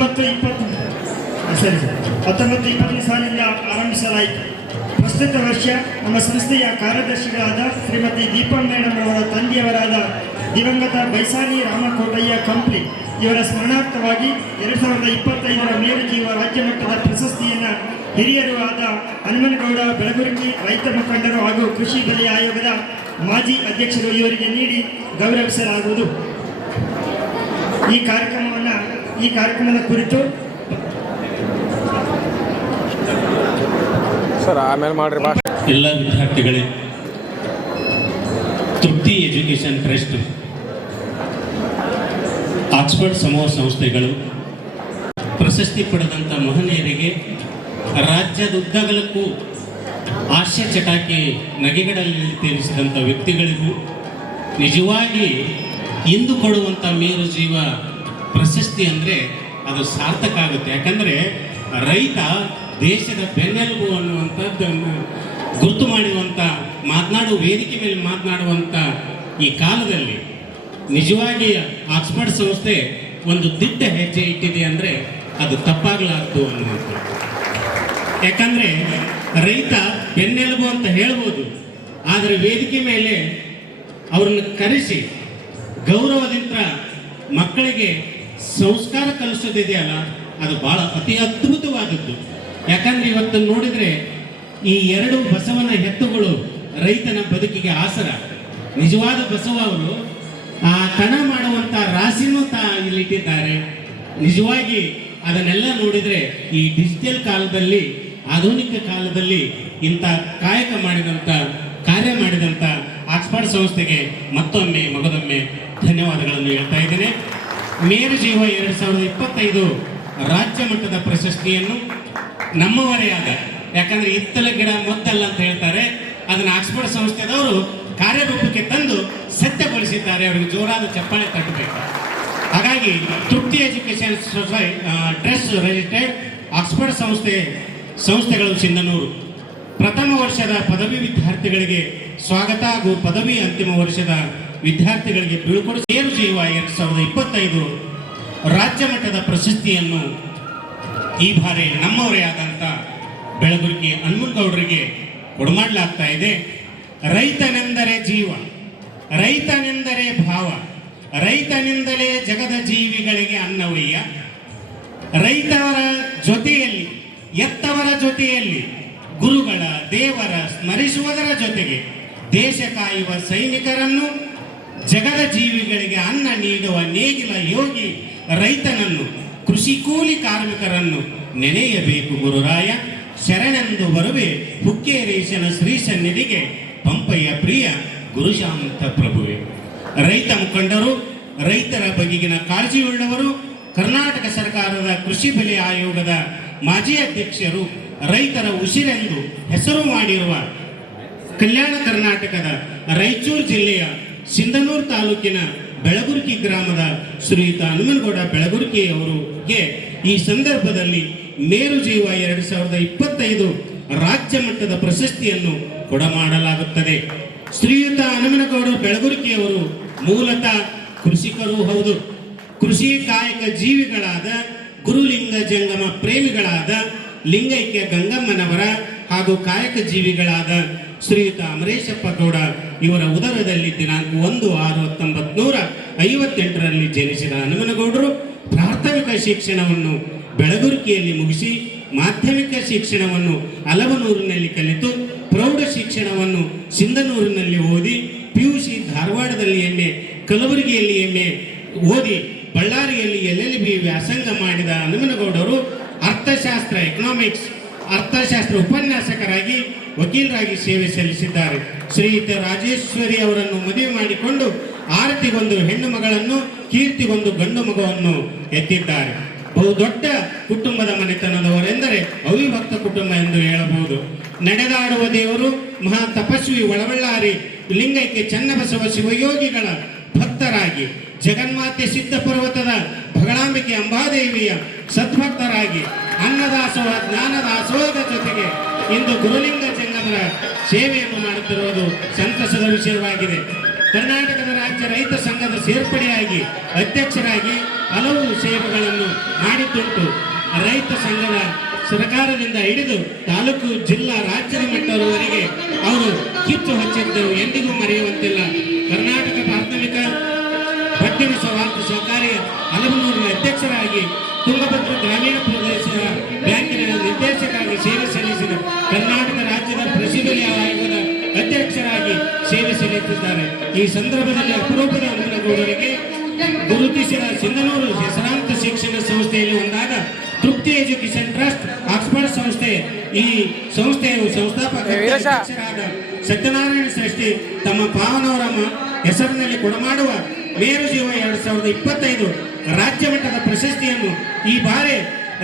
1920 ಸಾಲಿನಿಂದ ಆರಂಭಿಸಲಾಯಿತು. ಪ್ರಸ್ತುತ ವರ್ಷ ನಮ್ಮ ಸಂಸ್ಥೆಯ ಕಾರ್ಯದರ್ಶಿಗಳಾದ ಶ್ರೀಮತಿ ದೀಪಾ ಮೇಡಮ್ ಅವರ ತಂದೆಯವರಾದ ದಿವಂಗತ ಬೈಸಾನಿ ರಾಮಕೋಟಯ್ಯ ಕಂಪ್ಲಿ ಇವರ ಸ್ಮರಣಾರ್ಥವಾಗಿ 2025ರ ಮೇರು ಜೀವ ರಾಜ್ಯ ಮಟ್ಟದ ಪ್ರಶಸ್ತಿಯನ್ನು ಹಿರಿಯರು ಆದ ಹನುಮನಗೌಡ ಬೆಳಗುರ್ಕಿ ರೈತ ಮುಖಂಡರು ಹಾಗೂ ಕೃಷಿ ಬೆಲೆ ಆಯೋಗದ ಮಾಜಿ ಅಧ್ಯಕ್ಷರು ಇವರಿಗೆ ನೀಡಿ ಗೌರವಿಸಲಾಗುವುದು. ಈ ಕಾರ್ಯಕ್ರಮದ ಕುರಿತು ಎಲ್ಲ ವಿದ್ಯಾರ್ಥಿಗಳೇ, ತೃಪ್ತಿ ಎಜುಕೇಷನ್ ಟ್ರಸ್ಟ್, ಆಕ್ಸ್ಫರ್ಡ್ ಸಮೂಹ ಸಂಸ್ಥೆಗಳು ಪ್ರಶಸ್ತಿ ಪಡೆದಂಥ ಮಹನೀಯರಿಗೆ ರಾಜ್ಯದುದ್ದಗಲಕ್ಕೂ ಹಾಸ್ಯ ಚಟಾಕಿ ನಗೆಗಳಲ್ಲಿ ತೀರಿಸಿದಂಥ ವ್ಯಕ್ತಿಗಳಿಗೂ ನಿಜವಾಗಿ ಇಂದು ಕೊಡುವಂಥ ಮೇರು ಜೀವ ಪ್ರಶಸ್ತಿ ಅಂದರೆ ಅದು ಸಾರ್ಥಕ ಆಗುತ್ತೆ. ಯಾಕಂದರೆ ರೈತ ದೇಶದ ಬೆನ್ನೆಲುಬು ಅನ್ನುವಂಥದ್ದನ್ನು ಗುರುತು ಮಾಡಿರುವಂಥ ಮಾತನಾಡುವ ವೇದಿಕೆ ಮೇಲೆ ಮಾತನಾಡುವಂಥ ಈ ಕಾಲದಲ್ಲಿ ನಿಜವಾಗಿ ಆಕ್ಸ್ಫರ್ಡ್ ಸಂಸ್ಥೆ ಒಂದು ದಿಟ್ಟ ಹೆಜ್ಜೆ ಇಟ್ಟಿದೆ ಅಂದರೆ ಅದು ತಪ್ಪಾಗಲಾರದು ಅನ್ನುವಂಥದ್ದು. ಯಾಕಂದರೆ ರೈತ ಬೆನ್ನೆಲುಬು ಅಂತ ಹೇಳ್ಬೋದು, ಆದರೆ ವೇದಿಕೆ ಮೇಲೆ ಅವ್ರನ್ನ ಕರೆಸಿ ಗೌರವದಿಂದ ಮಕ್ಕಳಿಗೆ ಸಂಸ್ಕಾರ ಕಲಿಸೋದಿದೆಯಲ್ಲ, ಅದು ಭಾಳ ಅತಿ ಅದ್ಭುತವಾದದ್ದು. ಯಾಕಂದರೆ ಇವತ್ತು ನೋಡಿದರೆ ಈ ಎರಡು ಬಸವನ ಹೆತ್ತುಗಳು ರೈತನ ಬದುಕಿಗೆ ಆಸರ. ನಿಜವಾದ ಬಸವ ಅವರು ಆ ತಣ ಮಾಡುವಂಥ ರಾಶಿನೂ ಇಲ್ಲಿಟ್ಟಿದ್ದಾರೆ. ನಿಜವಾಗಿ ಅದನ್ನೆಲ್ಲ ನೋಡಿದರೆ ಈ ಡಿಜಿಟಲ್ ಕಾಲದಲ್ಲಿ, ಆಧುನಿಕ ಕಾಲದಲ್ಲಿ ಇಂಥ ಕಾಯಕ ಮಾಡಿದಂಥ ಕಾರ್ಯ ಮಾಡಿದಂಥ ಆಕ್ಸ್ಫರ್ಡ್ ಸಂಸ್ಥೆಗೆ ಮತ್ತೊಮ್ಮೆ ಮಗದೊಮ್ಮೆ ಧನ್ಯವಾದಗಳನ್ನು ಹೇಳ್ತಾ ಇದ್ದೇನೆ. ಮೇರು ಜೀವ 2025 ರಾಜ್ಯ ಮಟ್ಟದ ಪ್ರಶಸ್ತಿಯನ್ನು ನಮ್ಮವರೇ ಆದ, ಯಾಕಂದರೆ ಇತ್ತಲ ಗಿಡ ಮೊತ್ತಲ್ಲ ಅಂತ ಹೇಳ್ತಾರೆ, ಅದನ್ನು ಆಕ್ಸ್ಫರ್ಡ್ ಸಂಸ್ಥೆದವರು ಕಾರ್ಯರೂಪಕ್ಕೆ ತಂದು ಸತ್ಯಗೊಳಿಸಿದ್ದಾರೆ. ಅವರಿಗೆ ಜೋರಾದ ಚಪ್ಪಾಳೆ ತಟ್ಟಬೇಕು. ಹಾಗಾಗಿ ತೃಪ್ತಿ ಎಜುಕೇಷನ್ ಟ್ರಸ್ಟ್ ರಿಜಿಸ್ಟರ್ಡ್ ಆಕ್ಸ್ಫರ್ಡ್ ಸಂಸ್ಥೆಗಳು ಸಿಂಧನೂರು ಪ್ರಥಮ ವರ್ಷದ ಪದವಿ ವಿದ್ಯಾರ್ಥಿಗಳಿಗೆ ಸ್ವಾಗತ ಹಾಗೂ ಪದವಿ ಅಂತಿಮ ವರ್ಷದ ವಿದ್ಯಾರ್ಥಿಗಳಿಗೆ ಬೀಳ್ಕೊಡು ಮೇರು ಜೀವ 2025 ರಾಜ್ಯ ಮಟ್ಟದ ಪ್ರಶಸ್ತಿಯನ್ನು ಈ ಬಾರಿ ನಮ್ಮವರೇ ಆದಂಥ ಬೆಳಗುರ್ಕಿ ಹನುಮನಗೌಡರಿಗೆ ಕೊಡಮಾಡಲಾಗ್ತಾ ಇದೆ. ರೈತನೆಂದರೆ ಜೀವ, ರೈತನೆಂದರೆ ಭಾವ, ರೈತನಿಂದಲೇ ಜಗದ ಜೀವಿಗಳಿಗೆ ಅನ್ನವಯ್ಯ. ರೈತವರ ಜೊತೆಯಲ್ಲಿ, ಎತ್ತವರ ಜೊತೆಯಲ್ಲಿ, ಗುರುಗಳ ದೇವರ ಸ್ಮರಿಸುವುದರ ಜೊತೆಗೆ ದೇಶ ಕಾಯುವ ಸೈನಿಕರನ್ನು, ಜಗದ ಜೀವಿಗಳಿಗೆ ಅನ್ನ ನೀಡುವ ನೇಗಿಲ ಯೋಗಿ ರೈತನನ್ನು, ಕೃಷಿ ಕೂಲಿ ಕಾರ್ಮಿಕರನ್ನು ನೆನೆಯಬೇಕು ಗುರುರಾಯ. ಶರಣೆಂದು ಬರುವೆ ಹುಕ್ಕೇರೇಶನ ಶ್ರೀ ಸನ್ನಿಧಿಗೆ, ಪಂಪಯ್ಯ ಪ್ರಿಯ ಗುರುಶಾಂತ ಪ್ರಭುವೆ. ರೈತ ಮುಖಂಡರು, ರೈತರ ಬಗೆಗಿನ ಕಾಳಜಿಯುಳ್ಳವರು, ಕರ್ನಾಟಕ ಸರ್ಕಾರದ ಕೃಷಿ ಬೆಲೆ ಆಯೋಗದ ಮಾಜಿ ಅಧ್ಯಕ್ಷರು, ರೈತರ ಉಸಿರೆಂದು ಹೆಸರು ಮಾಡಿರುವ ಕಲ್ಯಾಣ ಕರ್ನಾಟಕದ ರಾಯಚೂರು ಜಿಲ್ಲೆಯ ಸಿಂಧನೂರು ತಾಲೂಕಿನ ಬೆಳಗುರ್ಕಿ ಗ್ರಾಮದ ಶ್ರೀಯುತ ಹನುಮನಗೌಡ ಬೆಳಗುರ್ಕಿ ಅವರಿಗೆ ಈ ಸಂದರ್ಭದಲ್ಲಿ ಮೇರು ಜೀವ 2025 ರಾಜ್ಯ ಮಟ್ಟದ ಪ್ರಶಸ್ತಿಯನ್ನು ಕೊಡಮಾಡಲಾಗುತ್ತದೆ. ಶ್ರೀಯುತ ಹನುಮನಗೌಡ ಬೆಳಗುರ್ಕಿ ಅವರು ಮೂಲತಃ ಕೃಷಿಕರೂ ಹೌದು. ಕೃಷಿ ಕಾಯಕ ಜೀವಿಗಳಾದ ಗುರುಲಿಂಗ ಜಂಗಮ ಪ್ರೇಮಿಗಳಾದ ಲಿಂಗೈಕ್ಯ ಗಂಗಮ್ಮನವರ ಹಾಗೂ ಕಾಯಕ ಜೀವಿಗಳಾದ ಶ್ರೀಯುತ ಅಮರೇಶಪ್ಪ ಗೌಡ ಇವರ ಉದರದಲ್ಲಿ ದಿನಾಂಕ 1/6/1958ರಲ್ಲಿ ಜನಿಸಿದ ಹನುಮನಗೌಡರು ಪ್ರಾಥಮಿಕ ಶಿಕ್ಷಣವನ್ನು ಬೆಳಗುರ್ಕಿಯಲ್ಲಿ ಮುಗಿಸಿ ಮಾಧ್ಯಮಿಕ ಶಿಕ್ಷಣವನ್ನು ಅಲವನೂರಿನಲ್ಲಿ ಕಲಿತು ಪ್ರೌಢ ಶಿಕ್ಷಣವನ್ನು ಸಿಂಧನೂರಿನಲ್ಲಿ ಓದಿ PUC ಧಾರವಾಡದಲ್ಲಿ MA, ಕಲಬುರಗಿಯಲ್ಲಿ MA ಓದಿ ಬಳ್ಳಾರಿಯಲ್ಲಿ LLB ವ್ಯಾಸಂಗ ಮಾಡಿದ ಹನುಮನಗೌಡರು ಅರ್ಥಶಾಸ್ತ್ರ ಅರ್ಥಶಾಸ್ತ್ರ ಉಪನ್ಯಾಸಕರಾಗಿ ವಕೀಲರಾಗಿ ಸೇವೆ ಸಲ್ಲಿಸಿದ್ದಾರೆ. ಶ್ರೀಯುತ ರಾಜೇಶ್ವರಿ ಅವರನ್ನು ಮದುವೆ ಮಾಡಿಕೊಂಡು ಆರತಿಗೊಂದು ಹೆಣ್ಣು ಮಗಳನ್ನು, ಕೀರ್ತಿಗೊಂದು ಗಂಡು ಮಗುವನ್ನು ಎತ್ತಿದ್ದಾರೆ. ಬಹುದೊಡ್ಡ ಕುಟುಂಬದ ಮನೆತನದವರೆಂದರೆ ಅವಿಭಕ್ತ ಕುಟುಂಬ ಎಂದು ಹೇಳಬಹುದು. ನಡೆದಾಡುವ ದೇವರು ಮಹಾ ತಪಸ್ವಿ ಒಳಬಳ್ಳಾರಿ ಲಿಂಗೈಕ್ಯ ಚನ್ನಬಸವ ಶಿವಯೋಗಿಗಳ ಭಕ್ತರಾಗಿ, ಜಗನ್ಮಾತೆ ಸಿದ್ಧ ಪರ್ವತದ ಭಗಳಾಂಬಿಕೆ ಅಂಬಾದೇವಿಯ ಸದ್ಭಕ್ತರಾಗಿ, ಅನ್ನದಾಸೋಹ ಜ್ಞಾನದಾಸೋಹದ ಜೊತೆಗೆ ಇಂದು ಗುರುಲಿಂಗ ಜಂಗಮರ ಸೇವೆಯನ್ನು ಮಾಡುತ್ತಿರುವುದು ಸಂತಸದ ವಿಷಯವಾಗಿದೆ. ಕರ್ನಾಟಕದ ರಾಜ್ಯ ರೈತ ಸಂಘದ ಸೇರ್ಪಡೆಯಾಗಿ ಅಧ್ಯಕ್ಷರಾಗಿ ಹಲವು ಸೇವೆಗಳನ್ನು ಮಾಡಿದ್ದುಂಟು. ರೈತ ಸಂಘದ ಸರ್ಕಾರದಿಂದ ಹಿಡಿದು ತಾಲೂಕು, ಜಿಲ್ಲಾ, ರಾಜ್ಯದ ಮಟ್ಟದವರೆಗೆ ಅವರು ಕಿಚ್ಚು ಹಚ್ಚಿದ್ದರು, ಎಂದಿಗೂ ಮರೆಯುವಂತಿಲ್ಲ. ಕರ್ನಾಟಕ ಪ್ರಾಥಮಿಕ ಪಟ್ಟಿನ ಸ್ವಾರ್ಥ ಸಹಕಾರಿ ಹಲವನೂರಿನ ಅಧ್ಯಕ್ಷರಾಗಿ, ತುಂಗಭದ್ರಾ ಗ್ರಾಮೀಣ ಪ್ರದೇಶದ ಬ್ಯಾಂಕಿನ ನಿರ್ದೇಶಕರಾಗಿ ಸೇವೆ ಸಲ್ಲಿಸಿದ, ಕರ್ನಾಟಕ ರಾಜ್ಯದ ಪ್ರಸಿದ್ಧಿ ಆಯೋಗದ ಅಧ್ಯಕ್ಷರಾಗಿ ಸೇವೆ ಸಲ್ಲಿಸಿದ್ದಾರೆ. ಈ ಸಂದರ್ಭದಲ್ಲಿ ಅಪರೂಪದ ಹನುಮನಗೌಡರಿಗೆ ಗುರುತಿಸಿದ ಸಿಂಧನೂರು ಹೆಸರಾಂತ ಶಿಕ್ಷಣ ಸಂಸ್ಥೆಯಲ್ಲಿ ಒಂದಾದ ತೃಪ್ತಿ ಎಜುಕೇಶನ್ ಟ್ರಸ್ಟ್ ಆಕ್ಸ್ಫರ್ಡ್ ಸಂಸ್ಥೆ, ಈ ಸಂಸ್ಥೆಯ ಸಂಸ್ಥಾಪಕ ಅಧ್ಯಕ್ಷರಾದ ಸತ್ಯನಾರಾಯಣ ಶ್ರೇಷ್ಠಿ ತಮ್ಮ ಪಾವನವರ ಹೆಸರಿನಲ್ಲಿ ಕೊಡಮಾಡುವ ಮೇರು ಜೀವ 2025 ರಾಜ್ಯ ಮಟ್ಟದ ಪ್ರಶಸ್ತಿಯನ್ನು ಈ ಬಾರಿ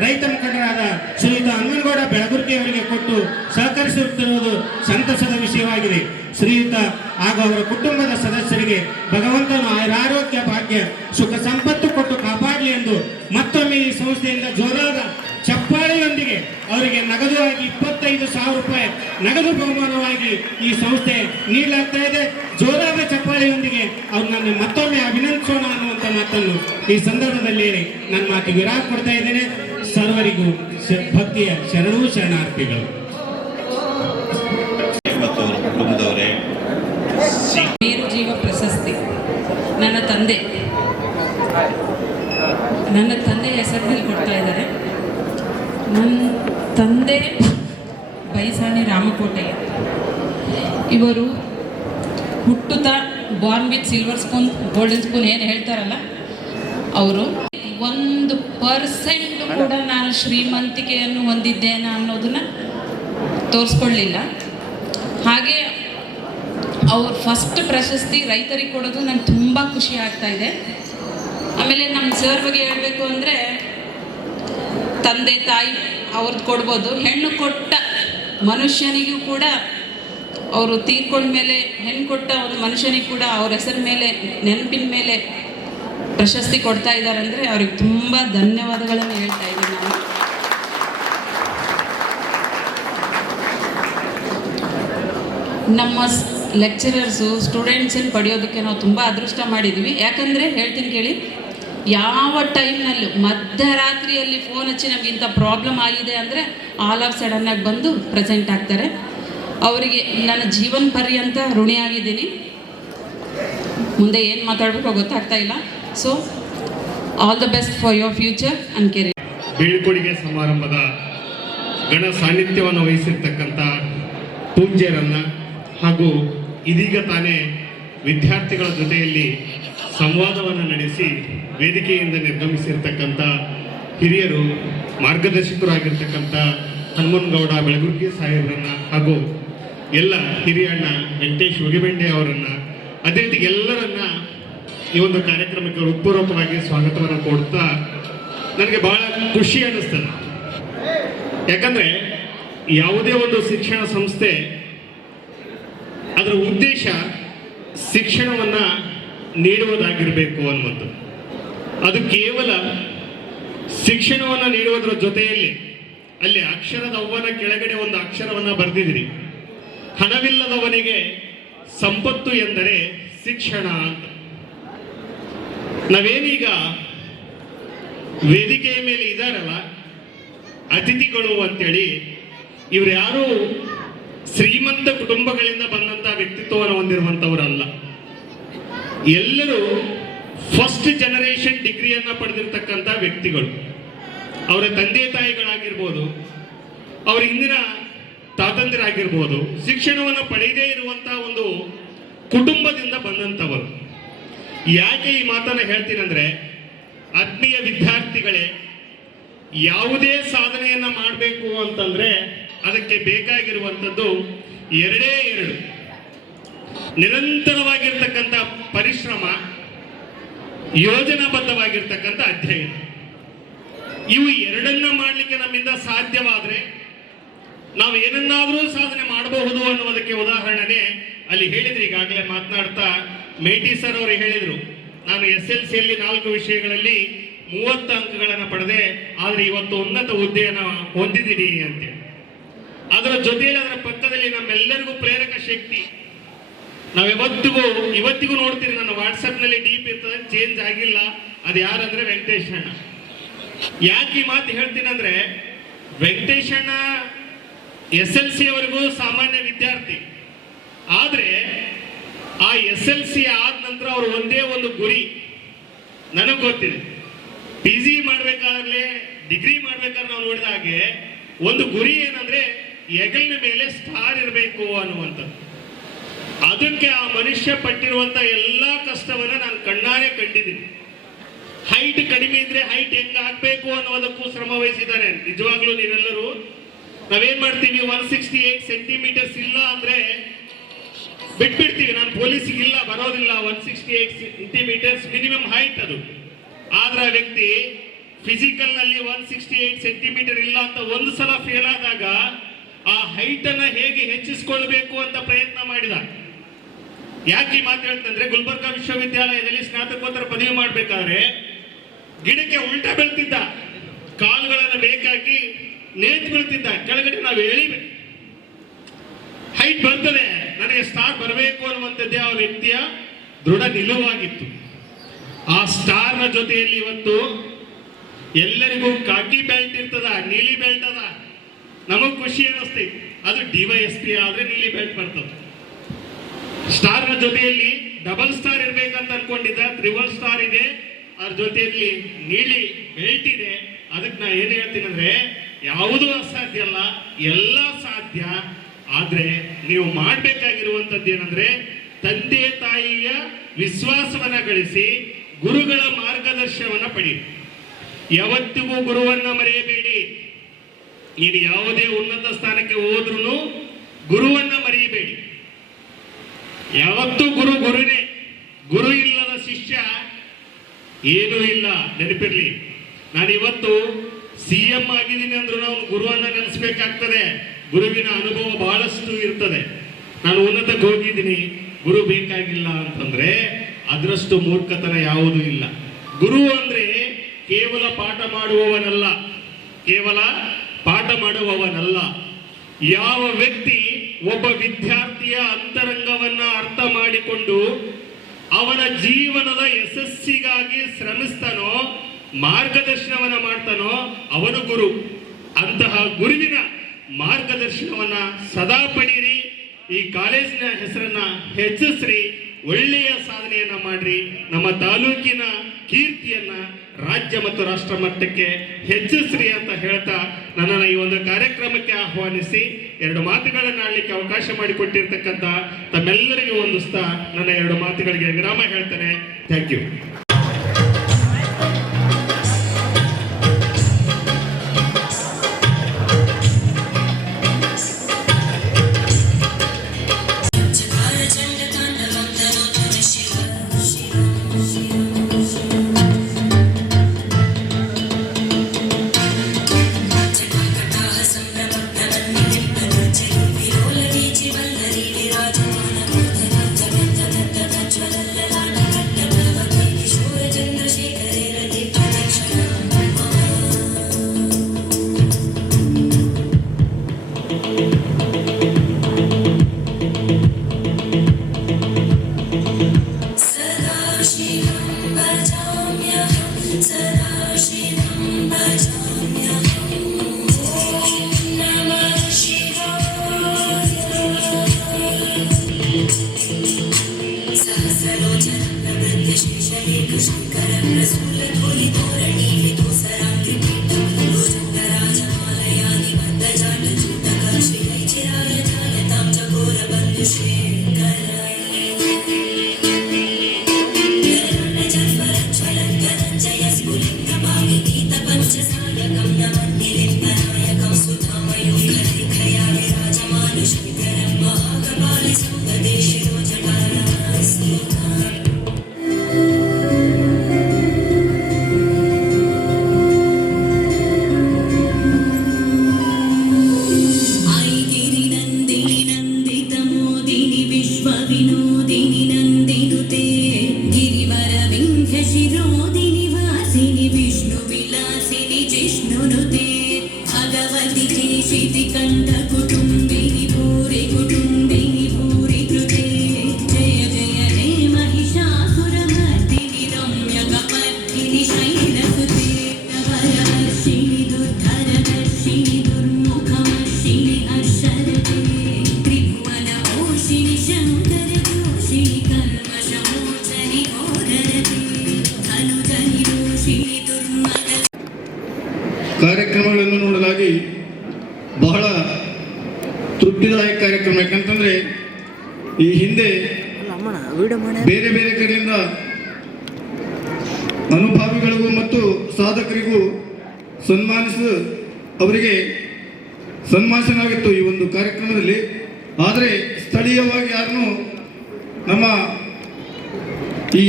ರೈತ ಮುಖಂಡರಾದ ಶ್ರೀಯುತ ಹನುಮನಗೌಡ ಬೆಳಗುರ್ಕಿ ಅವರಿಗೆ ಕೊಟ್ಟು ಸಹಕರಿಸುತ್ತಿರುವುದು ಸಂತಸದ ವಿಷಯವಾಗಿದೆ. ಶ್ರೀಯುತ ಹಾಗೂ ಅವರ ಕುಟುಂಬದ ಸದಸ್ಯರಿಗೆ ಭಗವಂತನು ಆರೋಗ್ಯ, ಭಾಗ್ಯ, ಸುಖ ಸಂಪತ್ತು ಕೊಟ್ಟು ಕಾಪಾಡಲಿ ಎಂದು ಮತ್ತೊಮ್ಮೆ ಈ ಸಂಸ್ಥೆಯಿಂದ ಜೋರಾದ ಚಪ್ಪಾಳೆಯೊಂದಿಗೆ ಅವರಿಗೆ ನಗದುವಾಗಿ 25,000 ರೂಪಾಯಿ ನಗದು ಬಹುಮಾನವಾಗಿ ಈ ಸಂಸ್ಥೆ ನೀಡಲಾಗ್ತಾ ಇದೆ. ಜೋರಾದ ಚಪ್ಪಾಳೆಯೊಂದಿಗೆ ಅವ್ರನ್ನ ಮತ್ತೊಮ್ಮೆ ಅಭಿನಂದಿಸೋಣ ಅನ್ನುವಂಥ ಮಾತನ್ನು ಈ ಸಂದರ್ಭದಲ್ಲಿ ನನ್ನ ಮಾತಿಗೆ ವಿರಾಮ ಕೊಡ್ತಾ ಇದ್ದೇನೆ. ಸರ್ವರಿಗೂ ಭಕ್ತಿಯ ಶರಣೂ ಶರಣಾರ್ಥಿಗಳು. ಕುಟುಂಬದವರೇ, ಮೇರು ಜೀವ ಪ್ರಶಸ್ತಿ ನನ್ನ ತಂದೆ ಹೆಸರಿನಲ್ಲಿ ಕೊಡ್ತಾ ಇದ್ದಾರೆ. ನನ್ನ ತಂದೆ ಬೈಸಾನಿ ರಾಮಕೋಟಯ್ಯ. ಇವರು ಹುಟ್ಟುತ್ತಾ born with silver spoon, golden spoon ಏನು ಹೇಳ್ತಾರಲ್ಲ, ಅವರು 1% ಕೂಡ ನಾನು ಶ್ರೀಮಂತಿಕೆಯನ್ನು ಹೊಂದಿದ್ದೇನೆ ಅನ್ನೋದನ್ನ ತೋರಿಸ್ಕೊಳ್ಳಿಲ್ಲ. ಹಾಗೆ ಅವ್ರ ಫಸ್ಟ್ ಪ್ರಶಸ್ತಿ ರೈತರಿಗೆ ಕೊಡೋದು ನಂಗೆ ತುಂಬ ಖುಷಿ ಆಗ್ತಾ ಇದೆ. ಆಮೇಲೆ ನಮ್ಮ ಸರ್ ಬಗ್ಗೆ ಹೇಳಬೇಕು ಅಂದರೆ, ತಂದೆ ತಾಯಿ ಅವ್ರದ್ದು ಕೊಡ್ಬೋದು, ಹೆಣ್ಣು ಕೊಟ್ಟ ಮನುಷ್ಯನಿಗೂ ಕೂಡ ಅವರು ತೀರ್ಕೊಂಡ ಮೇಲೆ ಹೆಣ್ಣು ಕೊಟ್ಟ ಒಂದು ಮನುಷ್ಯನಿಗೆ ಕೂಡ ಅವ್ರ ಹೆಸರ ಮೇಲೆ, ನೆನಪಿನ ಮೇಲೆ ಪ್ರಶಸ್ತಿ ಕೊಡ್ತಾ ಇದ್ದಾರೆ ಅಂದರೆ ಅವ್ರಿಗೆ ತುಂಬ ಧನ್ಯವಾದಗಳನ್ನು ಹೇಳ್ತಾ ಇದ್ದೀನಿ ನಾನು. ನಮ್ಮ ಲೆಕ್ಚರರ್ಸು ಸ್ಟೂಡೆಂಟ್ಸನ್ನು ಪಡೆಯೋದಕ್ಕೆ ನಾವು ತುಂಬ ಅದೃಷ್ಟ ಮಾಡಿದ್ವಿ. ಯಾಕಂದರೆ ಹೇಳ್ತೀನಿ ಕೇಳಿ, ಯಾವ ಟೈಮ್ನಲ್ಲೂ ಮಧ್ಯರಾತ್ರಿಯಲ್ಲಿ ಫೋನ್ ಹಚ್ಚಿ ನಮ್ಗೆ ಇಂಥ ಪ್ರಾಬ್ಲಮ್ ಆಗಿದೆ ಅಂದರೆ ಆಲ್ ಆಫ್ ಸಡನ್ನಾಗಿ ಬಂದು ಪ್ರೆಸೆಂಟ್ ಆಗ್ತಾರೆ. ಅವರಿಗೆ ನನ್ನ ಜೀವನ ಪರ್ಯಂತ ಋಣಿಯಾಗಿದ್ದೀನಿ. ಮುಂದೆ ಏನು ಮಾತಾಡಬೇಕು ಗೊತ್ತಾಗ್ತಾ ಇಲ್ಲ. So all the best for your future ಅನ್ಕೆರೆ. ಬೀಳ್ಕೊಡುಗೆ ಸಮಾರಂಭದ ಗಣ ಸಾನ್ನಿಧ್ಯವನ್ನು ವಹಿಸಿರ್ತಕ್ಕಂಥ ಪೂಜ್ಯರನ್ನ ಹಾಗೂ ಇದೀಗ ತಾನೇ ವಿದ್ಯಾರ್ಥಿಗಳ ಜೊತೆಯಲ್ಲಿ ಸಂವಾದವನ್ನು ನಡೆಸಿ ವೇದಿಕೆಯಿಂದ ನಿರ್ಗಮಿಸಿರ್ತಕ್ಕಂಥ ಹಿರಿಯರು, ಮಾರ್ಗದರ್ಶಕರಾಗಿರ್ತಕ್ಕಂಥ ಹನುಮನಗೌಡ ಬೆಳಗುರ್ಕಿ ಸಾಹೇಬರನ್ನ ಹಾಗೂ ಎಲ್ಲ ಹಿರಿಯಣ್ಣ ವೆಂಕಟೇಶ್ ಉಗಿಬೆಂಡೆ ಅವರನ್ನ, ಅದೇ ರೀತಿ ಎಲ್ಲರನ್ನ ಈ ಒಂದು ಕಾರ್ಯಕ್ರಮಕ್ಕೆ ಹೃತ್ಪೂರ್ವಕವಾಗಿ ಸ್ವಾಗತವನ್ನು ಕೊಡ್ತಾ ನನಗೆ ಬಹಳ ಖುಷಿ ಅನ್ನಿಸ್ತದೆ. ಯಾಕಂದ್ರೆ ಯಾವುದೇ ಒಂದು ಶಿಕ್ಷಣ ಸಂಸ್ಥೆ ಅದರ ಉದ್ದೇಶ ಶಿಕ್ಷಣವನ್ನ ನೀಡುವುದಾಗಿರಬೇಕು ಅನ್ನುವುದು. ಅದು ಕೇವಲ ಶಿಕ್ಷಣವನ್ನು ನೀಡುವುದರ ಜೊತೆಯಲ್ಲಿ ಅಲ್ಲಿ ಅಕ್ಷರದವ್ವನ ಕೆಳಗಡೆ ಒಂದು ಅಕ್ಷರವನ್ನ ಬರೆದಿದ್ರಿ, ಹಣವಿಲ್ಲದವನಿಗೆ ಸಂಪತ್ತು ಎಂದರೆ ಶಿಕ್ಷಣ ಅಂತ. ನಾವೇನೀಗ ವೇದಿಕೆಯ ಮೇಲೆ ಇದಾರಲ್ಲ ಅತಿಥಿಗಳು ಅಂತೇಳಿ, ಇವ್ರು ಯಾರು ಶ್ರೀಮಂತ ಕುಟುಂಬಗಳಿಂದ ಬಂದಂತ ವ್ಯಕ್ತಿತ್ವವನ್ನು ಹೊಂದಿರುವಂತವರಲ್ಲ. ಎಲ್ಲರೂ ಫಸ್ಟ್ ಜನರೇಷನ್ ಡಿಗ್ರಿಯನ್ನ ಪಡೆದಿರ್ತಕ್ಕಂಥ ವ್ಯಕ್ತಿಗಳು. ಅವರ ತಂದೆ ತಾಯಿಗಳಾಗಿರ್ಬೋದು, ಅವರ ಹಿಂದಿನ ತಾತಂದಿರಾಗಿರ್ಬೋದು, ಶಿಕ್ಷಣವನ್ನು ಪಡೆಯದೇ ಇರುವಂತಹ ಒಂದು ಕುಟುಂಬದಿಂದ ಬಂದಂಥವರು. ಯಾಕೆ ಈ ಮಾತನ್ನ ಹೇಳ್ತೀನಂದ್ರೆ, ಆತ್ಮೀಯ ವಿದ್ಯಾರ್ಥಿಗಳೇ, ಯಾವುದೇ ಸಾಧನೆಯನ್ನ ಮಾಡಬೇಕು ಅಂತಂದ್ರೆ ಅದಕ್ಕೆ ಬೇಕಾಗಿರುವಂಥದ್ದು ಎರಡೇ ಎರಡು: ನಿರಂತರವಾಗಿರ್ತಕ್ಕಂಥ ಪರಿಶ್ರಮ, ಯೋಜನಾಬದ್ಧವಾಗಿರ್ತಕ್ಕಂಥ ಅಧ್ಯಯನ. ಇವು ಎರಡನ್ನ ಮಾಡಲಿಕ್ಕೆ ನಮ್ಮಿಂದ ಸಾಧ್ಯವಾದ್ರೆ ನಾವು ಏನನ್ನಾದರೂ ಸಾಧನೆ ಮಾಡಬಹುದು ಅನ್ನುವುದಕ್ಕೆ ಉದಾಹರಣೆ ಅಲ್ಲಿ ಹೇಳಿದ್ರು. ಈಗಾಗಲೇ ಮಾತನಾಡ್ತಾ ಮೇಟಿ ಸರ್ ಅವರು ಹೇಳಿದ್ರು, ನಾನು SLCಯಲ್ಲಿ 4 ವಿಷಯಗಳಲ್ಲಿ 30 ಅಂಕಗಳನ್ನು ಪಡೆದೆ, ಆದ್ರೆ ಇವತ್ತು ಉನ್ನತ ಹುದ್ದೆಯನ್ನು ಹೊಂದಿದ್ದೀನಿ ಅಂತೇಳಿ. ಅದರ ಜೊತೆಯಲ್ಲಿ ಅದರ ಪಕ್ಕದಲ್ಲಿ ನಮ್ಮೆಲ್ಲರಿಗೂ ಪ್ರೇರಕ ಶಕ್ತಿ ಇವತ್ತಿಗೂ ನೋಡ್ತೀರಿ, ನನ್ನ ವಾಟ್ಸಪ್ನಲ್ಲಿ DP ಇರ್ತದೆ, ಚೇಂಜ್ ಆಗಿಲ್ಲ. ಅದು ಯಾರಂದ್ರೆ ವೆಂಕಟೇಶ್ ಅಣ್ಣ. ಯಾಕೆ ಈ ಮಾತು ಹೇಳ್ತೀನಿ ಅಂದ್ರೆ, ವೆಂಕಟೇಶ್ ಅಣ್ಣ SLC ಅವರೆಗೂ ಸಾಮಾನ್ಯ ವಿದ್ಯಾರ್ಥಿ. ಆದ್ರೆ ಆ SLC ಆದ ನಂತರ ಅವರು ಒಂದೇ ಒಂದು ಗುರಿ ನನಗೆ ಗೊತ್ತಿದೆ. PG ಮಾಡ್ಬೇಕಾದ್ರೆ, ಡಿಗ್ರಿ ಮಾಡ್ಬೇಕಾದ್ರೆ ನಾವು ನೋಡಿದ ಹಾಗೆ ಒಂದು ಗುರಿ ಏನಂದ್ರೆ ಹೆಗಲಿನ ಮೇಲೆ ಸ್ಟಾರ್ ಇರಬೇಕು ಅನ್ನುವಂಥದ್ದು. ಅದಕ್ಕೆ ಆ ಮನುಷ್ಯ ಪಟ್ಟಿರುವಂತ ಎಲ್ಲಾ ಕಷ್ಟವನ್ನ ನಾನು ಕಣ್ಣಾರೆ ಕಂಡಿದ್ದೀನಿ. ಹೈಟ್ ಕಡಿಮೆ ಇದ್ರೆ ಹೈಟ್ ಹೆಂಗ್ ಆಗ್ಬೇಕು ಅನ್ನೋದಕ್ಕೂ ಶ್ರಮ ವಹಿಸಿದ್ದಾರೆ. ನಿಜವಾಗ್ಲೂ ನೀವೆಲ್ಲರೂ ನಾವೇನ್ ಮಾಡ್ತೀವಿ, 168 ಸೆಂಟಿಮೀಟರ್ಸ್ ಇಲ್ಲ ಅಂದ್ರೆ ಬಿಟ್ಬಿಡ್ತೀವಿ. ನಾನು ಪೊಲೀಸಿಗೆ ಇಲ್ಲ, ಬರೋದಿಲ್ಲ. 168 ಸೆಂಟಿಮೀಟರ್ಸ್ ಮಿನಿಮಮ್ ಹೈಟ್ ಅದು. ಆದ್ರೆ ಆ ವ್ಯಕ್ತಿ ಫಿಸಿಕಲ್ ನಲ್ಲಿ 168 ಸೆಂಟಿಮೀಟರ್ ಇಲ್ಲ ಅಂತ ಒಂದು ಸಲ ಫೇಲ್ ಆದಾಗ ಆ ಹೈಟ್ ಅನ್ನ ಹೇಗೆ ಹೆಚ್ಚಿಸಿಕೊಳ್ಬೇಕು ಅಂತ ಪ್ರಯತ್ನ ಮಾಡಿದ. ಯಾಕೆ ಈ ಮಾತು ಹೇಳ್ತಂದ್ರೆ, ಗುಲ್ಬರ್ಗಾ ವಿಶ್ವವಿದ್ಯಾಲಯದಲ್ಲಿ ಸ್ನಾತಕೋತ್ತರ ಪದವಿ ಮಾಡ್ಬೇಕಾದ್ರೆ ಗಿಡಕ್ಕೆ ಉಲ್ಟಾ ಬೀಳ್ತಿದ್ದ, ಕಾಲುಗಳನ್ನು ಬೇಕಾಗಿ ನೇತು ಬೀಳ್ತಿದ್ದ. ಕೆಳಗಡೆ ನಾವು ಎಳಿಬೇಕು, ಹೈಟ್ ಬರ್ತದೆ, ನನಗೆ ಸ್ಟಾರ್ ಬರಬೇಕು ಅನ್ನುವಂಥದ್ದೇ ಆ ವ್ಯಕ್ತಿಯ ದೃಢ ನಿಲುವಾಗಿತ್ತು. ಆ ಸ್ಟಾರ್ ನ ಜೊತೆಯಲ್ಲಿ ಇವತ್ತು ಎಲ್ಲರಿಗೂ ಕಾಕಿ ಬೆಲ್ಟ್ ಇರ್ತದ, ನೀಲಿ ಬೆಲ್ಟ್ ಅದ. ನಮಗ್ ಖುಷಿ ಅನ್ನಿಸ್ತೈತಿ, ಅದು DYSP ಆದ್ರೆ ನೀಲಿ ಬೆಲ್ಟ್ ಬರ್ತದೆ. ಸ್ಟಾರ್ ನ ಜೊತೆಯಲ್ಲಿ ಡಬಲ್ ಸ್ಟಾರ್ ಇರ್ಬೇಕಂತ ಅನ್ಕೊಂಡಿದ್ದ, ಟ್ರಿಬಲ್ ಸ್ಟಾರ್ ಇದೆ, ಅದ್ರ ಜೊತೆಯಲ್ಲಿ ನೀಲಿ ಬೆಲ್ಟ್ ಇದೆ. ಅದಕ್ಕೆ ನಾ ಏನ್ ಹೇಳ್ತೀನಿ ಅಂದ್ರೆ, ಯಾವುದೂ ಅಸಾಧ್ಯ ಅಲ್ಲ, ಎಲ್ಲ ಸಾಧ್ಯ. ಆದ್ರೆ ನೀವು ಮಾಡ್ಬೇಕಾಗಿರುವಂತದ್ದು ಏನಂದ್ರೆ, ತಂದೆ ತಾಯಿಯ ವಿಶ್ವಾಸವನ್ನ ಗಳಿಸಿ ಗುರುಗಳ ಮಾರ್ಗದರ್ಶನವನ್ನ ಪಡಿ. ಯಾವತ್ತಿಗೂ ಗುರುವನ್ನ ಮರೆಯಬೇಡಿ. ನೀನು ಯಾವುದೇ ಉನ್ನತ ಸ್ಥಾನಕ್ಕೆ ಹೋದ್ರೂ ಗುರುವನ್ನ ಮರೆಯಬೇಡಿ. ಯಾವತ್ತೂ ಗುರುನೇ. ಗುರು ಇಲ್ಲದ ಶಿಷ್ಯ ಏನೂ ಇಲ್ಲ, ನೆನಪಿರ್ಲಿ. ನಾನು ಇವತ್ತು CM ಆಗಿದ್ದೀನಿ ಅಂದ್ರೂ ನಾವು ಗುರುವನ್ನ ನೆನೆಸ್ಬೇಕಾಗ್ತದೆ. ಗುರುವಿನ ಅನುಭವ ಬಹಳಷ್ಟು ಇರ್ತದೆ. ನಾನು ಉನ್ನತಕ್ಕೆ ಹೋಗಿದ್ದೀನಿ, ಗುರು ಬೇಕಾಗಿಲ್ಲ ಅಂತಂದ್ರೆ ಅದರಷ್ಟು ಮೂರ್ಖತನ ಯಾವುದೂ ಇಲ್ಲ. ಗುರು ಅಂದ್ರೆ ಕೇವಲ ಪಾಠ ಮಾಡುವವನಲ್ಲ, ಯಾವ ವ್ಯಕ್ತಿ ಒಬ್ಬ ವಿದ್ಯಾರ್ಥಿಯ ಅಂತರಂಗವನ್ನ ಅರ್ಥ ಮಾಡಿಕೊಂಡು ಅವನ ಜೀವನದ ಯಶಸ್ಸಿಗಾಗಿ ಶ್ರಮಿಸ್ತಾನೋ, ಮಾರ್ಗದರ್ಶನವನ್ನ ಮಾಡ್ತಾನೋ ಅವನು ಗುರು. ಅಂತಹ ಗುರುವಿನ ಮಾರ್ಗದರ್ಶನವನ್ನ ಸದಾ ಪಡೀರಿ. ಈ ಕಾಲೇಜಿನ ಹೆಸರನ್ನ ಹೆಚ್ಚಿಸ್ರಿ, ಒಳ್ಳೆಯ ಸಾಧನೆಯನ್ನ ಮಾಡ್ರಿ. ನಮ್ಮ ತಾಲೂಕಿನ ಕೀರ್ತಿಯನ್ನ ರಾಜ್ಯ ಮತ್ತು ರಾಷ್ಟ್ರ ಮಟ್ಟಕ್ಕೆ ಹೆಚ್ಚಿಸ್ರಿ ಅಂತ ಹೇಳ್ತಾ ನನ್ನನ್ನು ಈ ಒಂದು ಕಾರ್ಯಕ್ರಮಕ್ಕೆ ಆಹ್ವಾನಿಸಿ 2 ಮಾತುಗಳನ್ನು ಆಡಲಿಕ್ಕೆ ಅವಕಾಶ ಮಾಡಿಕೊಟ್ಟಿರ್ತಕ್ಕಂಥ ತಮ್ಮೆಲ್ಲರಿಗೂ ವಂದಿಸ್ತಾ ನನ್ನ 2 ಮಾತುಗಳಿಗೆ ವಿರಾಮ ಹೇಳ್ತೇನೆ. Thank you. ಕಂಠ ಕುಟುಂಬಿನಿ ಭೂರಿ ಕುಟುಂಬಿನಿ ಭೂರಿ ಕೃತೆ ಜಯ ಕಾರ್ಯಕ್ರಮಗಳನ್ನು ನೋಡಲಾಗಿ ಬಹಳ ತೃಪ್ತಿದಾಯಕ ಕಾರ್ಯಕ್ರಮ. ಯಾಕಂತಂದರೆ ಈ ಹಿಂದೆ ಬೇರೆ ಬೇರೆ ಕಡೆಯಿಂದ ಅನುಭಾವಿಗಳಿಗೂ ಮತ್ತು ಸಾಧಕರಿಗೂ ಅವರಿಗೆ ಸನ್ಮಾನಿಸಲಾಗಿತ್ತು ಈ ಒಂದು ಕಾರ್ಯಕ್ರಮದಲ್ಲಿ. ಆದರೆ ಸ್ಥಳೀಯವಾಗಿ ಯಾರನ್ನೂ ನಮ್ಮ ಈ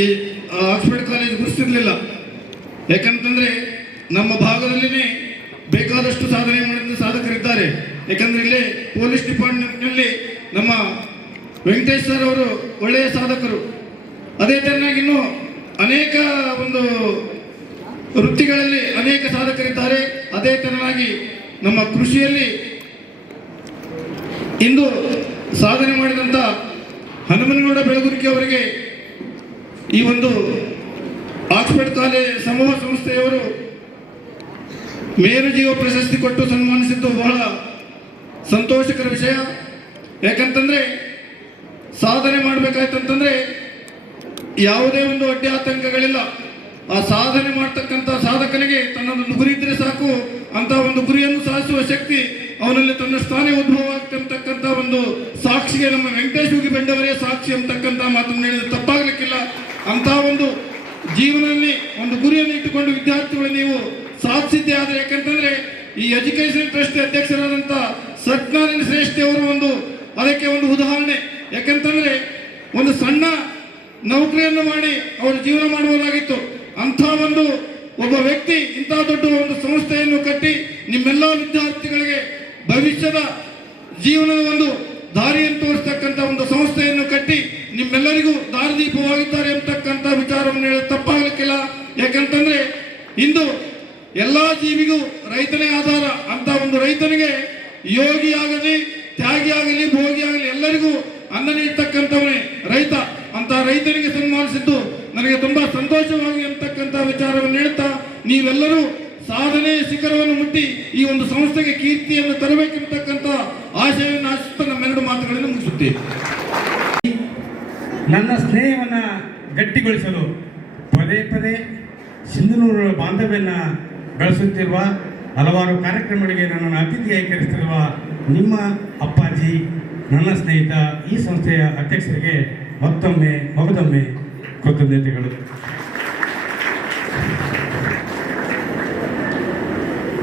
ಆಕ್ಸ್ಫರ್ಡ್ ಕಾಲೇಜ್ ಗುರುತಿಸಿರಲಿಲ್ಲ. ಯಾಕಂತಂದರೆ ನಮ್ಮ ಭಾಗದಲ್ಲಿನೇ ಬೇಕಾದಷ್ಟು ಸಾಧನೆ ಮಾಡಿದ ಸಾಧಕರಿದ್ದಾರೆ. ಯಾಕಂದರೆ ಇಲ್ಲೇ ಪೊಲೀಸ್ ಡಿಪಾರ್ಟ್ಮೆಂಟ್ನಲ್ಲಿ ನಮ್ಮ ವೆಂಕಟೇಶ್ ಸರ್ ಅವರು ಒಳ್ಳೆಯ ಸಾಧಕರು. ಅದೇ ತೆರನಾಗಿ ಇನ್ನೂ ಅನೇಕ ಒಂದು ವೃತ್ತಿಗಳಲ್ಲಿ ಅನೇಕ ಸಾಧಕರಿದ್ದಾರೆ. ಅದೇ ತೆರನಾಗಿ ನಮ್ಮ ಕೃಷಿಯಲ್ಲಿ ಇಂದು ಸಾಧನೆ ಮಾಡಿದಂಥ ಹನುಮನಗೌಡ ಬೆಳಗುರ್ಕಿ ಅವರಿಗೆ ಈ ಒಂದು ಆಕ್ಸ್ಫರ್ಡ್ ಕಾಲೇಜ್ ಸಮೂಹ ಸಂಸ್ಥೆಯವರು ಮೇರು ಜೀವ ಪ್ರಶಸ್ತಿ ಕೊಟ್ಟು ಸನ್ಮಾನಿಸಿದ್ದು ಬಹಳ ಸಂತೋಷಕರ ವಿಷಯ. ಯಾಕಂತಂದರೆ ಸಾಧನೆ ಮಾಡಬೇಕಾಯ್ತಂತಂದರೆ ಯಾವುದೇ ಒಂದು ಅಡ್ಡಿ ಆತಂಕಗಳಿಲ್ಲ. ಆ ಸಾಧನೆ ಮಾಡ್ತಕ್ಕಂಥ ಸಾಧಕನಿಗೆ ತನ್ನದೊಂದು ಗುರಿ ಇದ್ದರೆ ಸಾಕು, ಅಂತ ಒಂದು ಗುರಿಯನ್ನು ಸಾಧಿಸುವ ಶಕ್ತಿ ಅವನಲ್ಲಿ ತನ್ನಷ್ಟಾನೇ ಉದ್ಭವ ಆಗ್ತಿರ್ತಕ್ಕಂಥ ಒಂದು ಸಾಕ್ಷಿಗೆ ನಮ್ಮ ವೆಂಕಟೇಶ್ ಹುಗಿ ಬೆಂಡವರೇ ಸಾಕ್ಷಿ ಅಂತಕ್ಕಂಥ ಮಾತನ್ನು ಹೇಳಿದ್ರೆ ತಪ್ಪಾಗಲಿಕ್ಕಿಲ್ಲ. ಅಂತ ಒಂದು ಜೀವನದಲ್ಲಿ ಒಂದು ಗುರಿಯನ್ನು ಇಟ್ಟುಕೊಂಡು ವಿದ್ಯಾರ್ಥಿಗಳು ನೀವು ಸಾಧಿಸಿದ್ದೇ ಆದರೆ, ಯಾಕಂತಂದರೆ ಈ ಎಜುಕೇಷನ್ ಟ್ರಸ್ಟ್ ಅಧ್ಯಕ್ಷರಾದಂಥ ಸತ್ಯನಾರಾಯಣ ಶ್ರೇಷ್ಠಿ ಅವರು ಅದಕ್ಕೆ ಒಂದು ಉದಾಹರಣೆ. ಯಾಕಂತಂದರೆ ಒಂದು ಸಣ್ಣ ನೌಕರಿಯನ್ನು ಮಾಡಿ ಅವರು ಜೀವನ ಮಾಡಬಹುದಾಗಿತ್ತು. ಅಂಥ ಒಬ್ಬ ವ್ಯಕ್ತಿ ಇಂಥ ದೊಡ್ಡ ಒಂದು ಸಂಸ್ಥೆಯನ್ನು ಕಟ್ಟಿ ನಿಮ್ಮೆಲ್ಲ ವಿದ್ಯಾರ್ಥಿಗಳಿಗೆ ಭವಿಷ್ಯದ ಜೀವನದ ಒಂದು ದಾರಿಯನ್ನು ತೋರಿಸ್ತಕ್ಕಂಥ ಒಂದು ಸಂಸ್ಥೆಯನ್ನು ಕಟ್ಟಿ ನಿಮ್ಮೆಲ್ಲರಿಗೂ ದಾರಿದೀಪವಾಗಿದ್ದಾರೆ ಅಂತಕ್ಕಂಥ ವಿಚಾರವನ್ನು ಹೇಳಿ ತಪ್ಪಾಗಲಿಕ್ಕಿಲ್ಲ. ಯಾಕಂತಂದರೆ ಇಂದು ಎಲ್ಲ ಜೀವಿಗೂ ರೈತನೇ ಆಧಾರ. ಅಂತ ಒಂದು ರೈತನಿಗೆ ಯೋಗಿಯಾಗಲಿ, ತ್ಯಾಗಿಯಾಗಲಿ, ಭೋಗಿಯಾಗಲಿ ಎಲ್ಲರಿಗೂ ಅನ್ನ ನೀಡ್ತಕ್ಕಂಥವನೇ ರೈತ. ಅಂತ ರೈತನಿಗೆ ಸನ್ಮಾನಿಸಿದ್ದು ನನಗೆ ತುಂಬಾ ಸಂತೋಷವಾಗಿ ಅಂತಕ್ಕಂಥ ವಿಚಾರವನ್ನು ಹೇಳ್ತಾ, ನೀವೆಲ್ಲರೂ ಸಾಧನೆ ಶಿಖರವನ್ನು ಮುಟ್ಟಿ ಈ ಒಂದು ಸಂಸ್ಥೆಗೆ ಕೀರ್ತಿಯನ್ನು ತರಬೇಕೆಂತಕ್ಕಂಥ ಆಶಯವನ್ನು ಆಶಿಸುತ್ತಾ ನಮ್ಮೆರಡು ಮಾತುಗಳನ್ನು ಮುಗಿಸುತ್ತೇವೆ. ನನ್ನ ಸ್ನೇಹವನ್ನು ಗಟ್ಟಿಗೊಳಿಸಲು ಪದೇ ಪದೇ ಸಿಂಧನೂರು ಬಾಂಧವ್ಯವನ್ನು ಬೆಳೆಸುತ್ತಿರುವ ಹಲವಾರು ಕಾರ್ಯಕ್ರಮಗಳಿಗೆ ನನ್ನನ್ನು ಅತಿಥಿಯಾಗಿ ಕರೆಸುತ್ತಿರುವ ನಿಮ್ಮ ಅಪ್ಪಾಜಿ, ನನ್ನ ಸ್ನೇಹಿತ, ಈ ಸಂಸ್ಥೆಯ ಅಧ್ಯಕ್ಷರಿಗೆ ಮಗದೊಮ್ಮೆ ಕೃತಜ್ಞತೆಗಳು.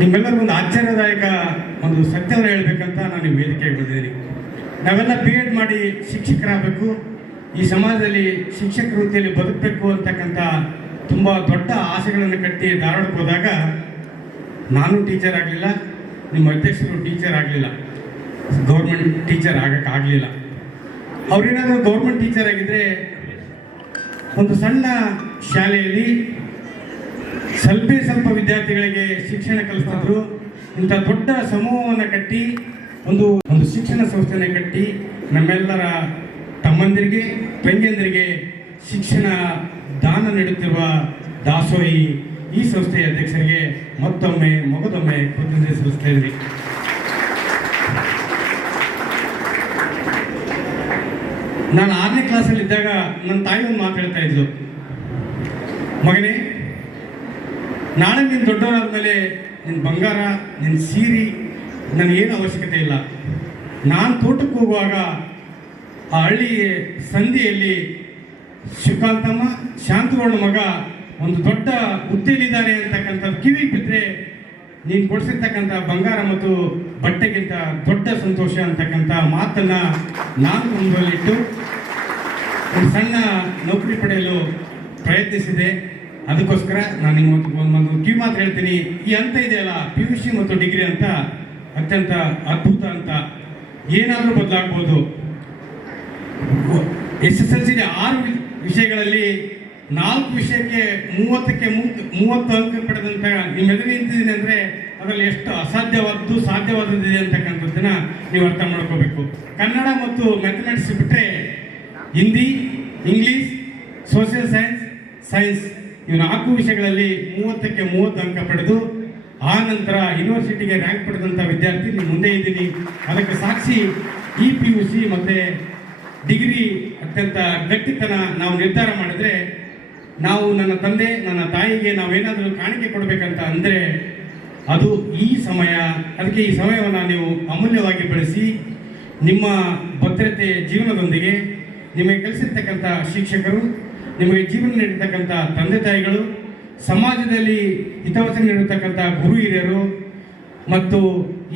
ನಿಮ್ಮೆಲ್ಲರಿಗೂ ಒಂದು ಆಶ್ಚರ್ಯದಾಯಕ ಒಂದು ಸತ್ಯವನ್ನು ಹೇಳಬೇಕಂತ ನಾನು ಈ ವೇದಿಕೆಗೆ ಬಂದಿದ್ದೀನಿ. ನಾವೆಲ್ಲ BEd ಮಾಡಿ ಶಿಕ್ಷಕರಾಗಬೇಕು, ಈ ಸಮಾಜದಲ್ಲಿ ಶಿಕ್ಷಕ ವೃತ್ತಿಯಲ್ಲಿ ಬದುಕಬೇಕು ಅಂತಕ್ಕಂಥ ತುಂಬ ದೊಡ್ಡ ಆಸೆಗಳನ್ನು ಕಟ್ಟಿ ಧಾರವಾಡಕ್ಕೆ ಹೋದಾಗ ನಾನು ಟೀಚರ್ ಆಗಲಿಲ್ಲ, ನಿಮ್ಮ ಅಧ್ಯಕ್ಷರು ಟೀಚರ್ ಆಗಲಿಲ್ಲ, ಗೌರ್ಮೆಂಟ್ ಟೀಚರ್ ಆಗಲಿಲ್ಲ. ಅವ್ರೇನಾದರೂ ಗೌರ್ಮೆಂಟ್ ಟೀಚರ್ ಆಗಿದ್ದರೆ ಒಂದು ಸಣ್ಣ ಶಾಲೆಯಲ್ಲಿ ಸ್ವಲ್ಪ ವಿದ್ಯಾರ್ಥಿಗಳಿಗೆ ಶಿಕ್ಷಣ ಕಲಿಸ್ತಿದ್ರು. ಇಂಥ ದೊಡ್ಡ ಸಮೂಹವನ್ನು ಕಟ್ಟಿ ಒಂದು ಶಿಕ್ಷಣ ಸಂಸ್ಥೆಯನ್ನು ಕಟ್ಟಿ ನಮ್ಮೆಲ್ಲರ ತಮ್ಮಂದಿರಿಗೆ, ತಂಗಿಯಂದಿರಿಗೆ ಶಿಕ್ಷಣ ದಾನ ನೀಡುತ್ತಿರುವ ದಾಸೋಹಿ ಈ ಸಂಸ್ಥೆಯ ಅಧ್ಯಕ್ಷರಿಗೆ ಮಗದೊಮ್ಮೆ ಕೃತಜ್ಞತೆ ಸಲ್ಲಿಸ್ತಾ ಇದ್ವಿ. ನಾನು 6ನೇ ಕ್ಲಾಸಲ್ಲಿ ಇದ್ದಾಗ ನನ್ನ ತಾಯಿ ಒಂದು ಮಾತು ಹೇಳ್ತಾ ಇದ್ಲು, ಮಗನೇ, ನಾಳೆ ನೀನು ದೊಡ್ಡವರಾದ್ಮೇಲೆ ನಿನ್ನ ಬಂಗಾರ, ನಿನ್ನ ಸೀರೆ ನನಗೇನು ಅವಶ್ಯಕತೆ ಇಲ್ಲ. ನಾನು ತೋಟಕ್ಕೆ ಹೋಗುವಾಗ ಆ ಹಳ್ಳಿ ಸಂಧಿಯಲ್ಲಿ ಶಿವಕಾಂತಮ್ಮ, ಶಾಂತಗೌಡ ಮಗ ಒಂದು ದೊಡ್ಡ ಹುದ್ದೆಯಲ್ಲಿದ್ದಾನೆ ಅಂತಕ್ಕಂಥದ್ದು ಕಿವಿ ಬಿದ್ದರೆ ನೀನು ಕೊಡಿಸಿರ್ತಕ್ಕಂಥ ಬಂಗಾರ ಮತ್ತು ಬಟ್ಟೆಗಿಂತ ದೊಡ್ಡ ಸಂತೋಷ ಅಂತಕ್ಕಂಥ ಮಾತನ್ನು ನಾನು ಮುಂದಲ್ಲಿಟ್ಟು ಒಂದು ಸಣ್ಣ ನೌಕರಿ ಪಡೆಯಲು ಪ್ರಯತ್ನಿಸಿದೆ. ಅದಕ್ಕೋಸ್ಕರ ನಾನು ನಿಮ್ಮೊಂದು ಕಿವಿ ಮಾತು ಹೇಳ್ತೀನಿ. ಈ ಹಂತ ಇದೆಯಲ್ಲ, PUC ಮತ್ತು ಡಿಗ್ರಿ ಅಂತ ಅತ್ಯಂತ ಅದ್ಭುತ ಅಂತ. ಏನಾದರೂ ಬದಲಾಗ್ಬೋದು. SSLC 6 ವಿಷಯಗಳಲ್ಲಿ 4 ವಿಷಯಕ್ಕೆ 30 ಅಂಕ ಪಡೆದಂಥ ನಿಮ್ಮೆದುರು ನಿಂತಿದ್ದೀನಿ ಅಂದರೆ ಅದರಲ್ಲಿ ಎಷ್ಟು ಅಸಾಧ್ಯವಾದದ್ದು ಸಾಧ್ಯವಾದದ್ದಿದೆ ಅಂತಕ್ಕಂಥದ್ದನ್ನ ನೀವು ಅರ್ಥ ಮಾಡ್ಕೋಬೇಕು. ಕನ್ನಡ ಮತ್ತು ಮ್ಯಾಥಮೆಟಿಕ್ಸ್ ಬಿಟ್ಟರೆ ಹಿಂದಿ, ಇಂಗ್ಲೀಷ್, ಸೋಷಿಯಲ್ ಸೈನ್ಸ್ ಇವು 4 ವಿಷಯಗಳಲ್ಲಿ 30ಕ್ಕೆ 30 ಅಂಕ ಪಡೆದು ಆ ನಂತರ ಯೂನಿವರ್ಸಿಟಿಗೆ ರ್ಯಾಂಕ್ ಪಡೆದಂಥ ವಿದ್ಯಾರ್ಥಿ ನಿಮ್ಮ ಮುಂದೆ ಇದ್ದೀನಿ. ಅದಕ್ಕೆ ಸಾಕ್ಷಿ ಈ PUC ಮತ್ತು ಡಿಗ್ರಿ ಅತ್ಯಂತ ಗಟ್ಟಿತನ ನಾವು ನಿರ್ಧಾರ ಮಾಡಿದರೆ, ನಾವು ನನ್ನ ತಂದೆ, ನನ್ನ ತಾಯಿಗೆ ನಾವೇನಾದರೂ ಕಾಣಿಕೆ ಕೊಡಬೇಕಂತ ಅಂದರೆ ಅದು ಈ ಸಮಯ. ಅದಕ್ಕೆ ಈ ಸಮಯವನ್ನು ನೀವು ಅಮೂಲ್ಯವಾಗಿ ಬಳಸಿ ನಿಮ್ಮ ಭದ್ರತೆ ಜೀವನದೊಂದಿಗೆ ನಿಮಗೆ ಕಲಿಸಿರ್ತಕ್ಕಂಥ ಶಿಕ್ಷಕರು, ನಿಮಗೆ ಜೀವನ ನೀಡಿರ್ತಕ್ಕಂಥ ತಂದೆ ತಾಯಿಗಳು, ಸಮಾಜದಲ್ಲಿ ಹಿತವಚನ ನೀಡಿರ್ತಕ್ಕಂಥ ಗುರು ಹಿರಿಯರು ಮತ್ತು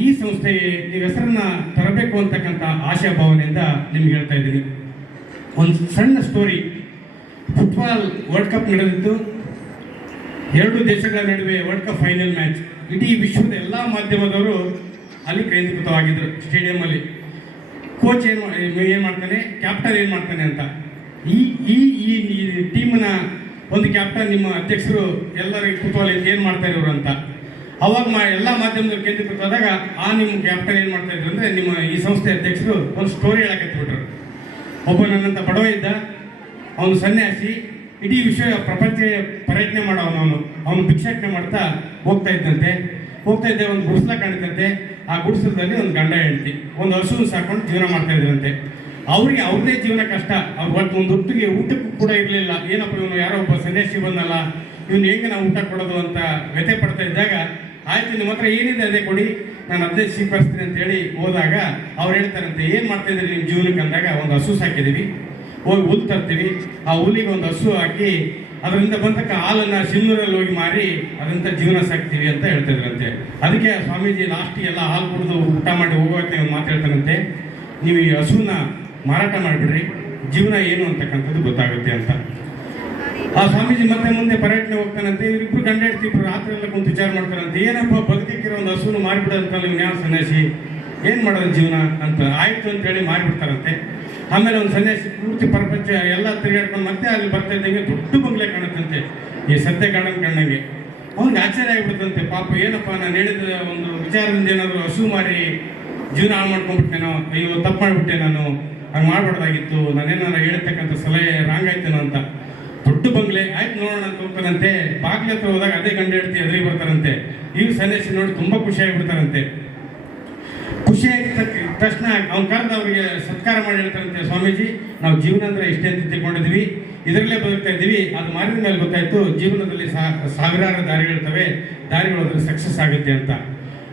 ಈ ಸಂಸ್ಥೆಗೆ ನೀವು ಹೆಸರನ್ನ ತರಬೇಕು ಅಂತಕ್ಕಂಥ ಆಶಾಭಾವನೆಯಿಂದ ನಿಮ್ಗೆ ಹೇಳ್ತಾ ಇದ್ದೀನಿ. ಒಂದು ಸಣ್ಣ ಸ್ಟೋರಿ. ಫುಟ್ಬಾಲ್ ವರ್ಲ್ಡ್ ಕಪ್ ನಡೆದಿತ್ತು. 2 ದೇಶಗಳ ನಡುವೆ ವರ್ಲ್ಡ್ ಕಪ್ ಫೈನಲ್ ಮ್ಯಾಚ್. ಇಡೀ ವಿಶ್ವದ ಎಲ್ಲ ಮಾಧ್ಯಮದವರು ಅಲ್ಲಿ ಕೇಂದ್ರೀಕೃತವಾಗಿದ್ದರು ಸ್ಟೇಡಿಯಂಲ್ಲಿ. ಕೋಚ್ ಏನು ಮಾಡ್ತಾನೆ, ಕ್ಯಾಪ್ಟನ್ ಏನು ಮಾಡ್ತಾನೆ ಅಂತ. ಈ ಈ ಈ ಟೀಮ್ನ ಒಂದು ಕ್ಯಾಪ್ಟನ್, ನಿಮ್ಮ ಅಧ್ಯಕ್ಷರು ಎಲ್ಲರಿಗೆ ಕುತೂಹಲ ಏನು ಮಾಡ್ತಾರೆ ಇವರು ಅಂತ. ಅವಾಗ ಎಲ್ಲ ಮಾಧ್ಯಮದವ್ರು ಕೇಂದ್ರೀಕೃತವಾದಾಗ ನಿಮ್ಮ ಕ್ಯಾಪ್ಟನ್ ಏನು ಮಾಡ್ತಾ ಇದ್ರು ಅಂದರೆ, ನಿಮ್ಮ ಈ ಸಂಸ್ಥೆ ಅಧ್ಯಕ್ಷರು ಒಂದು ಸ್ಟೋರಿ ಹೇಳಕತ್ಬಿಟ್ರು. ಒಬ್ಬ ನನ್ನಂತ ಬಡವ ಇದ್ದ, ಅವನು ಸನ್ಯಾಸಿ, ಇಡೀ ವಿಶ್ವ ಪ್ರಪಂಚ ಪರ್ಯಟನೆ ಅವನು ಭಿಕ್ಷಾಟನೆ ಮಾಡ್ತಾ ಹೋಗ್ತಾ ಇದ್ದಂತೆ. ಒಂದು ಗುಡಿಸಲ ಕಾಣಿದಂತೆ. ಆ ಗುಡಿಸಲದಲ್ಲಿ ಒಂದು ಗಂಡ ಹೆಂಡತಿ ಒಂದು ಹಸುವನ್ನು ಸಾಕೊಂಡು ಜೀವನ ಮಾಡ್ತಾ ಇದ್ರಂತೆ. ಅವ್ರಿಗೆ ಅವ್ರದೇ ಜೀವನ ಕಷ್ಟ. ಅವ್ರು ಒಂದು ಊಟಕ್ಕೂ ಕೂಡ ಇರಲಿಲ್ಲ. ಏನಪ್ಪ ಇವನು ಯಾರೋ ಒಬ್ಬ ಸನ್ಯಾಸಿ ಬಂದಲ್ಲ, ಇವನು ಹೆಂಗೆ ನಾವು ಊಟ ಕೊಡೋದು ಅಂತ ವ್ಯಥೆ ಪಡ್ತಾ ಇದ್ದಾಗ, ಆಯ್ತು ನಿಮ್ಮ ಹತ್ರ ಏನಿದೆ ಅದೇ ಕೊಡಿ, ನಾನು ಅದೇ ಸ್ವೀಕರಿಸ್ತೀನಿ ಅಂತೇಳಿ ಹೋದಾಗ ಅವ್ರು ಹೇಳ್ತಾರಂತೆ, ಏನು ಮಾಡ್ತಾ ಇದ್ದೀರಿ ನಿಮ್ಮ ಜೀವನಕ್ಕೆ ಅಂದಾಗ, ಒಂದು ಹಸು ಸಾಕಿದ್ದೀವಿ, ಹೋಗಿ ಹುಲ್ಲು ತರ್ತೀವಿ, ಆ ಹುಲ್ಲಿಗೆ ಒಂದು ಹಸು ಹಾಕಿ ಅದರಿಂದ ಬಂದಕ್ಕ ಹಾಲನ್ನು ಸಿನ್ನೂರಲ್ಲಿ ಹೋಗಿ ಮಾರಿ ಅದರಿಂದ ಜೀವನ ಸಾಕ್ತೀವಿ ಅಂತ ಹೇಳ್ತಿದ್ರಂತೆ. ಅದಕ್ಕೆ ಸ್ವಾಮೀಜಿ ಲಾಸ್ಟಿಗೆ ಎಲ್ಲ ಹಾಲು ಕುಡಿದು ಊಟ ಮಾಡಿ ಹೋಗೋಕ್ಕೆ ಒಂದು ಮಾತು ಹೇಳ್ತಾರಂತೆ, ನೀವು ಈ ಹಸುನ ಮಾರಾಟ ಮಾಡಿಬಿಡ್ರಿ, ಜೀವನ ಏನು ಅಂತಕ್ಕಂಥದ್ದು ಗೊತ್ತಾಗುತ್ತೆ ಅಂತ. ಆ ಸ್ವಾಮೀಜಿ ಮತ್ತೆ ಮುಂದೆ ಪರ್ಯಟನೆ ಹೋಗ್ತಾನಂತೆ. ಇವರಿಬ್ರು ಗಂಡ ಹೆಂಡತಿ ರಾತ್ರಿ ಎಲ್ಲ ಕುಂತು ವಿಚಾರ ಮಾಡ್ತಾರಂತೆ, ಏನಪ್ಪ ಬದುಕಿರೋ ಒಂದು ಹಸುನು ಮಾರಿಬಿಡೋದಂತಲ್ಲ ನೀವು ಯಾವ ಸನ್ಯಾಸಿ, ಏನು ಮಾಡೋದು ಜೀವನ ಅಂತ. ಆಯ್ತು ಅಂತೇಳಿ ಮಾರಿಬಿಡ್ತಾರಂತೆ. ಆಮೇಲೆ ಒಂದು ಸನ್ಯಾಸಿ ಪೂರ್ತಿ ಪ್ರಪಂಚ ಎಲ್ಲ ತಿರುಗಾಡ್ಕೊಂಡು ಮತ್ತೆ ಅಲ್ಲಿ ಬರ್ತಾ ಇದ್ದಂಗೆ ದೊಡ್ಡ ಬಂಗ್ಲೆ ಕಾಣುತ್ತಂತೆ, ಈ ಸತ್ಯ ಗಾರ್ಡನ್ ಕಂಡಂಗೆ. ಅವ್ನಿಗೆ ಆಶ್ಚರ್ಯ ಆಗಿಬಿಡುತ್ತಂತೆ, ಪಾಪ ಏನಪ್ಪ ನಾನು ಹೇಳಿದ ಒಂದು ವಿಚಾರದಿಂದ ಏನಾದರೂ ಹಸು ಮಾರಿ ಜೀವನ ಹಾಳು ಮಾಡ್ಕೊಂಡ್ಬಿಟ್ಟೇನೋ, ಅಯ್ಯೋ ತಪ್ಪು ಮಾಡಿಬಿಟ್ಟೆ, ನಾನು ಹಂಗೆ ಮಾಡಬಾರ್ದಾಗಿತ್ತು, ನಾನೇನಾರು ಹೇಳ್ತಕ್ಕಂಥ ಸಲಹೆ ರಾಂಗ್ ಆಯ್ತೇನೋ ಅಂತ. ದೊಡ್ಡ ಬಂಗ್ಲೆ, ಆಯ್ತು ನೋಡೋಣ ಅಂತ ಹೋಗ್ತಾರಂತೆ. ಬಾಗ್ಲ ಹತ್ರ ಹೋದಾಗ ಅದೇ ಗಂಡ ಹೆಂಡತಿ ಎದುರಿಗೆ ಬರ್ತಾರಂತೆ. ಈಗ ಸನ್ಯಾಸಿ ನೋಡಿ ತುಂಬ ಖುಷಿಯಾಗಿಬಿಡ್ತಾರಂತೆ. ಖುಷಿಯಾಗಿ ತಕ್ಷಣ ಅವ್ನು ಕರೆದು ಅವರಿಗೆ ಸತ್ಕಾರ ಮಾಡಿ ಹೇಳ್ತಾರಂತೆ, ಸ್ವಾಮೀಜಿ ನಾವು ಜೀವನ ಅಂದರೆ ಇಷ್ಟೇ ಅಂತ ತಿಳ್ಕೊಂಡಿದ್ವಿ, ಇದರಲ್ಲೇ ಬದುಕ್ತಾ ಇದ್ದೀವಿ, ಅದು ಮಾರಿದ ಮೇಲೆ ಗೊತ್ತಾಯ್ತು ಜೀವನದಲ್ಲಿ ಸಾವಿರಾರು ದಾರಿಗಳಿರ್ತವೆ, ದಾರಿಗಳು ಅದ್ರ ಸಕ್ಸಸ್ ಆಗುತ್ತೆ ಅಂತ.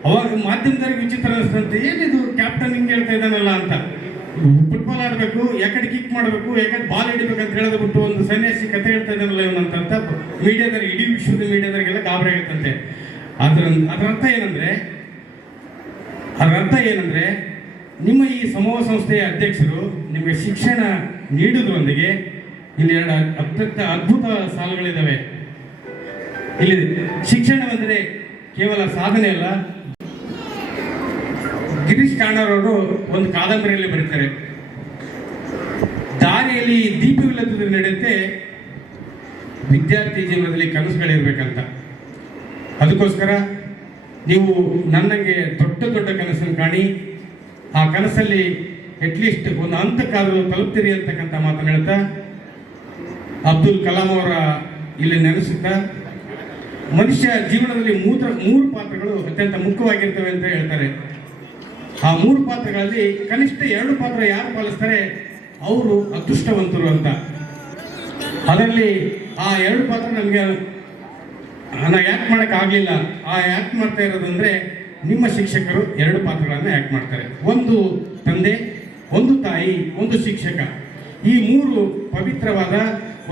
ಅವಾಗ ಮಾಧ್ಯಮದವ್ರಿಗೆ ವಿಚಿತ್ರ ಅನಿಸ್ತಂತೆ, ಏನಿದು ಕ್ಯಾಪ್ಟನ್ ಹಿಂಗೆ ಹೇಳ್ತಾ ಇದ್ದಾನಲ್ಲ ಅಂತ. ಫುಟ್ಬಾಲ್ ಆಡಬೇಕು, ಯಾಕಡೆ ಕಿಕ್ ಮಾಡಬೇಕು, ಯಾಕಡೆ ಬಾಲ್ ಹಿಡಿಬೇಕು ಅಂತ ಹೇಳೋದು ಬಿಟ್ಟು ಒಂದು ಸನ್ಯಾಸಿ ಕತೆ ಹೇಳ್ತಾ ಇದ್ದಾನಲ್ಲ ಇವನಂತ ಮೀಡಿಯಾದವ್ರಿಗೆ, ಇಡೀ ವಿಶ್ವದ ಮೀಡಿಯಾದವ್ರಿಗೆಲ್ಲ ಗಾಬರಿ ಆಗುತ್ತಂತೆ. ಅದರ ಅರ್ಥ ಏನಂದ್ರೆ ನಿಮ್ಮ ಈ ಸಮೂಹ ಸಂಸ್ಥೆಯ ಅಧ್ಯಕ್ಷರು ನಿಮಗೆ ಶಿಕ್ಷಣ ನೀಡುವುದರೊಂದಿಗೆ ಇಲ್ಲಿ 2 ಅತ್ಯಂತ ಅದ್ಭುತ ಸಾಲುಗಳಿದ್ದಾವೆ. ಇಲ್ಲಿ ಶಿಕ್ಷಣವೆಂದರೆ ಕೇವಲ ಸಾಧನೆ ಅಲ್ಲ. ಗಿರೀಶ್ ಕಾರ್ನಾಡ್ ಒಂದು ಕಾದಂಬರಿಯಲ್ಲಿ ಬರೀತಾರೆ, ದಾರಿಯಲ್ಲಿ ದೀಪವಿಲ್ಲದ ನಡೆಯುತ್ತೆ ವಿದ್ಯಾರ್ಥಿ ಜೀವನದಲ್ಲಿ ಕನಸುಗಳಿರ್ಬೇಕಂತ. ಅದಕ್ಕೋಸ್ಕರ ನೀವು ನನ್ನಂಗೆ ದೊಡ್ಡ ಕನಸನ್ನು ಕಾಣಿ, ಆ ಕನಸಲ್ಲಿ ಅಟ್ಲೀಸ್ಟ್ ಒಂದು ಹಂತಕ್ಕಾದರೂ ತಲುಪ್ತೀರಿ ಅಂತಕ್ಕಂಥ ಮಾತನ್ನು ಹೇಳ್ತಾ, ಅಬ್ದುಲ್ ಕಲಾಂ ಅವರ ಇಲ್ಲಿ ನೆನೆಸುತ್ತಾ, ಮನುಷ್ಯ ಜೀವನದಲ್ಲಿ 3 ಪಾತ್ರಗಳು ಅತ್ಯಂತ ಮುಖ್ಯವಾಗಿರ್ತವೆ ಅಂತ ಹೇಳ್ತಾರೆ. ಆ 3 ಪಾತ್ರಗಳಲ್ಲಿ ಕನಿಷ್ಠ 2 ಪಾತ್ರ ಯಾರು ಪಾಲಿಸ್ತಾರೆ ಅವರು ಅದೃಷ್ಟವಂತರು ಅಂತ. ಅದರಲ್ಲಿ ಆ 2 ಪಾತ್ರ ನಮಗೆ ನಾವು ಯಾಕೆ ಮಾಡೋಕ್ಕಾಗಲಿಲ್ಲ. ಆ ಯಾಕೆ ಮಾಡ್ತಾ ಇರೋದಂದರೆ ನಿಮ್ಮ ಶಿಕ್ಷಕರು 2 ಪಾತ್ರಗಳನ್ನು ಯಾಕೆ ಮಾಡ್ತಾರೆ. ಒಂದು ತಂದೆ, ಒಂದು ತಾಯಿ, ಒಂದು ಶಿಕ್ಷಕ. ಈ 3 ಪವಿತ್ರವಾದ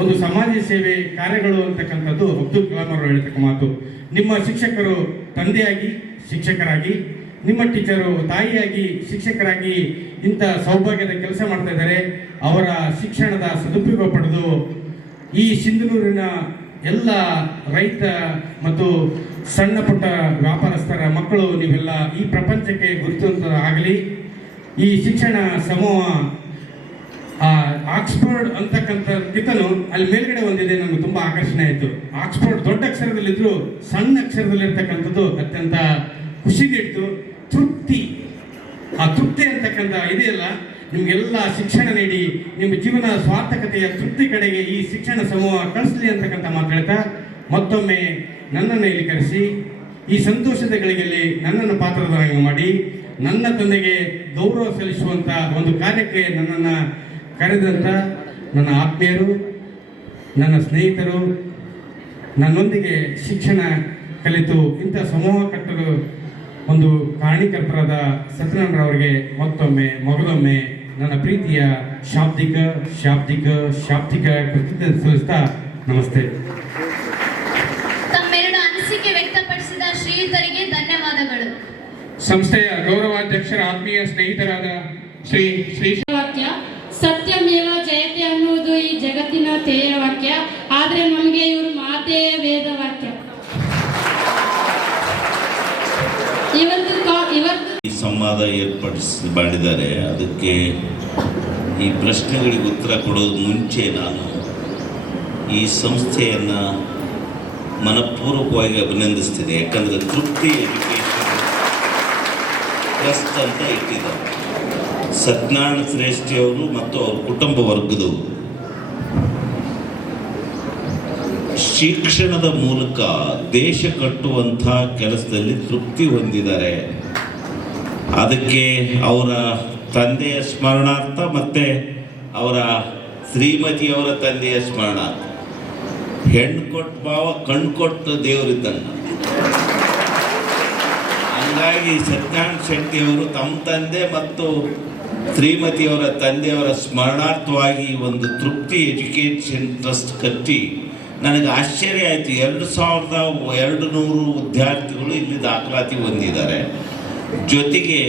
ಒಂದು ಸಮಾಜ ಸೇವೆ ಕಾರ್ಯಗಳು ಅಂತಕ್ಕಂಥದ್ದು ಅಬ್ದುಲ್ ಕಲಾಂ ಅವರು ಹೇಳ್ತಕ್ಕ ಮಾತು. ನಿಮ್ಮ ಶಿಕ್ಷಕರು ತಂದೆಯಾಗಿ ಶಿಕ್ಷಕರಾಗಿ, ನಿಮ್ಮ ಟೀಚರು ತಾಯಿಯಾಗಿ ಶಿಕ್ಷಕರಾಗಿ ಇಂಥ ಸೌಭಾಗ್ಯದ ಕೆಲಸ ಮಾಡ್ತಾ ಇದ್ದಾರೆ. ಅವರ ಶಿಕ್ಷಣದ ಸದುಪಯೋಗ ಪಡೆದು ಈ ಸಿಂಧನೂರಿನ ಎಲ್ಲ ರೈತ ಮತ್ತು ಸಣ್ಣ ಪುಟ್ಟ ವ್ಯಾಪಾರಸ್ಥರ ಮಕ್ಕಳು ನೀವೆಲ್ಲ ಈ ಪ್ರಪಂಚಕ್ಕೆ ಗುರುತಿಸುವಂತಾಗಲಿ. ಈ ಶಿಕ್ಷಣ ಸಮೂಹ ಆಕ್ಸ್ಫರ್ಡ್ ಅಂತಕ್ಕಂಥ ಕಿತನು ಅಲ್ಲಿ ಮೇಲ್ಗಡೆ ಒಂದಿದೆ, ನಮ್ಗೆ ತುಂಬ ಆಕರ್ಷಣೆ ಆಯಿತು. ಆಕ್ಸ್ಫರ್ಡ್ ದೊಡ್ಡ ಅಕ್ಷರದಲ್ಲಿದ್ದರೂ ಸಣ್ಣ ಅಕ್ಷರದಲ್ಲಿರ್ತಕ್ಕಂಥದ್ದು ಅತ್ಯಂತ ಖುಷಿ ನೀಡ್ತು. ತೃಪ್ತಿ, ಆ ತೃಪ್ತಿ ಅಂತಕ್ಕಂಥ ಇದೆಯಲ್ಲ, ನಿಮಗೆಲ್ಲ ಶಿಕ್ಷಣ ನೀಡಿ ನಿಮ್ಮ ಜೀವನ ಸ್ವಾರ್ಥಕತೆಯ ತೃಪ್ತಿ ಕಡೆಗೆ ಈ ಶಿಕ್ಷಣ ಸಮೂಹ ಕಳಿಸ್ಲಿ ಅಂತಕ್ಕಂಥ ಮಾತು ಹೇಳ್ತಾ, ಮತ್ತೊಮ್ಮೆ ನನ್ನನ್ನು ಇಲ್ಲಿ ಕರೆಸಿ ಈ ಸಂತೋಷದ ಗಳಿಗೆಯಲ್ಲಿ ನನ್ನನ್ನು ಪಾತ್ರಧಾರಣ ಮಾಡಿ ನನ್ನ ತಂದೆಗೆ ಗೌರವ ಸಲ್ಲಿಸುವಂಥ ಒಂದು ಕಾರ್ಯಕ್ಕೆ ನನ್ನನ್ನು ಕರೆದಂಥ ನನ್ನ ಆತ್ಮೀಯರು, ನನ್ನ ಸ್ನೇಹಿತರು, ನನ್ನೊಂದಿಗೆ ಶಿಕ್ಷಣ ಕಲಿತು ಇಂಥ ಸಮೂಹ ಕಟ್ಟಲು ಒಂದು ಕಾರಣೀಕರ್ತರಾದ ಸತ್ಯನಾರಾಯಣರವರಿಗೆ ಮತ್ತೊಮ್ಮೆ ಮಗದೊಮ್ಮೆ ನನ್ನ ಪ್ರೀತಿಯ ಶಾಬ್ದಿಕ ಕೃತಜ್ಞತೆ ಸಲ್ಲಿಸ್ತಾ ನಮಸ್ತೆ. ತಮ್ಮೆರಡು ಅನಿಸಿಕೆ ವ್ಯಕ್ತಪಡಿಸಿದ ಶ್ರೀಯುತರಿಗೆ ಧನ್ಯವಾದಗಳು. ಸಂಸ್ಥೆಯ ಗೌರವಾಧ್ಯಕ್ಷರ ಆತ್ಮೀಯ ಸ್ನೇಹಿತರಾದ ಶ್ರೀ ವಾಕ್ಯ ಸತ್ಯಮೇವ ಜಯತೆ ಅನ್ನುವುದು ಈ ಜಗತ್ತಿನ ಧ್ಯೇಯ ವಾಕ್ಯ. ಆದರೆ ನಮಗೆ ಇವರು ಮಾತೆಯ ವೇದ ವಾಕ್ಯ. ಈ ಸಂವಾದ ಮಾಡಿದ್ದಾರೆ. ಅದಕ್ಕೆ ಈ ಪ್ರಶ್ನೆಗಳಿಗೆ ಉತ್ತರ ಕೊಡೋದು ಮುಂಚೆ ನಾನು ಈ ಸಂಸ್ಥೆಯನ್ನು ಮನಪೂರ್ವಕವಾಗಿ ಅಭಿನಂದಿಸ್ತೀನಿ. ಯಾಕಂದರೆ ತೃಪ್ತಿ ಎಜುಕೇಷನ್ ಟ್ರಸ್ಟ್ ಅಂತ ಇಟ್ಟಿದ್ದಾರೆ ಸತ್ಯನಾರಾಯಣ ಶ್ರೇಷ್ಠಿಯವರು ಮತ್ತು ಅವ್ರ ಕುಟುಂಬ ವರ್ಗದವರು. ಶಿಕ್ಷಣದ ಮೂಲಕ ದೇಶ ಕಟ್ಟುವಂಥ ಕೆಲಸದಲ್ಲಿ ತೃಪ್ತಿ ಹೊಂದಿದ್ದಾರೆ. ಅದಕ್ಕೆ ಅವರ ತಂದೆಯ ಸ್ಮರಣಾರ್ಥ ಮತ್ತು ಅವರ ಶ್ರೀಮತಿಯವರ ತಂದೆಯ ಸ್ಮರಣಾರ್ಥ. ಹೆಣ್ಣು ಕೊಟ್ಟು ಭಾವ ಕಣ್ಣು ಕೊಟ್ಟು ದೇವರಿದ್ದಂಗೆ. ಹಂಗಾಗಿ ಸತ್ಯನಾರಾಯಣ ಶೆಟ್ಟಿಯವರು ತಮ್ಮ ತಂದೆ ಮತ್ತು ಶ್ರೀಮತಿಯವರ ತಂದೆಯವರ ಸ್ಮರಣಾರ್ಥವಾಗಿ ಒಂದು ತೃಪ್ತಿ ಎಜುಕೇಷನ್ ಟ್ರಸ್ಟ್ ಕಟ್ಟಿ ನನಗೆ ಆಶ್ಚರ್ಯ ಆಯಿತು. 2200 ವಿದ್ಯಾರ್ಥಿಗಳು ಇಲ್ಲಿ ದಾಖಲಾತಿ ಹೊಂದಿದ್ದಾರೆ. ಜೊತೆಗೆ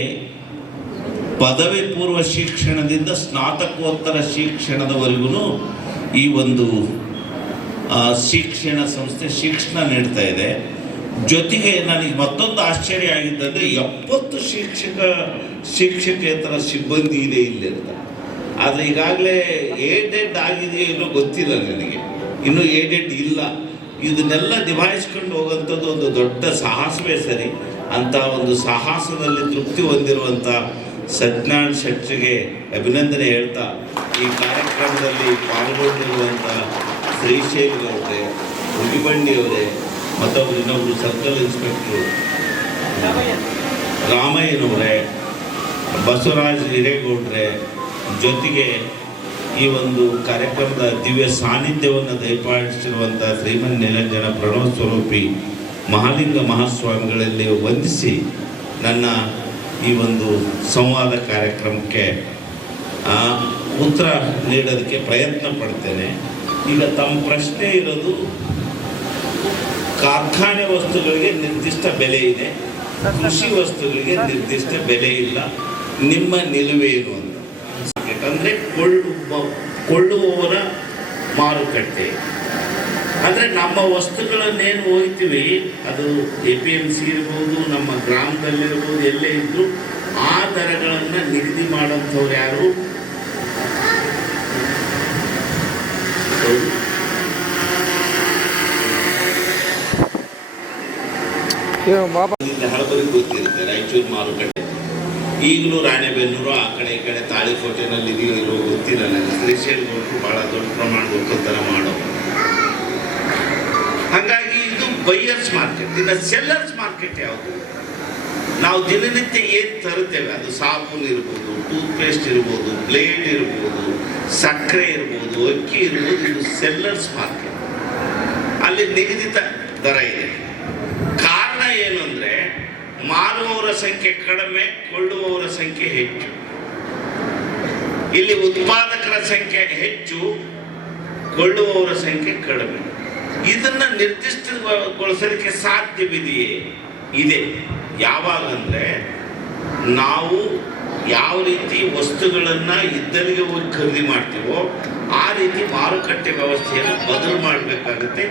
ಪದವಿ ಪೂರ್ವ ಶಿಕ್ಷಣದಿಂದ ಸ್ನಾತಕೋತ್ತರ ಶಿಕ್ಷಣದವರೆಗೂ ಈ ಒಂದು ಶಿಕ್ಷಣ ಸಂಸ್ಥೆ ಶಿಕ್ಷಣ ನೀಡ್ತಾ ಇದೆ. ಜೊತೆಗೆ ನನಗೆ ಮತ್ತೊಂದು ಆಶ್ಚರ್ಯ ಆಗಿದ್ದಂದರೆ 70 ಶಿಕ್ಷಕೇತರ ಸಿಬ್ಬಂದಿ ಇದೆ ಇಲ್ಲಿ ಅಂತ. ಆದರೆ ಈಗಾಗಲೇ ಏಡೆಡ್ ಆಗಿದೆಯೋ ಇನ್ನೂ ಗೊತ್ತಿಲ್ಲ ನನಗೆ, ಇನ್ನೂ ಏಡೆಡ್ ಇಲ್ಲ. ಇದನ್ನೆಲ್ಲ ನಿಭಾಯಿಸ್ಕೊಂಡು ಹೋಗೋಂಥದ್ದು ಒಂದು ದೊಡ್ಡ ಸಾಹಸವೇ ಸರಿ. ಅಂಥ ಒಂದು ಸಾಹಸದಲ್ಲಿ ತೃಪ್ತಿ ಹೊಂದಿರುವಂಥ ಸತ್ಯನಾರಾಯಣ ಶೆಟ್ಟಿಗೆ ಅಭಿನಂದನೆ ಹೇಳ್ತಾ, ಈ ಕಾರ್ಯಕ್ರಮದಲ್ಲಿ ಪಾಲ್ಗೊಂಡಿರುವಂಥ ಶ್ರೀಶೈಲ್ ಅವರೇ, ಹುಲಿಬಂಡಿಯವರೇ, ಮತ್ತೊಬ್ಬರು ಇನ್ನೊಬ್ಬರು ಸರ್ಕಲ್ ಇನ್ಸ್ಪೆಕ್ಟ್ರು ರಾಮಯ್ಯನವರೇ, ಬಸವರಾಜ್ ಹಿರೇಗೌಡ್ರೆ, ಜೊತೆಗೆ ಈ ಒಂದು ಕಾರ್ಯಕ್ರಮದ ದಿವ್ಯ ಸಾನ್ನಿಧ್ಯವನ್ನು ದಯಪಾಲಿಸಿರುವಂಥ ಶ್ರೀಮನ್ ನಿರಂಜನ ಪ್ರಣವ ಸ್ವರೂಪಿ ಮಹಾಲಿಂಗ ಮಹಾಸ್ವಾಮಿಗಳಲ್ಲಿ ವಂದಿಸಿ ನನ್ನ ಈ ಒಂದು ಸಂವಾದ ಕಾರ್ಯಕ್ರಮಕ್ಕೆ ಉತ್ತರ ನೀಡೋದಕ್ಕೆ ಪ್ರಯತ್ನ ಪಡ್ತೇನೆ. ಈಗ ತಮ್ಮ ಪ್ರಶ್ನೆ ಇರೋದು, ಕಾರ್ಖಾನೆ ವಸ್ತುಗಳಿಗೆ ನಿರ್ದಿಷ್ಟ ಬೆಲೆ ಇದೆ, ಕೃಷಿ ವಸ್ತುಗಳಿಗೆ ನಿರ್ದಿಷ್ಟ ಬೆಲೆ ಇಲ್ಲ, ನಿಮ್ಮ ನಿಲುವೇನು ಅಂತ. ಅಂದರೆ ಕೊಳ್ಳುವವರ ಮಾರುಕಟ್ಟೆ ಅಂದರೆ ನಮ್ಮ ವಸ್ತುಗಳನ್ನೇನು ಹೋಗ್ತೀವಿ, ಅದು APMC ಇರ್ಬೋದು, ನಮ್ಮ ಗ್ರಾಮದಲ್ಲಿರ್ಬೋದು, ಎಲ್ಲೇ ಇದ್ದರೂ ಆ ದರಗಳನ್ನು ನಿಗದಿ ಮಾಡೋಂಥವ್ರು ಯಾರು? ಹಳಬರಿಗೆ ಗೊತ್ತಿರುತ್ತೆ ರಾಯಚೂರು ಮಾರುಕಟ್ಟೆ. ಈಗಲೂ ರಾಣೆಬೆನ್ನೂರು ಆ ಕಡೆ ಈ ಕಡೆ ತಾಳಿಕೋಟೆನಲ್ಲಿ ಇದೆಯೋ ಇರೋ ಗೊತ್ತಿಲ್ಲ ನನಗೆ. ಶ್ರೀಶೈಲಗಳು ಭಾಳ ದೊಡ್ಡ ಪ್ರಮಾಣದ ಒಕ್ಕಲ್ತನ ಮಾಡೋ. ಹಾಗಾಗಿ ಇದು ಬೈಯರ್ಸ್ ಮಾರ್ಕೆಟ್. ಇನ್ನು ಸೆಲ್ಲರ್ಸ್ ಮಾರ್ಕೆಟ್ ಯಾವುದು? ನಾವು ದಿನನಿತ್ಯ ಏನು ತರುತ್ತೇವೆ, ಅದು ಸಾಬೂನು ಇರ್ಬೋದು, ಟೂತ್ಪೇಸ್ಟ್ ಇರ್ಬೋದು, ಬ್ಲೇಡ್ ಇರ್ಬೋದು, ಸಕ್ಕರೆ ಇರ್ಬೋದು, ಅಕ್ಕಿ ಇರ್ಬೋದು, ಇದು ಸೆಲ್ಲರ್ಸ್ ಮಾರ್ಕೆಟ್. ಅಲ್ಲಿ ನಿಗದಿತ ದರ ಇದೆ. ಕಾರಣ ಏನು ಅಂದರೆ, ಮಾರುವವರ ಸಂಖ್ಯೆ ಕಡಿಮೆ, ಕೊಳ್ಳುವವರ ಸಂಖ್ಯೆ ಹೆಚ್ಚು. ಇಲ್ಲಿ ಉತ್ಪಾದಕರ ಸಂಖ್ಯೆ ಹೆಚ್ಚು, ಕೊಳ್ಳುವವರ ಸಂಖ್ಯೆ ಕಡಿಮೆ. ಇದನ್ನು ನಿರ್ದಿಷ್ಟಗೊಳಿಸಲಿಕ್ಕೆ ಸಾಧ್ಯವಿದೆಯೇ? ಇದೆ. ಯಾವಾಗಂದರೆ, ನಾವು ಯಾವ ರೀತಿ ವಸ್ತುಗಳನ್ನು ಇದ್ದಲ್ಲಿಗೆ ಹೋಗಿ ಖರೀದಿ ಮಾಡ್ತೀವೋ ಆ ರೀತಿ ಮಾರುಕಟ್ಟೆ ವ್ಯವಸ್ಥೆಯನ್ನು ಬದಲು ಮಾಡಬೇಕಾಗುತ್ತೆ.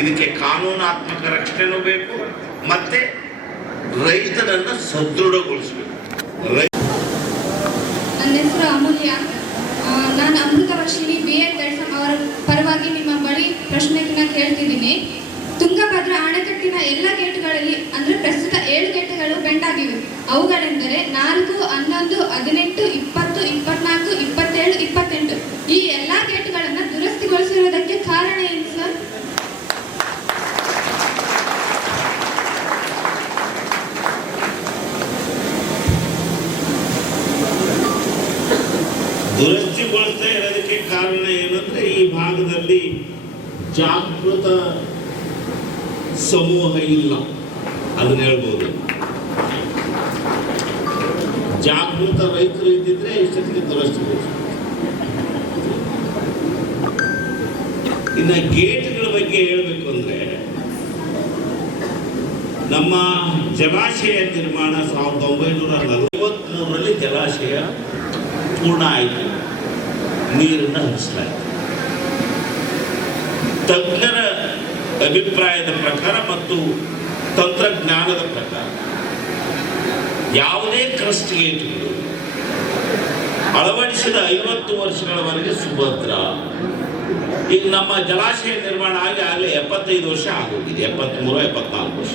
ಇದಕ್ಕೆ ಕಾನೂನಾತ್ಮಕ ರಕ್ಷಣೆನೂ ಬೇಕು, ಮತ್ತು ರೈತರನ್ನು ಸದೃಢಗೊಳಿಸಬೇಕು. ನನ್ನ ಹೆಸರು ಅಮೂಲ್ಯ. ನಾನು ಅಮೃತವರ್ಷಿಣಿ BA ಅವರ ಪರವಾಗಿ ನಿಮ್ಮ ಬಳಿ ಪ್ರಶ್ನೆಯನ್ನು ಕೇಳ್ತಿದ್ದೀನಿ. ತುಂಗಭದ್ರಾ ಅಣೆಕಟ್ಟಿನ ಎಲ್ಲ ಗೇಟ್ಗಳಲ್ಲಿ ಅಂದರೆ ಪ್ರಸ್ತುತ 7 ಗೇಟ್ಗಳು ಬೆಂಡಾಗಿವೆ. ಅವುಗಳೆಂದರೆ 4, 11, 18, 20, 24, 27, 28. ಈ ಎಲ್ಲ ಗೇಟ್ಗಳನ್ನು ದುರಸ್ತಿಗೊಳಿಸಿರುವುದಕ್ಕೆ ಕಾರಣ ಏನು ಸರ್? ದುರಸ್ತಿಗೊಳಿಸ್ತಾ ಇರೋದಕ್ಕೆ ಕಾರಣ ಏನಂದರೆ, ಈ ಭಾಗದಲ್ಲಿ ಜಾಗೃತ ಸಮೂಹ ಇಲ್ಲ, ಅದನ್ನ ಹೇಳ್ಬೋದು. ಜಾಗೃತ ರೈತರು ಇದ್ದಿದ್ರೆ ಇಷ್ಟೊತ್ತಿಗೆ ದುರಸ್ತಿ. ಇನ್ನು ಗೇಟ್ಗಳ ಬಗ್ಗೆ ಹೇಳಬೇಕು ಅಂದರೆ, ನಮ್ಮ ಜಲಾಶಯ ನಿರ್ಮಾಣ 1943ರಲ್ಲಿ ಜಲಾಶಯ ಪೂರ್ಣ ಆಯಿತು, ನೀರನ್ನು ಹರಿಸಲಾಯಿತು. ತಜ್ಞರ ಅಭಿಪ್ರಾಯದ ಪ್ರಕಾರ ಮತ್ತು ತಂತ್ರಜ್ಞಾನದ ಪ್ರಕಾರ ಯಾವುದೇ ಕ್ರಸ್ಟ್ ಗೇಟ್ಗಳು ಅಳವಡಿಸಿದ 50 ವರ್ಷಗಳವರೆಗೆ ಸುಭದ್ರ. ಈಗ ನಮ್ಮ ಜಲಾಶಯ ನಿರ್ಮಾಣ ಆಗಿ ಆಗಲೇ 75 ವರ್ಷ ಆಗೋಗಿದೆ, 73-74 ವರ್ಷ.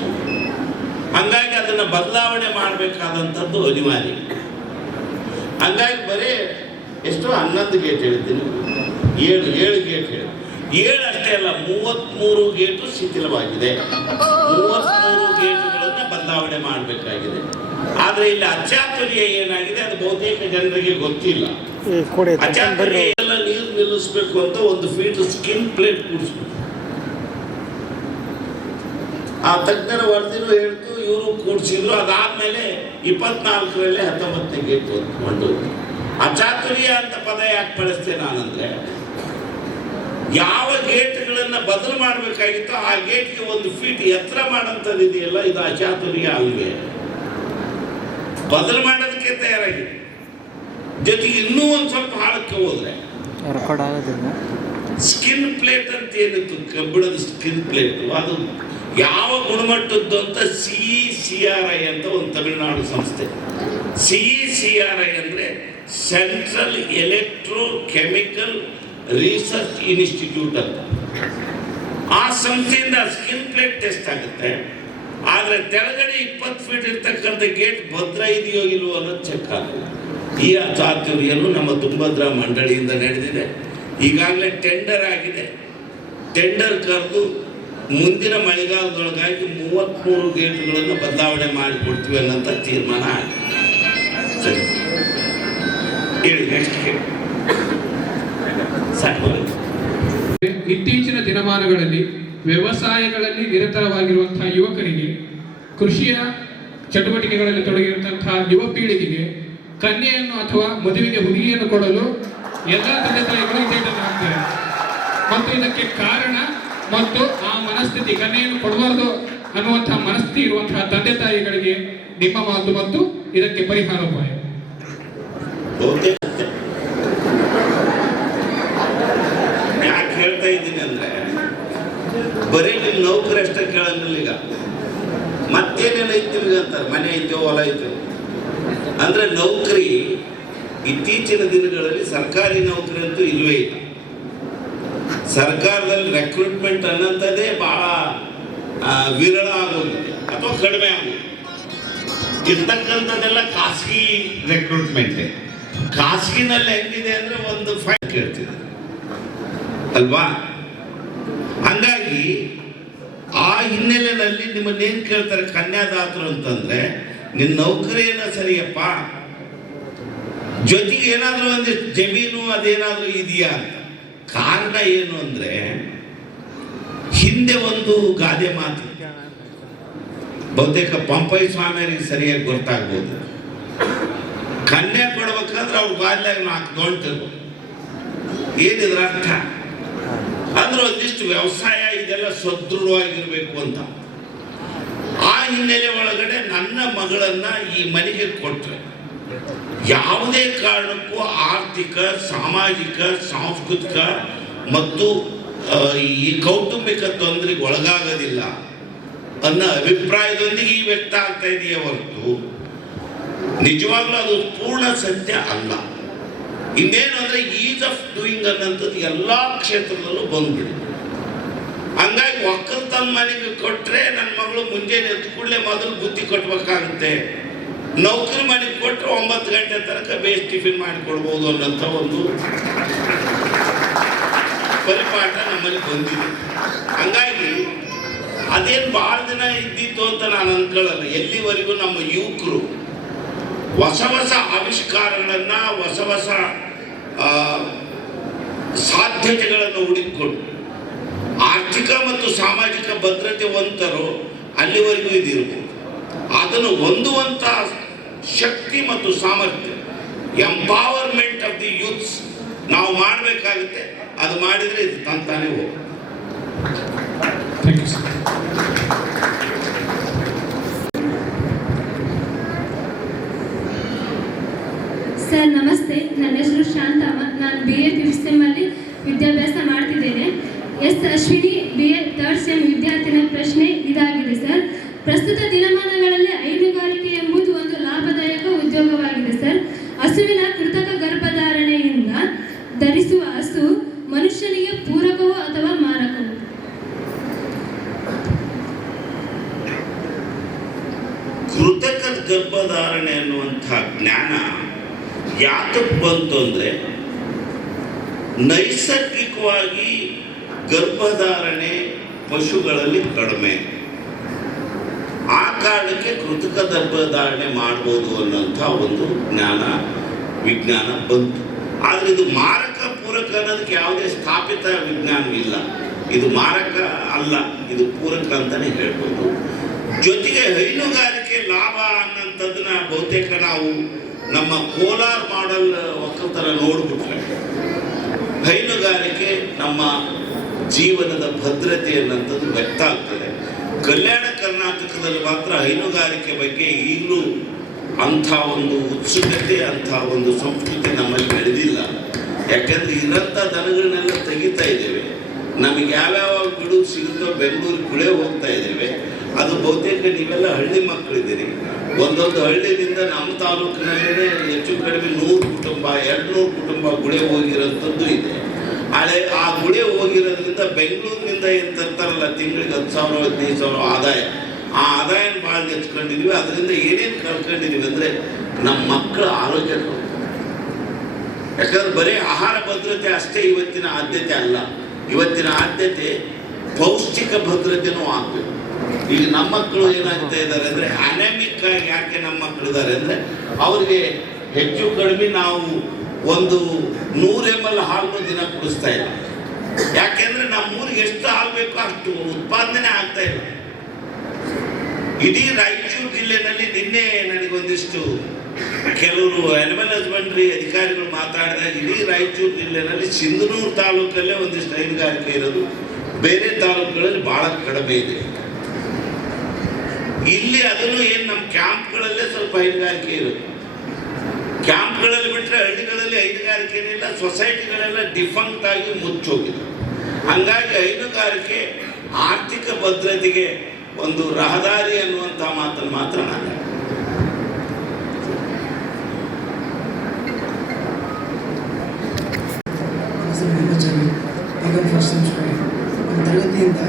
ಹಂಗಾಗಿ ಅದನ್ನು ಬದಲಾವಣೆ ಮಾಡಬೇಕಾದಂಥದ್ದು ಅನಿವಾರ್ಯ. ಹಂಗಾಗಿ ಬರೀ ಎಷ್ಟು 11 ಗೇಟ್ ಹೇಳಿದ್ದೀನಿ, 7 ಗೇಟ್ ಹೇಳಿ, 7 ಅಷ್ಟೇ ಅಲ್ಲ, 33 ಗೇಟು ಶಿಥಿಲವಾಗಿದೆ. 33 ಗೇಟುಗಳನ್ನು ಬದಲಾವಣೆ ಮಾಡಬೇಕಾಗಿದೆ. ಆದರೆ ಇಲ್ಲಿ ಅಚಾತುರ್ಯ ಏನಾಗಿದೆ ಅದು ಬಹುತೇಕ ಜನರಿಗೆ ಗೊತ್ತಿಲ್ಲ. ಅಚಾತುರ್ಯ ಎಲ್ಲ ನೀರು ನಿಲ್ಲಿಸಬೇಕು ಅಂತ 1 ಫೀಟ್ ಸ್ಕಿನ್ ಪ್ಲೇಟ್ ಕೂಡಿಸ್ಬೇಕು. ಆ ತಜ್ಞರ ವರದಿನೂ ಹೇಳ್ತು, ಇವರು ಕೂಡಿಸಿದ್ರು. ಅದಾದ್ಮೇಲೆ 24ರಲ್ಲಿ 19ನೇ ಗೇಟ್ ಹೊಂಟೋಯ್ತು. ಅಚಾತುರ್ಯ ಅಂತ ಪದ ಯಾಕೆ ಬಳಸ್ತೇನೆ ನಾನಂದ್ರೆ, ಯಾವ ಗೇಟ್ಗಳನ್ನು ಬದಲು ಮಾಡಬೇಕಾಗಿತ್ತೋ ಆ ಗೇಟ್ಗೆ 1 ಫೀಟ್ ಎತ್ತರ ಮಾಡೋಂಥದ್ದು ಇದೆಯಲ್ಲ, ಇದು ಅಚಾತುರ್ಯ ಅಲ್ವೇ. ಬದಲು ಮಾಡೋದಕ್ಕೆ ತಯಾರಾಗಿದೆ. ಜೊತೆಗೆ ಇನ್ನೂ ಒಂದು ಸ್ವಲ್ಪ ಹಾಳಕ್ಕೆ ಹೋದ್ರೆ ಸ್ಕಿನ್ ಪ್ಲೇಟ್ ಅಂತ ಏನಿತ್ತು, ಕಬ್ಬಿಣದ ಸ್ಕಿನ್ ಪ್ಲೇಟ್, ಅದು ಯಾವ ಗುಣಮಟ್ಟದ್ದು ಅಂತ CECRI ಅಂತ ಒಂದು ತಮಿಳುನಾಡು ಸಂಸ್ಥೆ. CECRI ಅಂದರೆ central electro chemical research institute ಅಂತ. ಆ ಸಂಸ್ಥೆಯಿಂದ ಸ್ಕಿನ್ ಪ್ಲೇಟ್ ಟೆಸ್ಟ್ ಆಗುತ್ತೆ. ಆದರೆ ತೆಳಗಡೆ 20 ಫೀಟ್ ಇರ್ತಕ್ಕಂಥ ಗೇಟ್ ಭದ್ರ ಇದೆಯೋ ಇಲ್ವೋ ಅನ್ನೋದು ಚೆಕ್ ಆಗಲ್ಲ. ಈ ಅಚಾತುರ್ಯನು ನಮ್ಮ ತುಂಗಭದ್ರಾ ಮಂಡಳಿಯಿಂದ ನಡೆದಿದೆ. ಈಗಾಗಲೇ ಟೆಂಡರ್ ಆಗಿದೆ. ಟೆಂಡರ್ ಕರೆದು ಮುಂದಿನ ಮಳೆಗಾಲದೊಳಗಾಗಿ 33 ಗೇಟ್ಗಳನ್ನು ಬದಲಾವಣೆ ಮಾಡಿಕೊಡ್ತೀವಿ ಅನ್ನೋಂಥ ತೀರ್ಮಾನ ಆಗಿದೆ. ಸರಿ, ಹೇಳಿ ನೆಕ್ಸ್ಟ್ ಗೇಟ್. ಇತ್ತೀಚಿನ ದಿನಮಾನಗಳಲ್ಲಿ ವ್ಯವಸಾಯಗಳಲ್ಲಿ ನಿರತವಾಗಿರುವಂತಹ ಯುವಕರಿಗೆ, ಕೃಷಿಯ ಚಟುವಟಿಕೆಗಳಲ್ಲಿ ತೊಡಗಿರುವಂತಹ ಯುವ ಪೀಳಿಗೆಗೆ ಕನ್ಯೆಯನ್ನು ಅಥವಾ ಮದುವೆಗೆ ಹುಡುಗಿಯನ್ನು ಕೊಡಲು ಎಲ್ಲ ತಂದೆ ತಾಯಿಗಳು ಹಿಂದೇಟನ್ನು ಹಾಕ್ತಾರೆ. ಮತ್ತು ಇದಕ್ಕೆ ಕಾರಣ ಮತ್ತು ಆ ಮನಸ್ಥಿತಿ, ಕನ್ಯೆಯನ್ನು ಕೊಡಬಾರದು ಅನ್ನುವಂತಹ ಮನಸ್ಥಿತಿ ಇರುವಂತಹ ತಂದೆ ತಾಯಿಗಳಿಗೆ ನಿಮ್ಮ ಮಾತು ಮತ್ತು ಇದಕ್ಕೆ ಪರಿಹಾರ ಉಪಾಯ. ಯಾಕೆ ಹೇಳ್ತಾ ಇದ್ದೀನಿ ಅಂದ್ರೆ, ಬರೀ ನಿಮ್ಮ ನೌಕರಿ ಅಷ್ಟೇ ಕೇಳಂಗಿಲ್ಲ. ಈಗ ಮತ್ತೇನೇನು ಐತಿ ನಿಮಗೆ ಅಂತಾರೆ, ಮನೆ ಐತೋ ಹೊಲ ಐತೋ ಅಂದ್ರೆ ನೌಕರಿ. ಇತ್ತೀಚಿನ ದಿನಗಳಲ್ಲಿ ಸರ್ಕಾರಿ ನೌಕರಿ ಅಂತೂ ಇಲ್ವೇ ಇಲ್ಲ. ಸರ್ಕಾರದಲ್ಲಿ ರೆಕ್ರೂಟ್ಮೆಂಟ್ ಅನ್ನೋಂಥದ್ದೇ ಬಹಳ ವಿರಳ ಆಗೋಗಿದೆ ಅಥವಾ ಕಡಿಮೆ ಆಗೋದು. ಇರ್ತಕ್ಕಂಥದ್ದೆಲ್ಲ ಖಾಸಗಿ ರೆಕ್ರೂಟ್ಮೆಂಟೇ. ಖಾಸಗಿನಲ್ಲಿ ಹೆಂಗಿದೆ ಅಂದ್ರೆ ಒಂದು ಫೈಲ್ ಕೇಳ್ತಿದೆ ಅಲ್ವಾ. ಹಂಗಾಗಿ ಆ ಹಿನ್ನೆಲೆಯಲ್ಲಿ ನಿಮ್ಮನ್ನೇನು ಕೇಳ್ತಾರೆ ಕನ್ಯಾದಾತರು ಅಂತಂದ್ರೆ, ನಿನ್ನ ನೌಕರಿಯನ್ನ ಸರಿಯಪ್ಪ, ಜೊತೆಗೆ ಏನಾದರೂ ಒಂದಿಷ್ಟು ಜಮೀನು ಅದೇನಾದರೂ ಇದೆಯಾ ಅಂತ. ಕಾರಣ ಏನು ಅಂದ್ರೆ, ಹಿಂದೆ ಒಂದು ಗಾದೆ ಮಾತು, ಬಹುತೇಕ ಪಂಪೈ ಸ್ವಾಮಿಯರಿಗೆ ಸರಿಯಾಗಿ ಗೊತ್ತಾಗ್ಬೋದು. ಕನ್ಯಾ ಕೊಡ್ಬೇಕಾದ್ರೆ ಅವ್ರ ಬಾಲ್ಯಾಗ 4 ದೊಡ್ಡದು. ಏನಿದ್ರ ಅರ್ಥ ಅಂದ್ರೆ ಒಂದಿಷ್ಟು ವ್ಯವಸಾಯ ಇದೆಲ್ಲ ಸದೃಢವಾಗಿರ್ಬೇಕು ಅಂತ. ಆ ಹಿನ್ನೆಲೆ ಒಳಗಡೆ ನನ್ನ ಮಗಳನ್ನ ಈ ಮನೆಗೆ ಕೊಟ್ರೆ ಯಾವುದೇ ಕಾರಣಕ್ಕೂ ಆರ್ಥಿಕ, ಸಾಮಾಜಿಕ, ಸಾಂಸ್ಕೃತಿಕ ಮತ್ತು ಈ ಕೌಟುಂಬಿಕ ತೊಂದರೆಗೆ ಒಳಗಾಗೋದಿಲ್ಲ ಅನ್ನೋ ಅಭಿಪ್ರಾಯದೊಂದಿಗೆ ಈ ವ್ಯಕ್ತ ಆಗ್ತಾ ಇದೆಯೇ ಹೊರತು ನಿಜವಾಗ್ಲೂ ಅದು ಪೂರ್ಣ ಸತ್ಯ ಅಲ್ಲ. ಇನ್ನೇನು ಅಂದ್ರೆ ಈಸ್ ಆಫ್ ಡೂಯಿಂಗ್ ಅನ್ನೋಂಥದ್ದು ಎಲ್ಲ ಕ್ಷೇತ್ರದಲ್ಲೂ ಬಂದ್ಬಿಡಿ. ಹಂಗಾಗಿ ಒಕ್ಕಲ್ತನ ಮನೆಗೆ ಕೊಟ್ರೆ ನನ್ನ ಮಗಳು ಮುಂಜಾನೆ ಎದ್ದು ಕೂಡಲೇ ಮೊದಲು ಬುದ್ಧಿ ಕೊಟ್ಬೇಕಾಗುತ್ತೆ. ನೌಕರಿ ಮನೆಗೆ ಕೊಟ್ಟರೆ 9 ಗಂಟೆ ತನಕ ಬೇಸ್ ಟಿಫಿನ್ ಮಾಡಿಕೊಡ್ಬೋದು ಅನ್ನೋಂಥ ಒಂದು ಪರಿಪಾಠ ನಮ್ಮಲ್ಲಿ ಬಂದಿದೆ. ಹಂಗಾಗಿ ಅದೇನು ಭಾಳ ದಿನ ಇದ್ದಿತ್ತು ಅಂತ ನಾನು ಅನ್ಕೊಳ್ಳಲ್ಲ. ಎಲ್ಲಿವರೆಗೂ ನಮ್ಮ ಯುವಕರು ಹೊಸ ಹೊಸ ಆವಿಷ್ಕಾರಗಳನ್ನು, ಹೊಸ ಹೊಸ ಸಾಧ್ಯತೆಗಳನ್ನು ಹುಡುಕಿಕೊಂಡು ಆರ್ಥಿಕ ಮತ್ತು ಸಾಮಾಜಿಕ ಭದ್ರತೆ ಹೊಂದರೋ ಅಲ್ಲಿವರೆಗೂ ಇದಿರ್ಬೋದು. ಅದನ್ನು ಹೊಂದುವಂಥ ಶಕ್ತಿ ಮತ್ತು ಸಾಮರ್ಥ್ಯ, ಎಂಪವರ್ಮೆಂಟ್ ಆಫ್ ದಿ ಯೂತ್ಸ್ ನಾವು ಮಾಡಬೇಕಾಗುತ್ತೆ. ಅದು ಮಾಡಿದರೆ ಇದು ತಂತಾನೆ ಹೋಗುತ್ತೆ. Thank you sir. ಸರ್ ನಮಸ್ತೆ, ನನ್ನ ಹೆಸರು ಶಾಂತಮ್ಮ. ನಾನು BA 5th ಸೆಮ್ಮಲ್ಲಿ ವಿದ್ಯಾಭ್ಯಾಸ ಮಾಡ್ತಿದ್ದೇನೆ. S Ashwini BA 3rd sem ವಿದ್ಯಾರ್ಥಿನ ಪ್ರಶ್ನೆ ಇದಾಗಿದೆ ಸರ್. ಪ್ರಸ್ತುತ ದಿನಮಾನಗಳಲ್ಲಿ ಹೈನುಗಾರಿಕೆ ಎಂಬುದು ಒಂದು ಲಾಭದಾಯಕ ಉದ್ಯೋಗವಾಗಿದೆ ಸರ್. ಹಸುವಿನ ಕೃತಕ ಗರ್ಭಧಾರಣೆಯಿಂದ ಧರಿಸುವ ಹಸು ಮನುಷ್ಯನಿಗೆ ಪೂರಕವೋ ಅಥವಾ ಮಾರಕವೋ? ಕೃತಕ ಗರ್ಭಧಾರಣೆ ಅನ್ನುವಂಥ ಜ್ಞಾನ ಯಾತಕ್ಕೆ ಬಂತು ಅಂದರೆ, ನೈಸರ್ಗಿಕವಾಗಿ ಗರ್ಭಧಾರಣೆ ಪಶುಗಳಲ್ಲಿ ಕಡಿಮೆ, ಆ ಕಾರಣಕ್ಕೆ ಕೃತಕ ಗರ್ಭಧಾರಣೆ ಮಾಡ್ಬೋದು ಅನ್ನೋಂಥ ಒಂದು ವಿಜ್ಞಾನ ಬಂತು. ಆದರೆ ಇದು ಮಾರಕ ಪೂರಕ ಅನ್ನೋದಕ್ಕೆ ಯಾವುದೇ ಸ್ಥಾಪಿತ ವಿಜ್ಞಾನವಿಲ್ಲ. ಇದು ಮಾರಕ ಅಲ್ಲ, ಇದು ಪೂರಕ ಅಂತಲೇ ಹೇಳ್ಬೋದು. ಜೊತೆಗೆ ಹೈನುಗಾರಿಕೆ ಲಾಭ ಅನ್ನೋಂಥದ್ದನ್ನ ಬಹುತೇಕ ನಾವು ನಮ್ಮ ಕೋಲಾರ ಮಾಡೆಲ್ ಒಕ್ಕಲ್ತನ ನೋಡ್ಬಿಟ್ರೆ, ಹೈನುಗಾರಿಕೆ ನಮ್ಮ ಜೀವನದ ಭದ್ರತೆ ಅನ್ನೋಂಥದ್ದು ವ್ಯಕ್ತ ಆಗ್ತದೆ. ಕಲ್ಯಾಣ ಕರ್ನಾಟಕದಲ್ಲಿ ಮಾತ್ರ ಹೈನುಗಾರಿಕೆ ಬಗ್ಗೆ ಈಗಲೂ ಅಂಥ ಒಂದು ಉತ್ಸುಕತೆ, ಅಂಥ ಒಂದು ಸಂಸ್ಕೃತಿ ನಮ್ಮಲ್ಲಿ ಬೆಳೆದಿಲ್ಲ. ಯಾಕಂದರೆ ಇರೋಂಥ ದನಗಳನ್ನೆಲ್ಲ ತೆಗಿತಾ ಇದ್ದೇವೆ. ನಮಗೆ ಯಾವ್ಯಾವ ಬಿಡುವು ಸಿಗುತ್ತೋ ಬೆಂಗಳೂರು ಕುಳೆ ಹೋಗ್ತಾ ಇದ್ದೇವೆ. ಅದು ಬಹುತೇಕ ನೀವೆಲ್ಲ ಹಳ್ಳಿ ಮಕ್ಕಳಿದ್ದೀರಿ. ಒಂದೊಂದು ಹಳ್ಳಿಯಿಂದ ನಮ್ಮ ತಾಲೂಕಿನಲ್ಲೇ ಹೆಚ್ಚು ಕಡಿಮೆ 100 ಕುಟುಂಬ 200 ಕುಟುಂಬ ಗುಳೆ ಹೋಗಿರೋಂಥದ್ದು ಇದೆ. ಆ ಗುಳೆ ಹೋಗಿರೋದ್ರಿಂದ ಬೆಂಗಳೂರಿನಿಂದ ಏನು ತರ್ತಾರಲ್ಲ ತಿಂಗಳಿಗೆ 10,000 15,000 ಆದಾಯ, ಆ ಆದಾಯನ ಭಾಳ ನೆಚ್ಕೊಂಡಿದ್ದೀವಿ. ಅದರಿಂದ ಏನೇನು ಕಳ್ಕೊಂಡಿದ್ದೀವಿ ಅಂದರೆ ನಮ್ಮ ಮಕ್ಕಳ ಆರೋಗ್ಯ. ಯಾಕಂದ್ರೆ ಬರೀ ಆಹಾರ ಭದ್ರತೆ ಅಷ್ಟೇ ಇವತ್ತಿನ ಆದ್ಯತೆ ಅಲ್ಲ. ಇವತ್ತಿನ ಆದ್ಯತೆ ಪೌಷ್ಟಿಕ ಭದ್ರತೆನೂ ಆಗಬೇಕು. ಈಗ ನಮ್ಮ ಮಕ್ಕಳು ಏನಾಗ್ತಾ ಇದ್ದಾರೆ ಅಂದರೆ, ಅನೆಮಿಕ್ ಆಗಿ ಯಾಕೆ ನಮ್ಮ ಮಕ್ಕಳು ಇದ್ದಾರೆ ಅಂದರೆ, ಅವ್ರಿಗೆ ಹೆಚ್ಚು ಕಡಿಮೆ ನಾವು ಒಂದು 100 ml ಹಾಲನ್ನು ದಿನ ಕುಡಿಸ್ತಾ ಇಲ್ಲ. ಯಾಕೆಂದ್ರೆ ನಮ್ಮೂರಿಗೆ ಎಷ್ಟು ಹಾಲು ಬೇಕೋ ಅಷ್ಟು ಉತ್ಪಾದನೆ ಆಗ್ತಾ ಇಲ್ಲ. ಇಡೀ ರಾಯಚೂರು ಜಿಲ್ಲೆನಲ್ಲಿ ನಿನ್ನೆ ನನಗೊಂದಿಷ್ಟು ಕೆಲವರು ಅನಿಮಲ್ ಹಸ್ಬೆಂಡ್ರಿ ಅಧಿಕಾರಿಗಳು ಮಾತಾಡಿದಾಗ, ಇಡೀ ರಾಯಚೂರು ಜಿಲ್ಲೆನಲ್ಲಿ ಸಿಂಧನೂರು ತಾಲೂಕಲ್ಲೇ ಒಂದಿಷ್ಟು ಹೈನುಗಾರಿಕೆ ಇರೋದು, ಬೇರೆ ತಾಲೂಕುಗಳಲ್ಲಿ ಭಾಳ ಕಡಿಮೆ ಇದೆ. ಇಲ್ಲಿ ಅದನ್ನು ಏನು ನಮ್ಮ ಕ್ಯಾಂಪ್ಗಳಲ್ಲೇ ಸ್ವಲ್ಪ ಹೈನುಗಾರಿಕೆ ಇರುತ್ತೆ. ಕ್ಯಾಂಪ್ಗಳಲ್ಲಿ ಬಿಟ್ಟರೆ ಹಳ್ಳಿಗಳಲ್ಲಿ ಹೈನುಗಾರಿಕೆ ಏನಿಲ್ಲ. ಸೊಸೈಟಿಗಳೆಲ್ಲ ಡಿಫಂಕ್ಟ್ ಆಗಿ ಮುಚ್ಚೋಗಿದೆ. ಹಂಗಾಗಿ ಹೈನುಗಾರಿಕೆ ಆರ್ಥಿಕ ಭದ್ರತೆಗೆ ಒಂದು ರಹದಾರಿ ಅನ್ನುವಂಥ ಮಾತನ್ನು ಮಾತ್ರ ನಾನು ನಮ್ಮ ತರಗತಿಯಿಂದ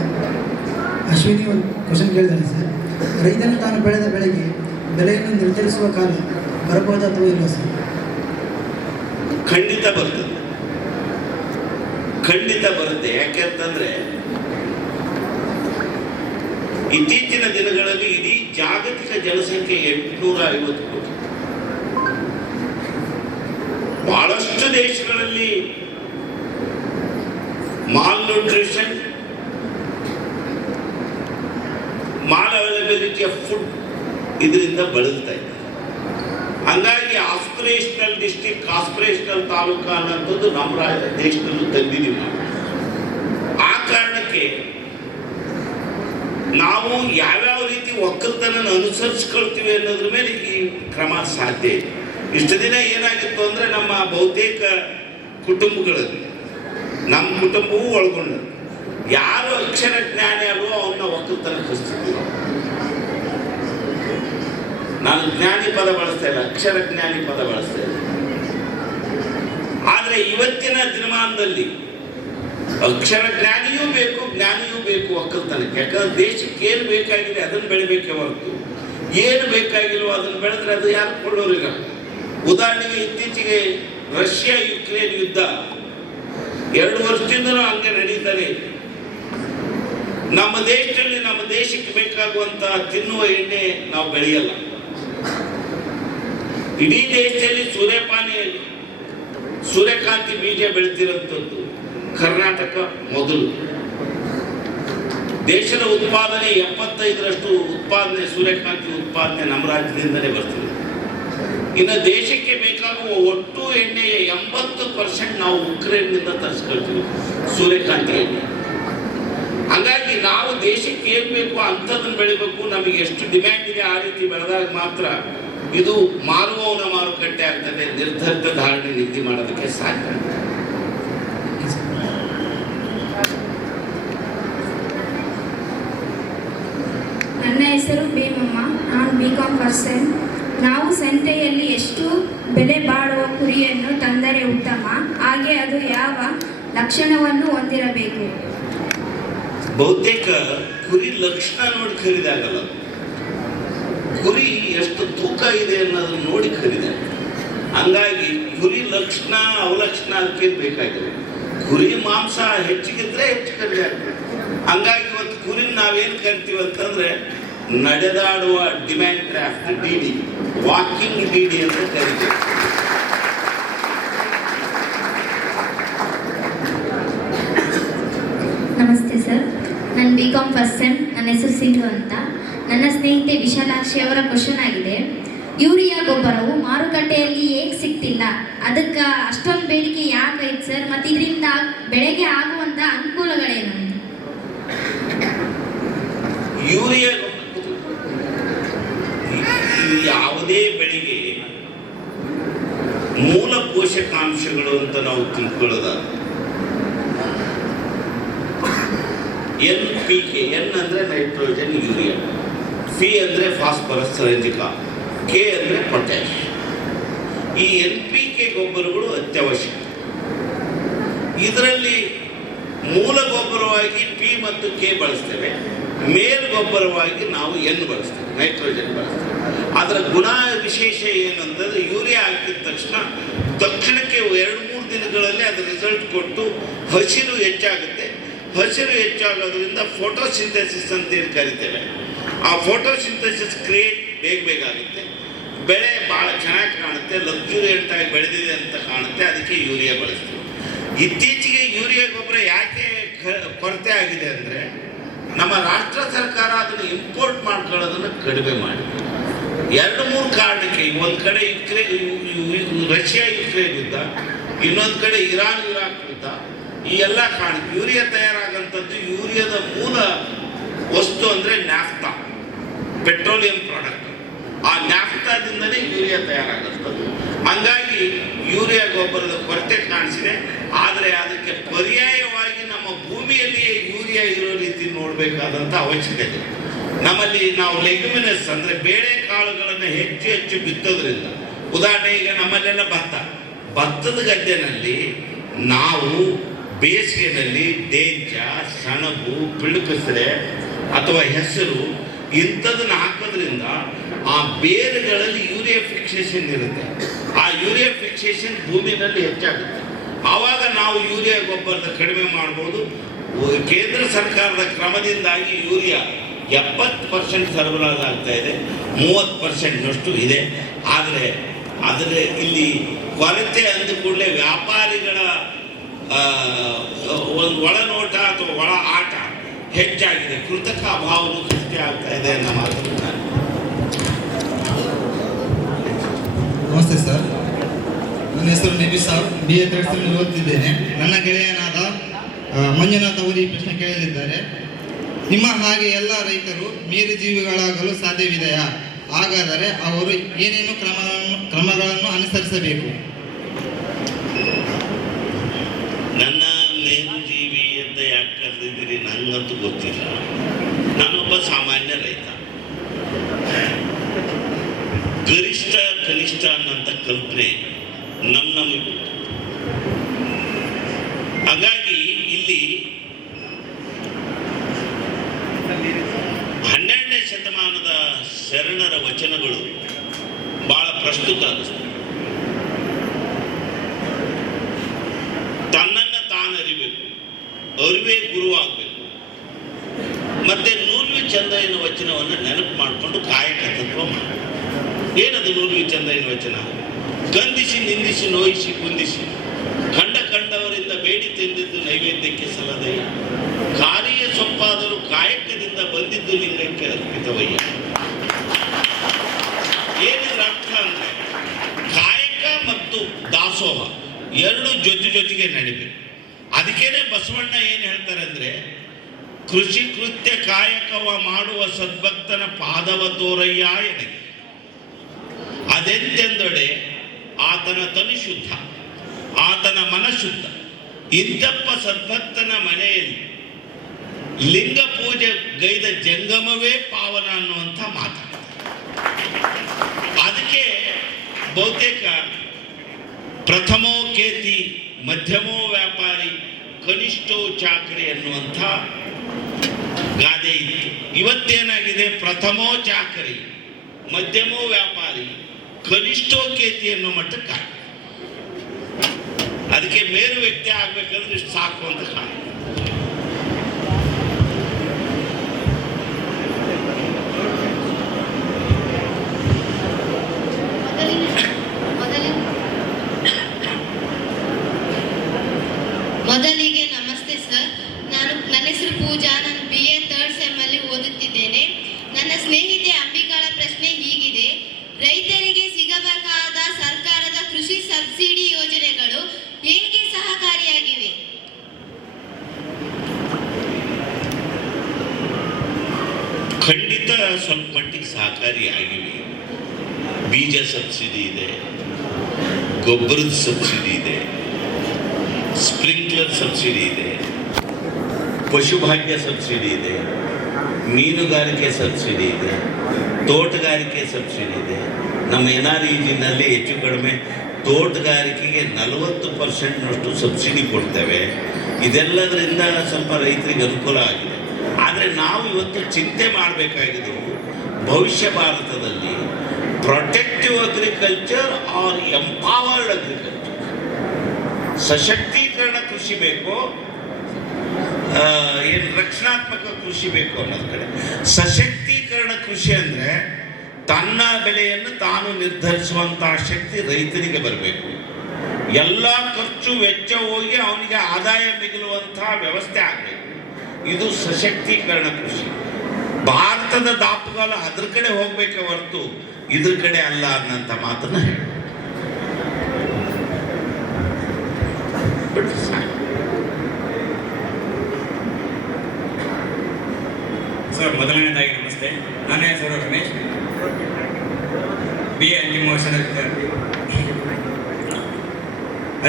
ಅಶ್ವಿನಿ ಒಂದು ಕ್ವಶನ್ ಕೇಳಿದ್ದಾರೆ ಸರ್. ರೈತನು ತಾನು ಬೆಳೆದ ಬೆಳೆಗೆ ಬೆಲೆಯನ್ನು ನಿರ್ಧರಿಸುವ ಕಾಲ ಬರಬಹುದು ಅಥವಾ ಇಲ್ಲ ಸರ್? ಖಂಡಿತ ಬರ್ತದೆ, ಖಂಡಿತ ಬರುತ್ತೆ. ಯಾಕೆಂತಂದ್ರೆ ಇತ್ತೀಚಿನ ದಿನಗಳಲ್ಲಿ ಇಡೀ ಜಾಗತಿಕ ಜನಸಂಖ್ಯೆ 850 ಕೋಟಿ. ಬಹಳಷ್ಟು ದೇಶಗಳಲ್ಲಿ mall nutrition, mall availability of food ಇದರಿಂದ ಬಳಲ್ತಾ ಇದೆ. ಹಂಗಾಗಿ ಆಸ್ಪಿರೇಷನಲ್ ಡಿಸ್ಟ್ರಿಕ್ಟ್, ಆಸ್ಪಿರೇಷನಲ್ ತಾಲೂಕು ಅನ್ನೋಂಥದ್ದು ನಮ್ಮ ದೇಶದಲ್ಲೂ ತಂದಿದ್ದೀವಿ ನಾವು. ಆ ಕಾರಣಕ್ಕೆ ನಾವು ಯಾವ್ಯಾವ ರೀತಿ ಒಕ್ಕಲ್ತನ ಅನುಸರಿಸ್ಕೊಳ್ತೀವಿ ಅನ್ನೋದ್ರ ಮೇಲೆ ಈ ಕ್ರಮ ಸಾಧ್ಯ ಇದೆ. ಇಷ್ಟು ದಿನ ಏನಾಗಿತ್ತು ಅಂದರೆ, ನಮ್ಮ ಬಹುತೇಕ ಕುಟುಂಬಗಳಲ್ಲಿ, ನಮ್ಮ ಕುಟುಂಬವೂ ಒಳಗೊಂಡು ಯಾರು ಅಕ್ಷರ ಜ್ಞಾನಿ ಅಲ್ವೋ ಅವನ್ನ ಒಕ್ಕಲ್ತನ ಕಲಿಸ್ತಿದ್ವಿ. ನಾನು ಜ್ಞಾನಿ ಪದ ಬಳಸ್ತಾ ಇಲ್ಲ, ಅಕ್ಷರ ಜ್ಞಾನಿ ಪದ ಬಳಸ್ತಾ ಇಲ್ಲ. ಆದರೆ ಇವತ್ತಿನ ದಿನಮಾನದಲ್ಲಿ ಅಕ್ಷರ ಜ್ಞಾನಿಯೂ ಬೇಕು, ಜ್ಞಾನಿಯೂ ಬೇಕು ಒಕ್ಕಲ್ತನಕ್ಕೆ. ಯಾಕಂದ್ರೆ ದೇಶಕ್ಕೆ ಏನು ಬೇಕಾಗಿದೆ ಅದನ್ನು ಬೆಳಿಬೇಕೇ ಹೊರತು ಏನು ಬೇಕಾಗಿಲ್ವೋ ಅದನ್ನು ಬೆಳೆದ್ರೆ ಅದು ಯಾರು ಕೊಳ್ಳೋರಿಲ್ಲ. ಉದಾಹರಣೆಗೆ ಇತ್ತೀಚೆಗೆ ರಷ್ಯಾ ಯುಕ್ರೇನ್ ಯುದ್ಧ 2 ವರ್ಷದಿಂದಲೂ ಹಂಗೆ ನಡೀತಾನೆ. ನಮ್ಮ ದೇಶದಲ್ಲಿ ನಮ್ಮ ದೇಶಕ್ಕೆ ಬೇಕಾಗುವಂತ ತಿನ್ನುವ ಎಣ್ಣೆ ನಾವು ಬೆಳೆಯಲ್ಲ. ಇಡೀ ದೇಶದಲ್ಲಿ ಸೂರ್ಯಕಾಂತಿ ಬೀಜ ಬೆಳೆದಿರುವಂಥದ್ದು ಕರ್ನಾಟಕ ಮೊದಲು. ದೇಶದ ಉತ್ಪಾದನೆ 75ರಷ್ಟು ಉತ್ಪಾದನೆ ಸೂರ್ಯಕಾಂತಿ ಉತ್ಪಾದನೆ ನಮ್ಮ ರಾಜ್ಯದಿಂದಲೇ ಬರ್ತದೆ. ಇನ್ನು ದೇಶಕ್ಕೆ ಬೇಕಾಗುವ ಒಟ್ಟು ಎಣ್ಣೆಯ 80% ನಾವು ಉಕ್ರೇನ್ನಿಂದ ತರಿಸ್ಕೊಳ್ತೀವಿ ಸೂರ್ಯಕಾಂತಿ ಎಣ್ಣೆ. ಹಾಗಾಗಿ ನಾವು ದೇಶಕ್ಕೆ ಏನು ಬೇಕು ಅಂಥದ್ದನ್ನು ಬೆಳಿಬೇಕು. ನಮಗೆ ಎಷ್ಟು ಡಿಮ್ಯಾಂಡ್ ಇದೆ ಆ ರೀತಿ ಬೆಳೆದಾಗ ಮಾತ್ರ ಇದು ಮಾರುವವನ ಮಾರುಕಟ್ಟೆ ಆಗ್ತದೆ, ನಿರ್ಧಾರಿತ ಧಾರಣೆ ನೀತಿ ಮಾಡೋದಕ್ಕೆ ಸಾಧ್ಯ. ನನ್ನ ಹೆಸರು ಭೀಮಮ್ಮ, ನಾನು BCom ಫಸ್ಟ್ ಸೆಮ್. ನಾವು ಸಂತೆಯಲ್ಲಿ ಎಷ್ಟು ಬೆಲೆ ಬಾಳುವ ಕುರಿಯನ್ನು ತಂದರೆ ಉತ್ತಮ, ಹಾಗೆ ಅದು ಯಾವ ಲಕ್ಷಣವನ್ನು ಹೊಂದಿರಬೇಕು? ಬಹುತೇಕ ಕುರಿ ಲಕ್ಷಣ ನೋಡಿ ಖರೀದಾಗಲ್ಲ, ಕುರಿ ಎಷ್ಟು ತೂಕ ಇದೆ ಅನ್ನೋದನ್ನ ನೋಡಿ ಖರೀದಾಗ. ಹಂಗಾಗಿ ಕುರಿ ಲಕ್ಷಣ ಅವಲಕ್ಷಣ ಅದಕ್ಕೆ ಬೇಕಾಗಿಲ್ಲ. ಕುರಿ ಮಾಂಸ ಹೆಚ್ಚಿಗಿದ್ರೆ ಹೆಚ್ಚು ಖರೀದಾಗ್ತದೆ. ಹಂಗಾಗಿ ಇವತ್ತು ಕುರಿ ನಾವೇನು ಕರಿತೀವಿ ಅಂತಂದ್ರೆ ನಡೆದಾಡುವ demand craft, DD, walking DD ಅಂತ ಕರಿತೀವಿ. ನಮಸ್ತೆ ಸರ್, ನಾನು BCom ಫಸ್ಟ್ ಸೆಮ್. ನನ್ನ ಹೆಸರು ಸಿಂಧು ಅಂತ. ನನ್ನ ಸ್ನೇಹಿತೆ ವಿಶಾಲಾಕ್ಷಿ ಅವರ ಕ್ವಶನ್ ಆಗಿದೆ, ಯೂರಿಯಾ ಗೊಬ್ಬರವು ಮಾರುಕಟ್ಟೆಯಲ್ಲಿ ಏಕೆ ಸಿಗ್ತಿಲ್ಲ, ಅದಕ್ಕೆ ಅಷ್ಟೊಂದು ಬೇಡಿಕೆ ಯಾಕೈತೆ ಸರ್, ಮತ್ತು ಇದರಿಂದ ಬೆಳೆಗೆ ಆಗುವಂಥ ಅನುಕೂಲಗಳೇನು? ಯೂರಿಯಾ ಯಾವುದೇ ಬೆಳೆಗೆ ಮೂಲ ಪೋಷಕಾಂಶಗಳು ಅಂತ ನಾವು ತಿಳ್ಕೊಳ್ಳೋದಾದ್ರೆ NPK, N ಅಂದರೆ ನೈಟ್ರೋಜನ್ ಯೂರಿಯಾ, P ಅಂದರೆ ಫಾಸ್ಫರಸ್ ರಂಜಕ, K ಅಂದರೆ ಪೊಟ್ಯಾಶ್. ಈ NPK ಗೊಬ್ಬರಗಳು ಅತ್ಯವಶ್ಯಕ. ಇದರಲ್ಲಿ ಮೂಲ ಗೊಬ್ಬರವಾಗಿ P ಮತ್ತು K ಬಳಸ್ತೇವೆ, ಮೇಲ್ ಗೊಬ್ಬರವಾಗಿ ನಾವು N ಬಳಸ್ತೇವೆ, ನೈಟ್ರೋಜನ್ ಬಳಸ್ತೇವೆ. ಅದರ ಗುಣ ವಿಶೇಷ ಏನಂತಂದರೆ ಯೂರಿಯಾ ಹಾಕಿದ ತಕ್ಷಣಕ್ಕೆ 2-3 ದಿನಗಳಲ್ಲಿ ಅದು ರಿಸಲ್ಟ್ ಕೊಟ್ಟು ಹಸಿರು ಹೆಚ್ಚಾಗುತ್ತೆ. ಹಸಿರು ಹೆಚ್ಚಾಗೋದ್ರಿಂದ ಫೋಟೋಸಿಂಥೆಸಿಸ್ ಅಂತ ಏನು ಕರಿತೇವೆ, ಆ ಫೋಟೋಸಿಂಥೆಸಿಸ್ ಕ್ರಿಯೇಟ್ ಬೇಗ ಆಗುತ್ತೆ. ಬೆಳೆ ಭಾಳ ಚೆನ್ನಾಗಿ ಕಾಣುತ್ತೆ, ಲಕ್ಸುರಿಯಂಟಾಗಿ ಬೆಳೆದಿದೆ ಅಂತ ಕಾಣುತ್ತೆ. ಅದಕ್ಕೆ ಯೂರಿಯಾ ಬಳಸ್ತೀವಿ. ಇತ್ತೀಚೆಗೆ ಯೂರಿಯಾ ಗೊಬ್ಬರ ಯಾಕೆ ಕೊರತೆ ಆಗಿದೆ ಅಂದರೆ ನಮ್ಮ ರಾಷ್ಟ್ರ ಸರ್ಕಾರ ಅದನ್ನು ಇಂಪೋರ್ಟ್ ಮಾಡ್ಕೊಳ್ಳೋದನ್ನು ಕಡಿಮೆ ಮಾಡಿದೆ. 2-3 ಕಾರಣಕ್ಕೆ. ಒಂದು ಕಡೆ ರಷ್ಯಾ ಯುಕ್ರೇನ್ ಯುದ್ಧ, ಇನ್ನೊಂದು ಕಡೆ ಇರಾನ್ ಇರಾಕ್ ಯುದ್ಧ. ಈ ಎಲ್ಲ ಕಾರಣಕ್ಕೆ ಯೂರಿಯಾ ತಯಾರಾಗಂಥದ್ದು, ಯೂರಿಯಾದ ಮೂಲ ವಸ್ತು ಅಂದರೆ ನ್ಯಾಫ್ತಾ, ಪೆಟ್ರೋಲಿಯಂ ಪ್ರಾಡಕ್ಟ್. ಆ ನ್ಯಾಫ್ತಾದಿಂದಲೇ ಯೂರಿಯಾ ತಯಾರಾಗುತ್ತದೆ. ಹಂಗಾಗಿ ಯೂರಿಯಾ ಗೊಬ್ಬರದ ಕೊರತೆ ಕಾಣಿಸಿದೆ. ಆದರೆ ಅದಕ್ಕೆ ಪರ್ಯಾಯವಾಗಿ ನಮ್ಮ ಭೂಮಿಯಲ್ಲಿಯೇ ಯೂರಿಯಾ ಇರೋ ರೀತಿ ನೋಡಬೇಕಾದಂಥ ಅವಶ್ಯಕತೆ. ನಮ್ಮಲ್ಲಿ ನಾವು ಲೆಗ್ಯುಮಿನಸ್ ಅಂದರೆ ಬೇಳೆ ಕಾಳುಗಳನ್ನು ಹೆಚ್ಚು ಬಿತ್ತೋದ್ರಿಂದ, ಉದಾಹರಣೆ ಈಗ ನಮ್ಮಲ್ಲೆಲ್ಲ ಭತ್ತದ ಗದ್ದೆನಲ್ಲಿ ನಾವು ಬೇಸಿಗೆಯಲ್ಲಿ ದೇಂಚ, ಸೆಣಬು, ಪಿಳುಕಸರೆ ಅಥವಾ ಹೆಸರು ಇಂಥದನ್ನು ಹಾಕೋದ್ರಿಂದ ಆ ಬೇರುಗಳಲ್ಲಿ ಯೂರಿಯಾ ಫಿಕ್ಸೇಷನ್ ಇರುತ್ತೆ. ಆ ಯೂರಿಯಾ ಫಿಕ್ಸೇಷನ್ ಭೂಮಿನಲ್ಲಿ ಹೆಚ್ಚಾಗುತ್ತೆ. ಆವಾಗ ನಾವು ಯೂರಿಯಾ ಗೊಬ್ಬರದ ಕಡಿಮೆ ಮಾಡ್ಬೋದು. ಕೇಂದ್ರ ಸರ್ಕಾರದ ಕ್ರಮದಿಂದಾಗಿ ಯೂರಿಯಾ 70% ಸರಬರಾಜು ಆಗ್ತಾ ಇದೆ, 30%ನಷ್ಟು ಇದೆ. ಆದರೆ ಇಲ್ಲಿ ಕೊರತೆ ಅಂದ ಕೂಡಲೇ ವ್ಯಾಪಾರಿಗಳ ಒಂದು ಒಳನೋಟ ಅಥವಾ ಒಳ ಆಟ ಹೆಚ್ಚಾಗಿದೆ, ಕೃತಕ ಅಭಾವನೂ ಸೃಷ್ಟಿ ಆಗ್ತಾ ಇದೆ ಅನ್ನೋ ಮಾತನ್ನು ನಾನು. ನಮಸ್ತೆ ಸರ್, ನನ್ನ ಹೆಸರು Nabi Sab, BA 3rd sem ಓದ್ತಿದ್ದೇನೆ. ನನ್ನ ಗೆಳೆಯನಾದ ಮಂಜುನಾಥ್ ಅವರು ಈ ಪ್ರಶ್ನೆ ಕೇಳಲಿದ್ದಾರೆ, ನಿಮ್ಮ ಹಾಗೆ ಎಲ್ಲ ರೈತರು ಮೇರು ಜೀವಿಗಳಾಗಲು ಸಾಧ್ಯವಿದೆಯಾ? ಹಾಗಾದರೆ ಅವರು ಏನೇನು ಕ್ರಮಗಳನ್ನು ಅನುಸರಿಸಬೇಕು? ನನ್ನ ಮೇರುಜೀವಿ ಅಂತ ಯಾಕೆ ಕರೆದಿದ್ದೀರಿ ನನಗಂತೂ ಗೊತ್ತಿಲ್ಲ. ನಾನೊಬ್ಬ ಸಾಮಾನ್ಯ ರೈತ. ಗರಿಷ್ಠ ಕನಿಷ್ಠ ಅನ್ನೋಂಥ ಕಲ್ಪನೆ ನಮಗೆ ಬಿಟ್ಟು. ಹಾಗಾಗಿ ಇಲ್ಲಿ 12ನೇ ಶತಮಾನದ ಶರಣರ ವಚನಗಳು ಬಹಳ ಪ್ರಸ್ತುತ ಅನ್ನಿಸ್ತದೆ. ತನ್ನನ್ನು ತಾನು ಅರಿಬೇಕು, ಅರಿವೇ ಗುರುವಾಗಬೇಕು. ಮತ್ತೆ ನೂರ್ವಿ ಚಂದ ಎನ್ನುವ ವಚನವನ್ನು ನೆನಪು ಮಾಡಿಕೊಂಡು ಕಾಯಕ ತತ್ವ ಮಾಡಿ. ಏನದು ನೂರ್ವಿ ಚಂದ ಎನ್ನುವ ವಚನ? ಗಂಧಿಸಿ ನಿಂದಿಸಿ ನೋಯಿಸಿ ಕುಂದಿಸಿ ಕಂಡವರಿಂದ ಬೇಡಿ ತಿಂದಿದ್ದು ನೈವೇದ್ಯಕ್ಕೆ ಸಲ್ಲದಯ್ಯ, ಕಾರಿಯ ಸೊಪ್ಪಾದರೂ ಕಾಯಕದಿಂದ ಬಂದಿದ್ದು ಲಿಂಗಕ್ಕೆ ಅರ್ಪಿತವಯ್ಯ. ಏನಿದ್ರ ಅರ್ಥ ಅಂದ್ರೆ ಕಾಯಕ ಮತ್ತು ದಾಸೋಹ ಎರಡು ಜೊತೆಗೆ ನಡಿಬೇಕು. ಅದಕ್ಕೇನೆ ಬಸವಣ್ಣ ಏನು ಹೇಳ್ತಾರೆ ಅಂದ್ರೆ, ಕೃಷಿ ಕೃತ್ಯ ಕಾಯಕವ ಮಾಡುವ ಸದ್ಭಕ್ತನ ಪಾದವ ತೋರಯ್ಯ ಎನಗೆ. ಅದೆಂತೆಂದೊಡೆ ಆತನ ತನು ಶುದ್ಧ, ಆತನ ಮನಶುದ್ಧ. ಇಂತಪ್ಪ ಸದ್ಭಕ್ತನ ಮನೆಯಲ್ಲಿ ಲಿಂಗ ಪೂಜೆ ಗೈದ ಜಂಗಮವೇ ಪಾವನ ಅನ್ನುವಂಥ ಮಾತಾಡ್ತಾರೆ. ಅದಕ್ಕೆ ಬಹುತೇಕ ಪ್ರಥಮೋ ಕೇತಿ, ಮಧ್ಯಮೋ ವ್ಯಾಪಾರಿ, ಕನಿಷ್ಠೋ ಚಾಕರಿ ಅನ್ನುವಂಥ ಗಾದೆ ಇತ್ತು. ಇವತ್ತೇನಾಗಿದೆ, ಪ್ರಥಮೋ ಚಾಕರಿ, ಮಧ್ಯಮೋ ವ್ಯಾಪಾರಿ, ಕನಿಷ್ಠೋ ಕೇತಿ ಅನ್ನೋ ಮಟ್ಟಕ್ಕೆ. ಅದಕ್ಕೆ ಮೇರು ವ್ಯಕ್ತಿ ಆಗ್ಬೇಕಂದ್ರೆ ಇಷ್ಟು ಸಾಕು ಅಂತ ಕಾಣ. ಮೊದಲಿಗೆ ನಮಸ್ತೆ ಸರ್. ನನ್ನ ಹೆಸರು ಪೂಜಾ. ನಾನು BA 3rd SEM ಅಲ್ಲಿ ಓದುತ್ತಿದ್ದೇನೆ. ನನ್ನ ಸ್ನೇಹಿತೆ ಅಂಬಿಕಾಳ ಪ್ರಶ್ನೆ ಹೀಗಿದೆ: ರೈತರಿಗೆ ಸಿಗಬೇಕಾದ ಸರ್ಕಾರದ ಕೃಷಿ ಸಬ್ಸಿಡಿ ಯೋಜನೆಗಳು ಹೇಗೆ ಸಹಕಾರಿಯಾಗಿವೆ? ಖಂಡಿತ ಸ್ವಲ್ಪ ಮಟ್ಟಿಗೆ ಸಹಕಾರಿಯಾಗಿವೆ. ಬೀಜ ಸಬ್ಸಿಡಿ ಇದೆ, ಗೊಬ್ಬರದ ಸಬ್ಸಿಡಿ ಇದೆ, ಸ್ಪ್ರಿಂಕ್ಲರ್ ಸಬ್ಸಿಡಿ ಇದೆ, ಪಶುಭಾಗ್ಯ ಸಬ್ಸಿಡಿ ಇದೆ, ಮೀನುಗಾರಿಕೆ ಸಬ್ಸಿಡಿ ಇದೆ, ತೋಟಗಾರಿಕೆ ಸಬ್ಸಿಡಿ ಇದೆ. ನಮ್ಮ NREGನಲ್ಲಿ ಹೆಚ್ಚು ಕಡಿಮೆ ತೋಟಗಾರಿಕೆಗೆ 40% ಸಬ್ಸಿಡಿ ಕೊಡ್ತೇವೆ. ಇದೆಲ್ಲದರಿಂದ ಸ್ವಲ್ಪ ರೈತರಿಗೆ ಅನುಕೂಲ ಆಗಿದೆ. ಆದರೆ ನಾವು ಇವತ್ತು ಚಿಂತೆ ಮಾಡಬೇಕಾಗಿದ್ದು, ಭವಿಷ್ಯ ಭಾರತದಲ್ಲಿ protective agriculture or empowered agriculture, ಸಶಕ್ತೀಕರಣ ಕೃಷಿ ಬೇಕೋ ಏನು ರಕ್ಷಣಾತ್ಮಕ ಕೃಷಿ ಬೇಕು ಅನ್ನೋದು ಕಡೆ. ಸಶಕ್ತೀಕರಣ ಕೃಷಿ ಅಂದರೆ ತನ್ನ ಬೆಲೆಯನ್ನು ತಾನು ನಿರ್ಧರಿಸುವಂತಹ ಶಕ್ತಿ ರೈತನಿಗೆ ಬರಬೇಕು. ಎಲ್ಲ ಖರ್ಚು ವೆಚ್ಚ ಹೋಗಿ ಅವನಿಗೆ ಆದಾಯ ಮಿಗಿಲುವಂತಹ ವ್ಯವಸ್ಥೆ ಆಗಬೇಕು. ಇದು ಸಶಕ್ತೀಕರಣ ಕೃಷಿ. ಭಾರತದ ದಾಪುಗಾಲ ಅದ್ರ ಕಡೆ ಹೋಗ್ಬೇಕೆ ಹೊರತು ಇದ್ರ ಕಡೆ ಅಲ್ಲ ಅನ್ನೋಂಥ ಮಾತನ್ನ ಹೇಳಿ. ಸರ್, ಮೊದಲನೇದಾಗಿ ನಮಸ್ತೆ. ನನ್ನ ಹೆಸರು ರಮೇಶ್, BA ಅನಿಮೋಷನ್ ವಿದ್ಯಾರ್ಥಿ.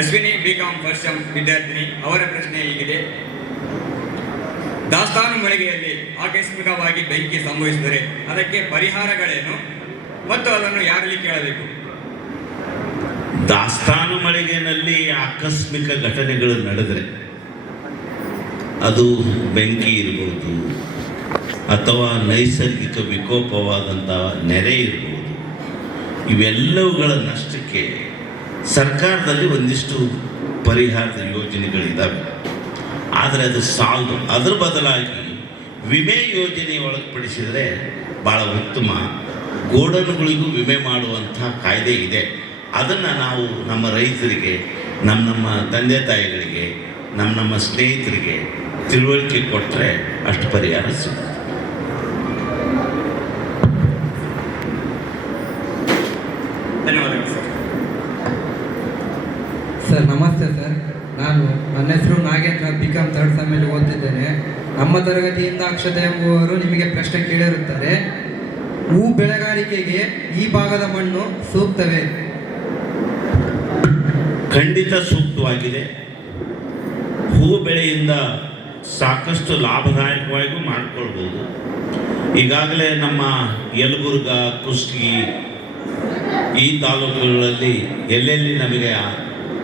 ಅಶ್ವಿನಿ BCom 1st SEM ವಿದ್ಯಾರ್ಥಿನಿ. ಅವರ ಪ್ರಶ್ನೆ ಹೀಗಿದೆ: ದಾಸ್ತಾನು ಮಳಿಗೆಯಲ್ಲಿ ಆಕಸ್ಮಿಕವಾಗಿ ಬೆಂಕಿ ಸಂಭವಿಸಿದರೆ ಅದಕ್ಕೆ ಪರಿಹಾರಗಳೇನು ಮತ್ತು ಅದನ್ನು ಯಾರಲ್ಲಿ ಕೇಳಬೇಕು? ದಾಸ್ತಾನು ಮಳಿಗೆಯಲ್ಲಿ ಆಕಸ್ಮಿಕ ಘಟನೆಗಳು ನಡೆದರೆ, ಅದು ಬೆಂಕಿ ಇರ್ಬೋದು ಅಥವಾ ನೈಸರ್ಗಿಕ ವಿಕೋಪವಾದಂಥ ನೆರೆ ಇರ್ಬೋದು, ಇವೆಲ್ಲವುಗಳ ನಷ್ಟಕ್ಕೆ ಸರ್ಕಾರದಲ್ಲಿ ಒಂದಿಷ್ಟು ಪರಿಹಾರದ ಯೋಜನೆಗಳಿದ್ದಾವೆ. ಆದರೆ ಅದು ಸಾಲದು. ಅದರ ಬದಲಾಗಿ ವಿಮೆ ಯೋಜನೆ ಒಳಪಡಿಸಿದರೆ ಭಾಳ ಉತ್ತಮ. ಗೋಡನ್ಗಳಿಗೂ ವಿಮೆ ಮಾಡುವಂಥ ಕಾಯ್ದೆ ಇದೆ. ಅದನ್ನು ನಾವು ನಮ್ಮ ರೈತರಿಗೆ, ನಮ್ಮ ತಂದೆ ತಾಯಿಗಳಿಗೆ, ನಮ್ಮ ಸ್ನೇಹಿತರಿಗೆ ತಿಳುವಳಿಕೆ ಕೊಟ್ಟರೆ ಅಷ್ಟು ಪರಿಹಾರ ಸಿಗುತ್ತೆ. ಧನ್ಯವಾದಗಳು ಸರ್. ಸರ್ ನಮಸ್ತೆ ಸರ್. ನನ್ನ ಹೆಸರು ನಾಗೇಂದ್ರ, BCom 3rd SEM ಅಲ್ಲಿ ಓದ್ತಿದ್ದೇನೆ. ನಮ್ಮ ತರಗತಿಯಿಂದ ಅಕ್ಷತೆ ಎಂಬುವರು ನಿಮಗೆ ಪ್ರಶ್ನೆ ಕೇಳಿರುತ್ತಾರೆ: ಹೂ ಬೆಳೆಗಾರಿಕೆಗೆ ಈ ಭಾಗದ ಮಣ್ಣು ಸೂಕ್ತವೇ? ಖಂಡಿತ ಸೂಕ್ತವಾಗಿದೆ. ಹೂ ಬೆಳೆಯಿಂದ ಸಾಕಷ್ಟು ಲಾಭದಾಯಕವಾಗಿಯೂ ಮಾಡಿಕೊಳ್ಬೋದು. ಈಗಾಗಲೇ ನಮ್ಮ ಯಲಬುರ್ಗ, ಕುಷ್ಟಗಿ ಈ ತಾಲೂಕುಗಳಲ್ಲಿ ಎಲ್ಲೆಲ್ಲಿ ನಮಗೆ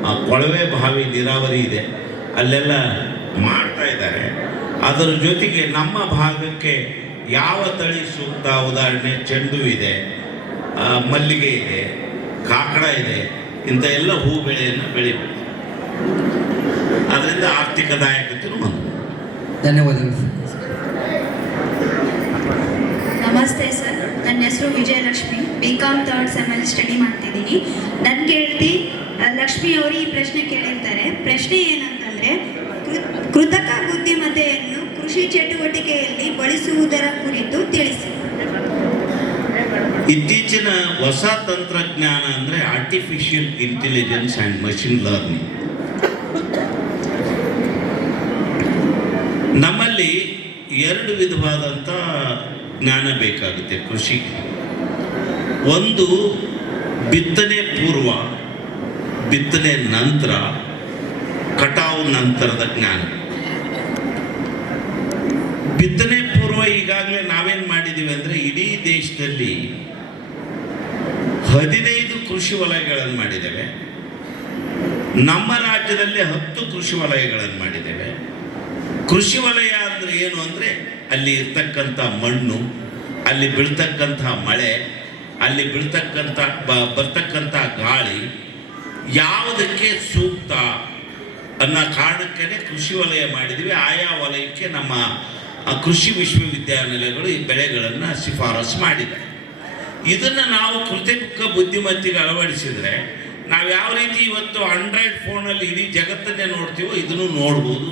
ಆ ಕೊಳವೆ ಬಾವಿ ನೀರಾವರಿ ಇದೆ ಅಲ್ಲೆಲ್ಲ ಮಾಡ್ತಾ ಇದ್ದಾರೆ. ಅದರ ಜೊತೆಗೆ ನಮ್ಮ ಭಾಗಕ್ಕೆ ಯಾವ ತಳಿ ಸೂಕ್ತ, ಉದಾಹರಣೆ ಚೆಂಡು ಇದೆ, ಮಲ್ಲಿಗೆ ಇದೆ, ಕಾಕಡ ಇದೆ, ಇಂಥ ಎಲ್ಲ ಹೂ ಬೆಳೆಯನ್ನು ಬೆಳಿಬೇಕು. ಅದರಿಂದ ಆರ್ಥಿಕದಾಯಕತೆಯೂ ಬಂದು. ಧನ್ಯವಾದಗಳು ಸರ್. ನಮಸ್ತೆ ಸರ್, ನನ್ನ ಹೆಸರು ವಿಜಯಲಕ್ಷ್ಮಿ, BCom 3rd SEM ಅಲ್ಲಿ ಸ್ಟಡಿ ಮಾಡ್ತಿದ್ದೀನಿ. ನನ್ನ ಗೆಳತಿ ಲಕ್ಷ್ಮಿ ಅವರು ಈ ಪ್ರಶ್ನೆ ಕೇಳಿರ್ತಾರೆ. ಪ್ರಶ್ನೆ ಏನಂತಂದರೆ, ಕೇಳೋದಾದರೆ, ಕೃತಕ ಬುದ್ಧಿಮತ್ತೆಯನ್ನು ಕೃಷಿ ಚಟುವಟಿಕೆಯಲ್ಲಿ ಬಳಸುವುದರ ಕುರಿತು ತಿಳಿಸಿ. ಇತ್ತೀಚಿನ ಹೊಸ ತಂತ್ರಜ್ಞಾನ ಅಂದರೆ artificial intelligence and machine learning. ನಮ್ಮಲ್ಲಿ ಎರಡು ವಿಧವಾದಂಥ ಜ್ಞಾನ ಬೇಕಾಗುತ್ತೆ ಕೃಷಿಗೆ. ಒಂದು ಬಿತ್ತನೆ ಪೂರ್ವ, ಬಿತ್ತನೆ ನಂತರ, ಕಟಾವು ನಂತರದ ಜ್ಞಾನ. ಬಿತ್ತನೆ ಪೂರ್ವ ಈಗಾಗಲೇ ನಾವೇನು ಮಾಡಿದ್ದೀವಿ ಅಂದರೆ, ಇಡೀ ದೇಶದಲ್ಲಿ 15 ಕೃಷಿ ವಲಯಗಳನ್ನು ಮಾಡಿದ್ದೇವೆ. ನಮ್ಮ ರಾಜ್ಯದಲ್ಲಿ 10 ಕೃಷಿ ವಲಯಗಳನ್ನು ಮಾಡಿದ್ದೇವೆ. ಕೃಷಿ ವಲಯ ಅಂದರೆ ಏನು ಅಂದರೆ, ಅಲ್ಲಿ ಇರ್ತಕ್ಕಂಥ ಮಣ್ಣು, ಅಲ್ಲಿ ಬೀಳ್ತಕ್ಕಂಥ ಮಳೆ, ಅಲ್ಲಿ ಬರ್ತಕ್ಕಂಥ ಗಾಳಿ ಯಾವುದಕ್ಕೆ ಸೂಕ್ತ ಅನ್ನೋ ಕಾರಣಕ್ಕೇ ಕೃಷಿ ವಲಯ ಮಾಡಿದ್ದೀವಿ. ಆಯಾ ವಲಯಕ್ಕೆ ನಮ್ಮ ಕೃಷಿ ವಿಶ್ವವಿದ್ಯಾನಿಲಯಗಳು ಈ ಬೆಳೆಗಳನ್ನು ಶಿಫಾರಸು ಮಾಡಿದೆ. ಇದನ್ನು ನಾವು ಕೃತಕ ಬುದ್ಧಿಮತ್ತೆಗೆ ಅಳವಡಿಸಿದರೆ ನಾವು ಯಾವ ರೀತಿ ಇವತ್ತು ಆಂಡ್ರಾಯ್ಡ್ ಫೋನಲ್ಲಿ ಇಡೀ ಜಗತ್ತನ್ನೇ ನೋಡ್ತೀವೋ ಇದನ್ನು ನೋಡ್ಬೋದು.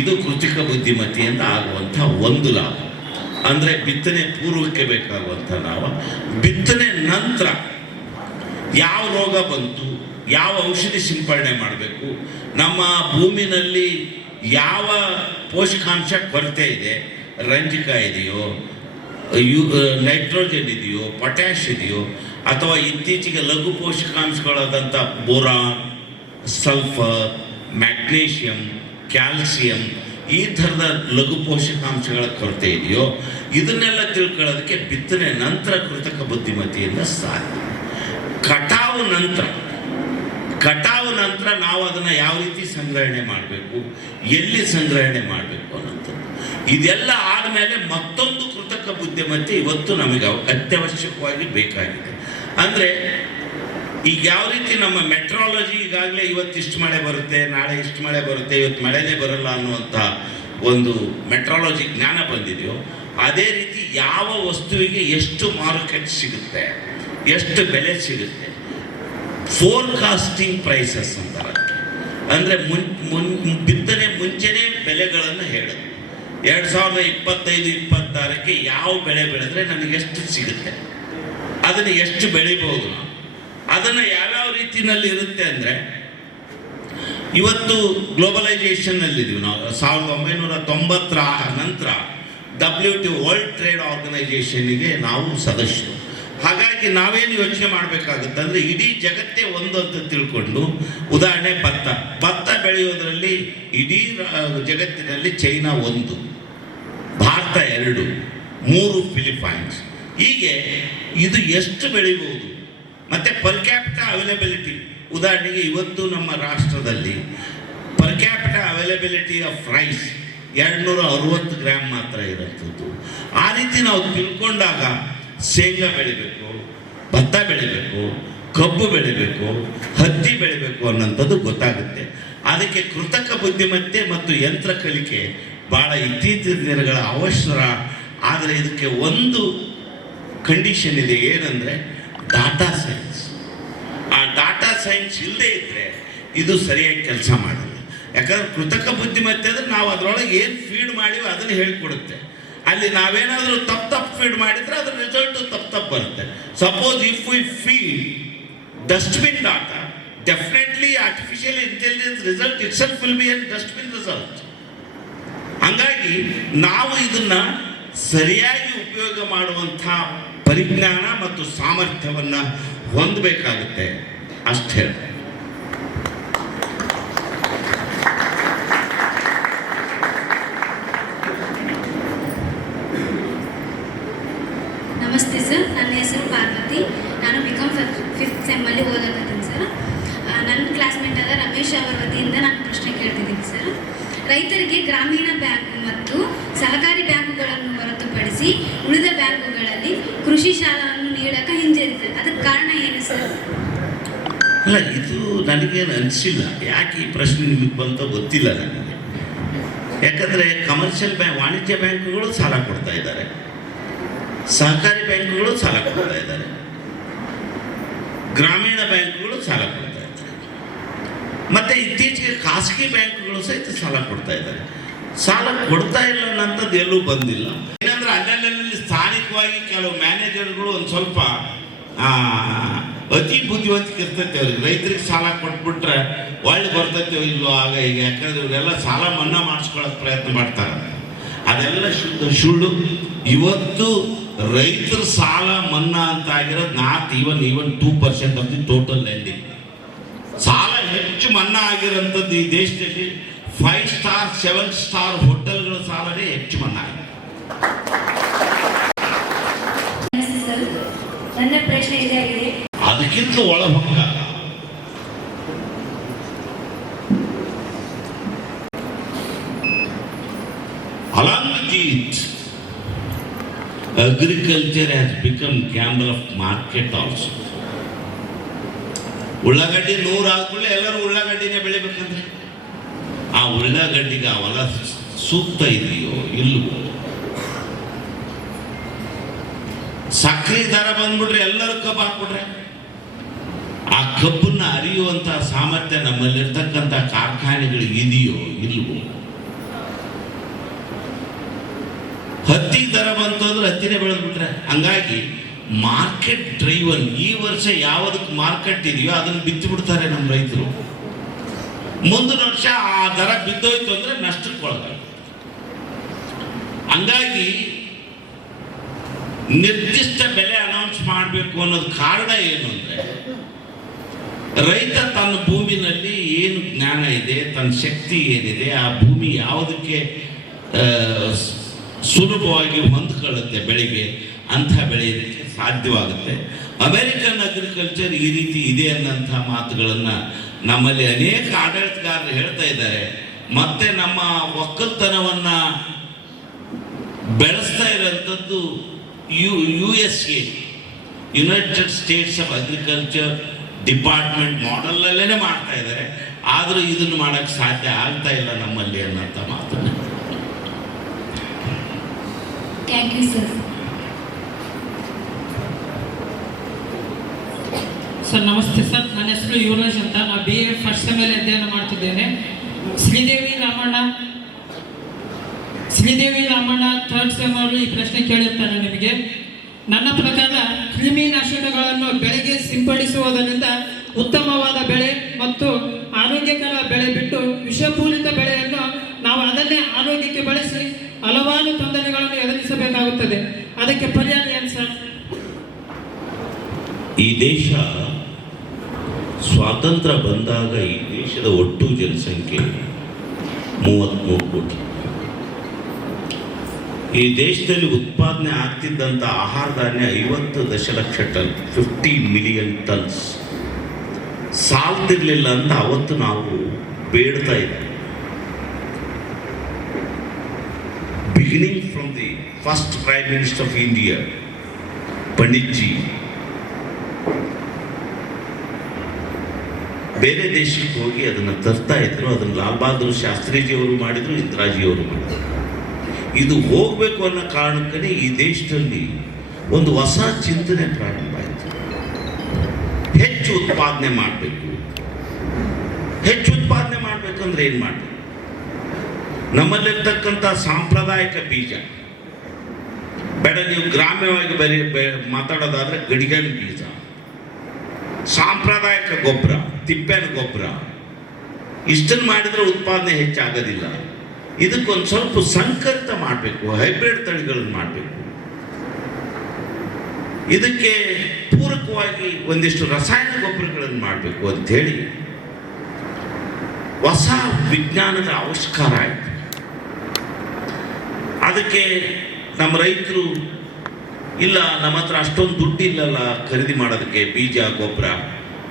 ಇದು ಕೃತಕ ಬುದ್ಧಿಮತ್ತೆಯಿಂದ ಆಗುವಂಥ ಒಂದು ಲಾಭ. ಅಂದರೆ ಬಿತ್ತನೆ ಪೂರ್ವಕ್ಕೆ ಬೇಕಾಗುವಂಥ ಲಾಭ. ಬಿತ್ತನೆ ನಂತರ ಯಾವ ರೋಗ ಬಂತು, ಯಾವ ಔಷಧಿ ಸಿಂಪಡಣೆ ಮಾಡಬೇಕು, ನಮ್ಮ ಭೂಮಿನಲ್ಲಿ ಯಾವ ಪೋಷಕಾಂಶ ಕೊರತೆ ಇದೆ, ರಂಜಕ ಇದೆಯೋ, ನೈಟ್ರೋಜನ್ ಇದೆಯೋ, ಪೊಟ್ಯಾಷ್ ಇದೆಯೋ, ಅಥವಾ ಇತ್ತೀಚೆಗೆ ಲಘು ಪೋಷಕಾಂಶಗಳಾದಂಥ ಬೋರಾನ್, ಸಲ್ಫರ್, ಮ್ಯಾಗ್ನೇಷಿಯಂ, ಕ್ಯಾಲ್ಸಿಯಂ, ಈ ಥರದ ಲಘು ಪೋಷಕಾಂಶಗಳ ಕೊರತೆ ಇದೆಯೋ, ಇದನ್ನೆಲ್ಲ ತಿಳ್ಕೊಳ್ಳೋದಕ್ಕೆ ಬಿತ್ತನೆ ನಂತರ ಕೃತಕ ಬುದ್ಧಿಮತ್ತೆಯಿಂದ ಸಾಧ್ಯ. ಕಟಾವು ನಂತರ ನಾವು ಅದನ್ನು ಯಾವ ರೀತಿ ಸಂಗ್ರಹಣೆ ಮಾಡಬೇಕು, ಎಲ್ಲಿ ಸಂಗ್ರಹಣೆ ಮಾಡಬೇಕು ಅನ್ನೋಂಥದ್ದು, ಇದೆಲ್ಲ ಆದಮೇಲೆ ಮತ್ತೊಂದು ಕೃತಕ ಬುದ್ಧಿಮತ್ತೆ ಇವತ್ತು ನಮಗೆ ಅತ್ಯವಶ್ಯಕವಾಗಿ ಬೇಕಾಗಿದೆ. ಅಂದರೆ ಈಗ ಯಾವ ರೀತಿ ನಮ್ಮ ಮೆಟ್ರಾಲಜಿ ಈಗಾಗಲೇ ಇವತ್ತಿಷ್ಟು ಮಳೆ ಬರುತ್ತೆ, ನಾಳೆ ಇಷ್ಟು ಮಳೆ ಬರುತ್ತೆ, ಇವತ್ತು ಮಳೆನೇ ಬರಲ್ಲ ಅನ್ನುವಂಥ ಒಂದು ಮೆಟ್ರಾಲಜಿ ಜ್ಞಾನ ಬಂದಿದೆಯೋ, ಅದೇ ರೀತಿ ಯಾವ ವಸ್ತುವಿಗೆ ಎಷ್ಟು ಮಾರುಕಟ್ಟೆ ಸಿಗುತ್ತೆ, ಎಷ್ಟು ಬೆಲೆ ಸಿಗುತ್ತೆ, ಫೋರ್ಕಾಸ್ಟಿಂಗ್ ಪ್ರೈಸಸ್ ಅಂತಾರೆ. ಅಂದರೆ ಬಿತ್ತನೆ ಮುಂಚೆನೇ ಬೆಲೆಗಳನ್ನು ಹೇಳೋದು. 2025-26ಕ್ಕೆ ಯಾವ ಬೆಳೆ ಬೆಳೆದ್ರೆ ನನಗೆ ಎಷ್ಟು ಸಿಗುತ್ತೆ, ಅದನ್ನು ಎಷ್ಟು ಬೆಳಿಬೋದು, ಅದನ್ನು ಯಾವ್ಯಾವ ರೀತಿಯಲ್ಲಿ ಇರುತ್ತೆ ಅಂದರೆ, ಇವತ್ತು ಗ್ಲೋಬಲೈಸೇಷನ್ನಲ್ಲಿದ್ದೀವಿ ನಾವು. 1990ರ ನಂತರ WTO ವರ್ಲ್ಡ್ ಟ್ರೇಡ್ ಆರ್ಗನೈಸೇಷನ್ನಿಗೆ ನಾವು ಸದಸ್ಯರು. ಹಾಗಾಗಿ ನಾವೇನು ಯೋಚನೆ ಮಾಡಬೇಕಾಗುತ್ತೆ ಅಂದರೆ, ಇಡೀ ಜಗತ್ತೇ ಒಂದು ಅಂತ ತಿಳ್ಕೊಂಡು, ಉದಾಹರಣೆ ಭತ್ತ ಬೆಳೆಯೋದರಲ್ಲಿ ಇಡೀ ಜಗತ್ತಿನಲ್ಲಿ ಚೈನಾ 1, ಭಾರತ 2, 3 ಫಿಲಿಪೈನ್ಸ್, ಹೀಗೆ ಇದು ಎಷ್ಟು ಬೆಳಿಬೋದು. ಮತ್ತು ಪರ್ ಕ್ಯಾಪಿಟ ಅವೈಲಬಿಲಿಟಿ, ಉದಾಹರಣೆಗೆ ಇವತ್ತು ನಮ್ಮ ರಾಷ್ಟ್ರದಲ್ಲಿ per capita availability of rice 260 gram ಮಾತ್ರ ಇರುವಂಥದ್ದು. ಆ ರೀತಿ ನಾವು ತಿಳ್ಕೊಂಡಾಗ ಶೇಂಗಾ ಬೆಳಿಬೇಕು, ಭತ್ತ ಬೆಳಿಬೇಕು, ಕಬ್ಬು ಬೆಳಿಬೇಕು, ಹತ್ತಿ ಬೆಳಿಬೇಕು ಅನ್ನೋಂಥದ್ದು ಗೊತ್ತಾಗುತ್ತೆ. ಅದಕ್ಕೆ ಕೃತಕ ಬುದ್ಧಿಮತ್ತೆ ಮತ್ತು ಯಂತ್ರ ಕಲಿಕೆ ಭಾಳ ಇತ್ತೀಚಿನ ದಿನಗಳ ಅವಸರ. ಆದರೆ ಇದಕ್ಕೆ ಒಂದು ಕಂಡೀಷನ್ ಇದೆ, ಏನಂದರೆ ಡಾಟಾ ಸೈನ್ಸ್. ಆ ಡಾಟಾ ಸೈನ್ಸ್ ಇಲ್ಲದೆ ಇದ್ದರೆ ಇದು ಸರಿಯಾಗಿ ಕೆಲಸ ಮಾಡಲ್ಲ. ಯಾಕಂದ್ರೆ ಕೃತಕ ಬುದ್ಧಿಮತ್ತೆ ಅಂದರೆ ನಾವು ಅದರೊಳಗೆ ಏನು ಫೀಡ್ ಮಾಡಿವಿ ಅದನ್ನು ಹೇಳಿಕೊಡುತ್ತೆ. ಅಲ್ಲಿ ನಾವೇನಾದರೂ ತಪ್ಪು ಫೀಡ್ ಮಾಡಿದರೆ ಅದರ ರಿಸಲ್ಟು ತಪ್ಪು ಬರುತ್ತೆ. Suppose if we feed dustbin data, definitely artificial intelligence result it self will be N dustbin result. ಹಾಗಾಗಿ ನಾವು ಇದನ್ನು ಸರಿಯಾಗಿ ಉಪಯೋಗ ಮಾಡುವಂಥ ಪರಿಜ್ಞಾನ ಮತ್ತು ಸಾಮರ್ಥ್ಯವನ್ನು ಹೊಂದಬೇಕಾಗುತ್ತೆ ಅಷ್ಟೇ. ನಮಸ್ತೆ ಸರ್, ನನ್ನ ಹೆಸರು ಪಾರ್ವತಿ. ನಾನು ಬಿಕಾಮ್ 5th ಸೆಮ್ಮಲ್ಲಿ ಓದಕತ್ತೀನಿ ಸರ್. ನನ್ನ ಕ್ಲಾಸ್ಮೇಟ್ ಆದ ರಮೇಶ್ ಅವರ ವತಿಯಿಂದ ನಾನು ಪ್ರಶ್ನೆ ಕೇಳ್ತಿದ್ದೀನಿ ಸರ್. ರೈತರಿಗೆ ಗ್ರಾಮೀಣ ಬ್ಯಾಂಕ್ ಮತ್ತು ಸಹಕಾರಿ ಬ್ಯಾಂಕುಗಳನ್ನು ಹೊರತುಪಡಿಸಿ ಉಳಿದ ಬ್ಯಾಂಕುಗಳಲ್ಲಿ ಕೃಷಿ ಸಾಲವನ್ನು ನೀಡಕ್ಕೆ ಹಿಂಜರಿತಾರೆ. ಅದಕ್ಕೆ ಕಾರಣ ಏನು ಸರ್? ಅಲ್ಲ, ಇದು ನನಗೇನು ಅನಿಸಿಲ್ಲ. ಯಾಕೆ ಈ ಪ್ರಶ್ನೆ ನಿಮಗೆ ಬಂತ ಗೊತ್ತಿಲ್ಲ ನನಗೆ. ಯಾಕಂದರೆ ಕಮರ್ಷಿಯಲ್ ಬ್ಯಾಂಕ್, ವಾಣಿಜ್ಯ ಬ್ಯಾಂಕುಗಳು ಸಾಲ ಕೊಡ್ತಾ ಇದ್ದಾರೆ, ಸಹಕಾರಿ ಬ್ಯಾಂಕುಗಳು ಸಾಲ ಕೊಡ್ತಾ ಇದ್ದಾರೆ, ಗ್ರಾಮೀಣ ಬ್ಯಾಂಕುಗಳು ಸಾಲ ಕೊಡ್ತಾ ಇದ್ದಾರೆ. ಮತ್ತು ಇತ್ತೀಚೆಗೆ ಖಾಸಗಿ ಬ್ಯಾಂಕ್ಗಳು ಸಹಿತ ಸಾಲ ಕೊಡ್ತಾ ಇದ್ದಾರೆ. ಸಾಲ ಕೊಡ್ತಾ ಇಲ್ಲ ಅನ್ನೋಂಥದ್ದು ಎಲ್ಲೂ ಬಂದಿಲ್ಲ. ಏನಂದ್ರೆ ಅಲ್ಲಲ್ಲಿ ಸ್ಥಾನಿಕವಾಗಿ ಕೆಲವು ಮ್ಯಾನೇಜರ್ಗಳು ಒಂದು ಸ್ವಲ್ಪ ಅತಿ ಬುದ್ಧಿವಂತಿಕೆ ಇರ್ತೈತೆ ಅವ್ರಿಗೆ. ರೈತರಿಗೆ ಸಾಲ ಕೊಟ್ಬಿಟ್ರೆ ಒಳ್ಳೆ ಬರ್ತೈತೆ ಇಲ್ಲೋ ಆಗ ಈಗ, ಯಾಕಂದ್ರೆ ಇವರೆಲ್ಲ ಸಾಲ ಮನ್ನಾ ಮಾಡಿಸ್ಕೊಳ್ಳೋಕೆ ಪ್ರಯತ್ನ ಮಾಡ್ತಾರೆ. ಅದೆಲ್ಲ ಸುಳ್ಳು. ಇವತ್ತು ರೈತರ ಸಾಲ ಮನ್ನಾ ಅಂತ ಆಗಿರೋದು even 2% of the total landing. ಸಾಲ ಹೆಚ್ಚು ಮನ್ನಾ ಆಗಿರೋಂಥದ್ದು ಈ ದೇಶದಲ್ಲಿ 5 ಸ್ಟಾರ್ 7 ಸ್ಟಾರ್ ಹೋಟೆಲ್ಗಳ ಸಾಲನೇ ಹೆಚ್ಚು ಮನ್ನಾ ಆಗಿದೆ. ನನ್ನ ಪ್ರಶ್ನೆ ಇದಾಗಿದೆ. ಅದಕ್ಕಿಂತ ಒಳಭಂಗ along with it, agriculture has become gamble of market also. ಉಳ್ಳಾಗಡ್ಡಿ 100 ಹಾಕೊಳ್ಳಿ ಎಲ್ಲರೂ ಉಳ್ಳಾಗಡ್ಡಿನೇ ಬೆಳಿಬೇಕಂದ್ರೆ ಆ ಉಳ್ಳಾಗಡ್ಡಿಗೆ ಆ ಹೊಲ ಸೂಕ್ತ ಇದೆಯೋ ಇಲ್ಲವೋ? ಸಕ್ಕರೆ ದರ ಬಂದ್ಬಿಟ್ರೆ ಎಲ್ಲರೂ ಕಬ್ಬು ಹಾಕ್ಬಿಟ್ರೆ ಆ ಕಬ್ಬನ್ನ ಅರಿಯುವಂಥ ಸಾಮರ್ಥ್ಯ ನಮ್ಮಲ್ಲಿರ್ತಕ್ಕಂಥ ಕಾರ್ಖಾನೆಗಳಿಗೆ ಇದೆಯೋ ಇಲ್ವೋ? ಹತ್ತಿಗೆ ದರ ಬಂತು ಅಂದ್ರೆ ಹತ್ತಿನೇ ಬೆಳೆದ್ಬಿಟ್ರೆ. ಹಂಗಾಗಿ ಮಾರ್ಕೆಟ್ ಡ್ರೈವನ್ ಈ ವರ್ಷ ಯಾವುದಕ್ಕೆ ಮಾರ್ಕೆಟ್ ಇದೆಯೋ ಅದನ್ನು ಬಿತ್ತು ಬಿಡ್ತಾರೆ ನಮ್ಮ ರೈತರು. ಮುಂದಿನ ವರ್ಷ ಆ ದರ ಬಿದ್ದೋಯ್ತು ಅಂದ್ರೆ ನಷ್ಟಕ್ಕೆ ಒಳಗಾಗ. ಹಂಗಾಗಿ ನಿರ್ದಿಷ್ಟ ಬೆಲೆ ಅನೌನ್ಸ್ ಮಾಡಬೇಕು ಅನ್ನೋದು ಕಾರಣ ಏನು ಅಂದರೆ, ರೈತ ತನ್ನ ಭೂಮಿನಲ್ಲಿ ಏನು ಜ್ಞಾನ ಇದೆ, ತನ್ನ ಶಕ್ತಿ ಏನಿದೆ, ಆ ಭೂಮಿ ಯಾವುದಕ್ಕೆ ಸುಲಭವಾಗಿ ಹೊಂದ್ಕೊಳ್ಳುತ್ತೆ ಬೆಳೆಗೆ, ಅಂಥ ಬೆಳೆಯೋದಕ್ಕೆ ಸಾಧ್ಯವಾಗುತ್ತೆ. ಅಮೆರಿಕನ್ ಅಗ್ರಿಕಲ್ಚರ್ ಈ ರೀತಿ ಇದೆ ಅನ್ನೋಂಥ ಮಾತುಗಳನ್ನು ನಮ್ಮಲ್ಲಿ ಅನೇಕ ಆಡಳಿತಗಾರರು ಹೇಳ್ತಾ ಇದ್ದಾರೆ. ಮತ್ತೆ ನಮ್ಮ ಒಕ್ಕಲ್ತನವನ್ನು ಬೆಳೆಸ್ತಾ ಇರೋಂಥದ್ದು USA United States of agriculture department ಮಾಡೆಲ್ಲೇ ಮಾಡ್ತಾ ಇದ್ದಾರೆ. ಆದರೂ ಇದನ್ನು ಮಾಡೋಕ್ಕೆ ಸಾಧ್ಯ ಆಗ್ತಾ ಇಲ್ಲ ನಮ್ಮಲ್ಲಿ ಅನ್ನೋಂಥ ಮಾತನ್ನು. Thank you sir. ಸರ್ ನಮಸ್ತೆ ಸರ್, ನನ್ನ ಹೆಸರು ಯುವರಾಜ್ ಅಂತ. ನಾನು BA ಫಸ್ಟ್ ಸೆಮಲ್ಲಿ ಅಧ್ಯಯನ ಮಾಡ್ತಿದ್ದೇನೆ. ಶ್ರೀದೇವಿ ರಾಮಣ್ಣ ಥರ್ಡ್ ಸೆಮ್ ಅವರು ಈ ಪ್ರಶ್ನೆ ಕೇಳಿರ್ತಾರೆ ನಿಮಗೆ. ನನ್ನ ಪ್ರಕಾರ ಕ್ರಿಮಿನಾಶಕಗಳನ್ನು ಬೆಳೆಗೆ ಸಿಂಪಡಿಸುವುದರಿಂದ ಉತ್ತಮವಾದ ಬೆಳೆ ಮತ್ತು ಆರೋಗ್ಯಕರ ಬೆಳೆ ಬಿಟ್ಟು ವಿಷಪೂರಿತ ಬೆಳೆಯನ್ನು ನಾವು ಅದನ್ನೇ ಆರೋಗ್ಯಕ್ಕೆ ಬಳಸಿ ಹಲವಾರು ತೊಂದರೆಗಳನ್ನು ಎದುರಿಸಬೇಕಾಗುತ್ತದೆ. ಅದಕ್ಕೆ ಪರಿಹಾರ ಏನು ಸರ್? ಈ ದೇಶ ಸ್ವಾತಂತ್ರ್ಯ ಬಂದಾಗ ಈ ದೇಶದ ಒಟ್ಟು ಜನಸಂಖ್ಯೆ 33 ಕೋಟಿ. ಈ ದೇಶದಲ್ಲಿ ಉತ್ಪಾದನೆ ಆಗ್ತಿದ್ದಂಥ ಆಹಾರ ಧಾನ್ಯ 50 ದಶಲಕ್ಷ ಟನ್, 50 ಮಿಲಿಯನ್ ಟನ್ಸ್. ಸಾಲ್ತಿರ್ಲಿಲ್ಲ ಅಂತ ಅವತ್ತು ನಾವು ಬೇಡ್ತಾ ಇದ್ವಿ. Beginning from the first prime minister of India Pandit G ಬೇರೆ ದೇಶಕ್ಕೆ ಹೋಗಿ ಅದನ್ನು ತರ್ತಾ ಇದ್ರು. ಅದನ್ನು ಲಾಲ್ ಬಹದ್ದೂರ್ ಶಾಸ್ತ್ರಿಜಿಯವರು ಮಾಡಿದ್ರು, ಇಂದಿರಾಜಿಯವರು ಮಾಡಿದ್ರು. ಇದು ಹೋಗಬೇಕು ಅನ್ನೋ ಕಾರಣಕ್ಕೇ ಈ ದೇಶದಲ್ಲಿ ಒಂದು ಹೊಸ ಚಿಂತನೆ ಪ್ರಾರಂಭ ಆಯಿತು. ಹೆಚ್ಚು ಉತ್ಪಾದನೆ ಮಾಡಬೇಕು. ಹೆಚ್ಚು ಉತ್ಪಾದನೆ ಮಾಡಬೇಕಂದ್ರೆ ಏನು ಮಾಡಬೇಕು? ನಮ್ಮಲ್ಲಿರ್ತಕ್ಕಂಥ ಸಾಂಪ್ರದಾಯಿಕ ಬೀಜ ಬೇಡ, ನೀವು ಗ್ರಾಮ್ಯವಾಗಿ ಮಾತಾಡೋದಾದ್ರೆ ಗಡಿಗೆನ ಬೀಜ, ಸಾಂಪ್ರದಾಯಿಕ ಗೊಬ್ಬರ, ತಿಪ್ಪೆನ ಗೊಬ್ಬರ, ಇಷ್ಟನ್ನು ಮಾಡಿದರೆ ಉತ್ಪಾದನೆ ಹೆಚ್ಚಾಗೋದಿಲ್ಲ. ಇದಕ್ಕೊಂದು ಸ್ವಲ್ಪ ಸಂಕರಿತ ಮಾಡಬೇಕು, ಹೈಬ್ರಿಡ್ ತಳಿಗಳನ್ನು ಮಾಡಬೇಕು. ಇದಕ್ಕೆ ಪೂರಕವಾಗಿ ಒಂದಿಷ್ಟು ರಾಸಾಯನಿಕ ಗೊಬ್ಬರಗಳನ್ನು ಮಾಡಬೇಕು ಅಂಥೇಳಿ ಹೊಸ ವಿಜ್ಞಾನದ ಆವಿಷ್ಕಾರ ಆಯಿತು. ಅದಕ್ಕೆ ನಮ್ಮ ರೈತರು ಇಲ್ಲ, ನಮ್ಮ ಹತ್ರ ಅಷ್ಟೊಂದು ದುಡ್ಡಿಲ್ಲಲ್ಲ ಖರೀದಿ ಮಾಡೋದಕ್ಕೆ ಬೀಜ ಗೊಬ್ಬರ,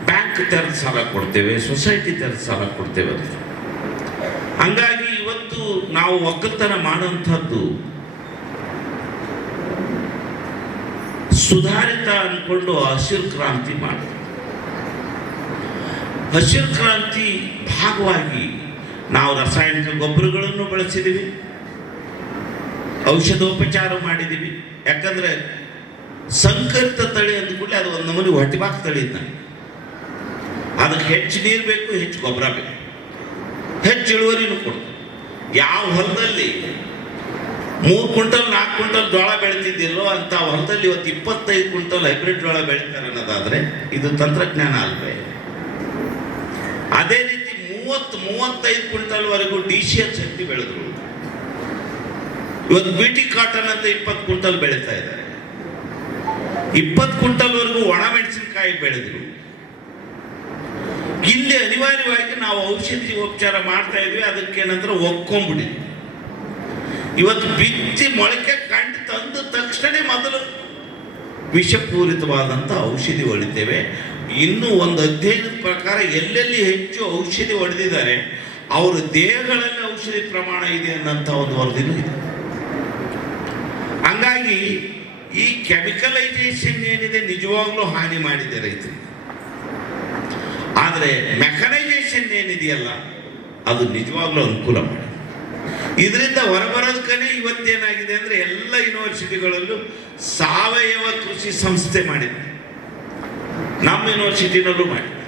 ಬ್ಯಾಂಕ್ ತೆರೆದು ಸಾಲ ಕೊಡ್ತೇವೆ, ಸೊಸೈಟಿ ತೆರೆದು ಸಾಲ ಕೊಡ್ತೇವೆ ಅಂತ. ಹಂಗಾಗಿ ಇವತ್ತು ನಾವು ಒಕ್ಕಲ್ತನ ಮಾಡುವಂಥದ್ದು ಸುಧಾರಿತ ಅಂದ್ಕೊಂಡು ಹಸಿರು ಕ್ರಾಂತಿ ಮಾಡಿದೆ. ಹಸಿರು ಕ್ರಾಂತಿ ಭಾಗವಾಗಿ ನಾವು ರಾಸಾಯನಿಕ ಗೊಬ್ಬರಗಳನ್ನು ಬಳಸಿದ್ದೀವಿ, ಔಷಧೋಪಚಾರ ಮಾಡಿದ್ದೀವಿ. ಯಾಕಂದರೆ ಸಂಕರಿತ ತಳಿ ಅಂದ್ಕೂಡಲೇ ಅದು ಒಂದು ನಮೂನಿ ಹೊಟ್ಟೆಬಾಕ್ ತಳಿ ಇದ್ದ. ಅದಕ್ಕೆ ಹೆಚ್ಚು ನೀರು ಬೇಕು, ಹೆಚ್ಚು ಗೊಬ್ಬರ ಬೇಕು, ಹೆಚ್ಚು ಇಳುವರಿನೂ ಕೊಡ್ತದೆ. ಯಾವ ಹೊಲದಲ್ಲಿ 3 ಕ್ವಿಂಟಲ್ 4 ಕ್ವಿಂಟಲ್ ಜೋಳ ಬೆಳೀತಿದ್ದಿಲ್ಲೋ ಅಂತ ಹೊಲದಲ್ಲಿ ಇವತ್ತು 25 ಕ್ವಿಂಟಲ್ ಹೈಬ್ರಿಡ್ ಜೋಳ ಬೆಳೀತಾರೆ ಅನ್ನೋದಾದ್ರೆ ಇದು ತಂತ್ರಜ್ಞಾನ ಅಲ್ವೇ? ಅದೇ ರೀತಿ 30-35 ಕ್ವಿಂಟಲ್ ವರೆಗೂ DCH ಹತ್ತಿ ಬೆಳೆದ್ರು. ಇವತ್ತು BT ಕಾಟನ್ ಅಂತ 20 ಕ್ವಿಂಟಲ್ ಬೆಳೀತಾ ಇದ್ದಾರೆ. 20 ಕ್ವಿಂಟಲ್ ವರೆಗೂ ಒಣ ಮೆಣಸಿನಕಾಯಿ ಬೆಳೆದ್ರು. ಇಲ್ಲಿ ಅನಿವಾರ್ಯವಾಗಿ ನಾವು ಔಷಧಿ ಉಪಚಾರ ಮಾಡ್ತಾ ಇದ್ವಿ, ಅದಕ್ಕೆ ನಂತರ ಒಪ್ಕೊಂಡ್ಬಿಟ್ಟಿದ್ವಿ. ಇವತ್ತು ಬಿತ್ತಿ ಮೊಳಕೆ ಕಂಡು ತಂದ ತಕ್ಷಣ ಮೊದಲು ವಿಷಪೂರಿತವಾದಂಥ ಔಷಧಿ ಹೊಡಿತೇವೆ. ಇನ್ನು ಒಂದು ಅಧ್ಯಯನದ ಪ್ರಕಾರ ಎಲ್ಲೆಲ್ಲಿ ಹೆಚ್ಚು ಔಷಧಿ ಹೊಡೆದಿದ್ದಾರೆ ಅವರ ದೇಹಗಳಲ್ಲಿ ಔಷಧಿ ಪ್ರಮಾಣ ಇದೆ ಅನ್ನೋಂಥ ಒಂದು ವರದಿನೂ ಇದೆ. ಹಂಗಾಗಿ ಈ ಕೆಮಿಕಲೈಸೇಷನ್ ಏನಿದೆ ನಿಜವಾಗ್ಲೂ ಹಾನಿ ಮಾಡಿದೆ ರೈತರಿಗೆ. ಆದರೆ ಮೆಕನೈಸೇಷನ್ ಏನಿದೆಯಲ್ಲ ಅದು ನಿಜವಾಗ್ಲೂ ಅನುಕೂಲ ಮಾಡಿದೆ. ಇದರಿಂದ ಹೊರಬರೋದಕ್ಕೇ ಇವತ್ತೇನಾಗಿದೆ ಅಂದರೆ ಎಲ್ಲ ಯೂನಿವರ್ಸಿಟಿಗಳಲ್ಲೂ ಸಾವಯವ ಕೃಷಿ ಸಂಸ್ಥೆ ಮಾಡಿದೆ, ನಮ್ಮ ಯೂನಿವರ್ಸಿಟಿನಲ್ಲೂ ಮಾಡಿದೆ.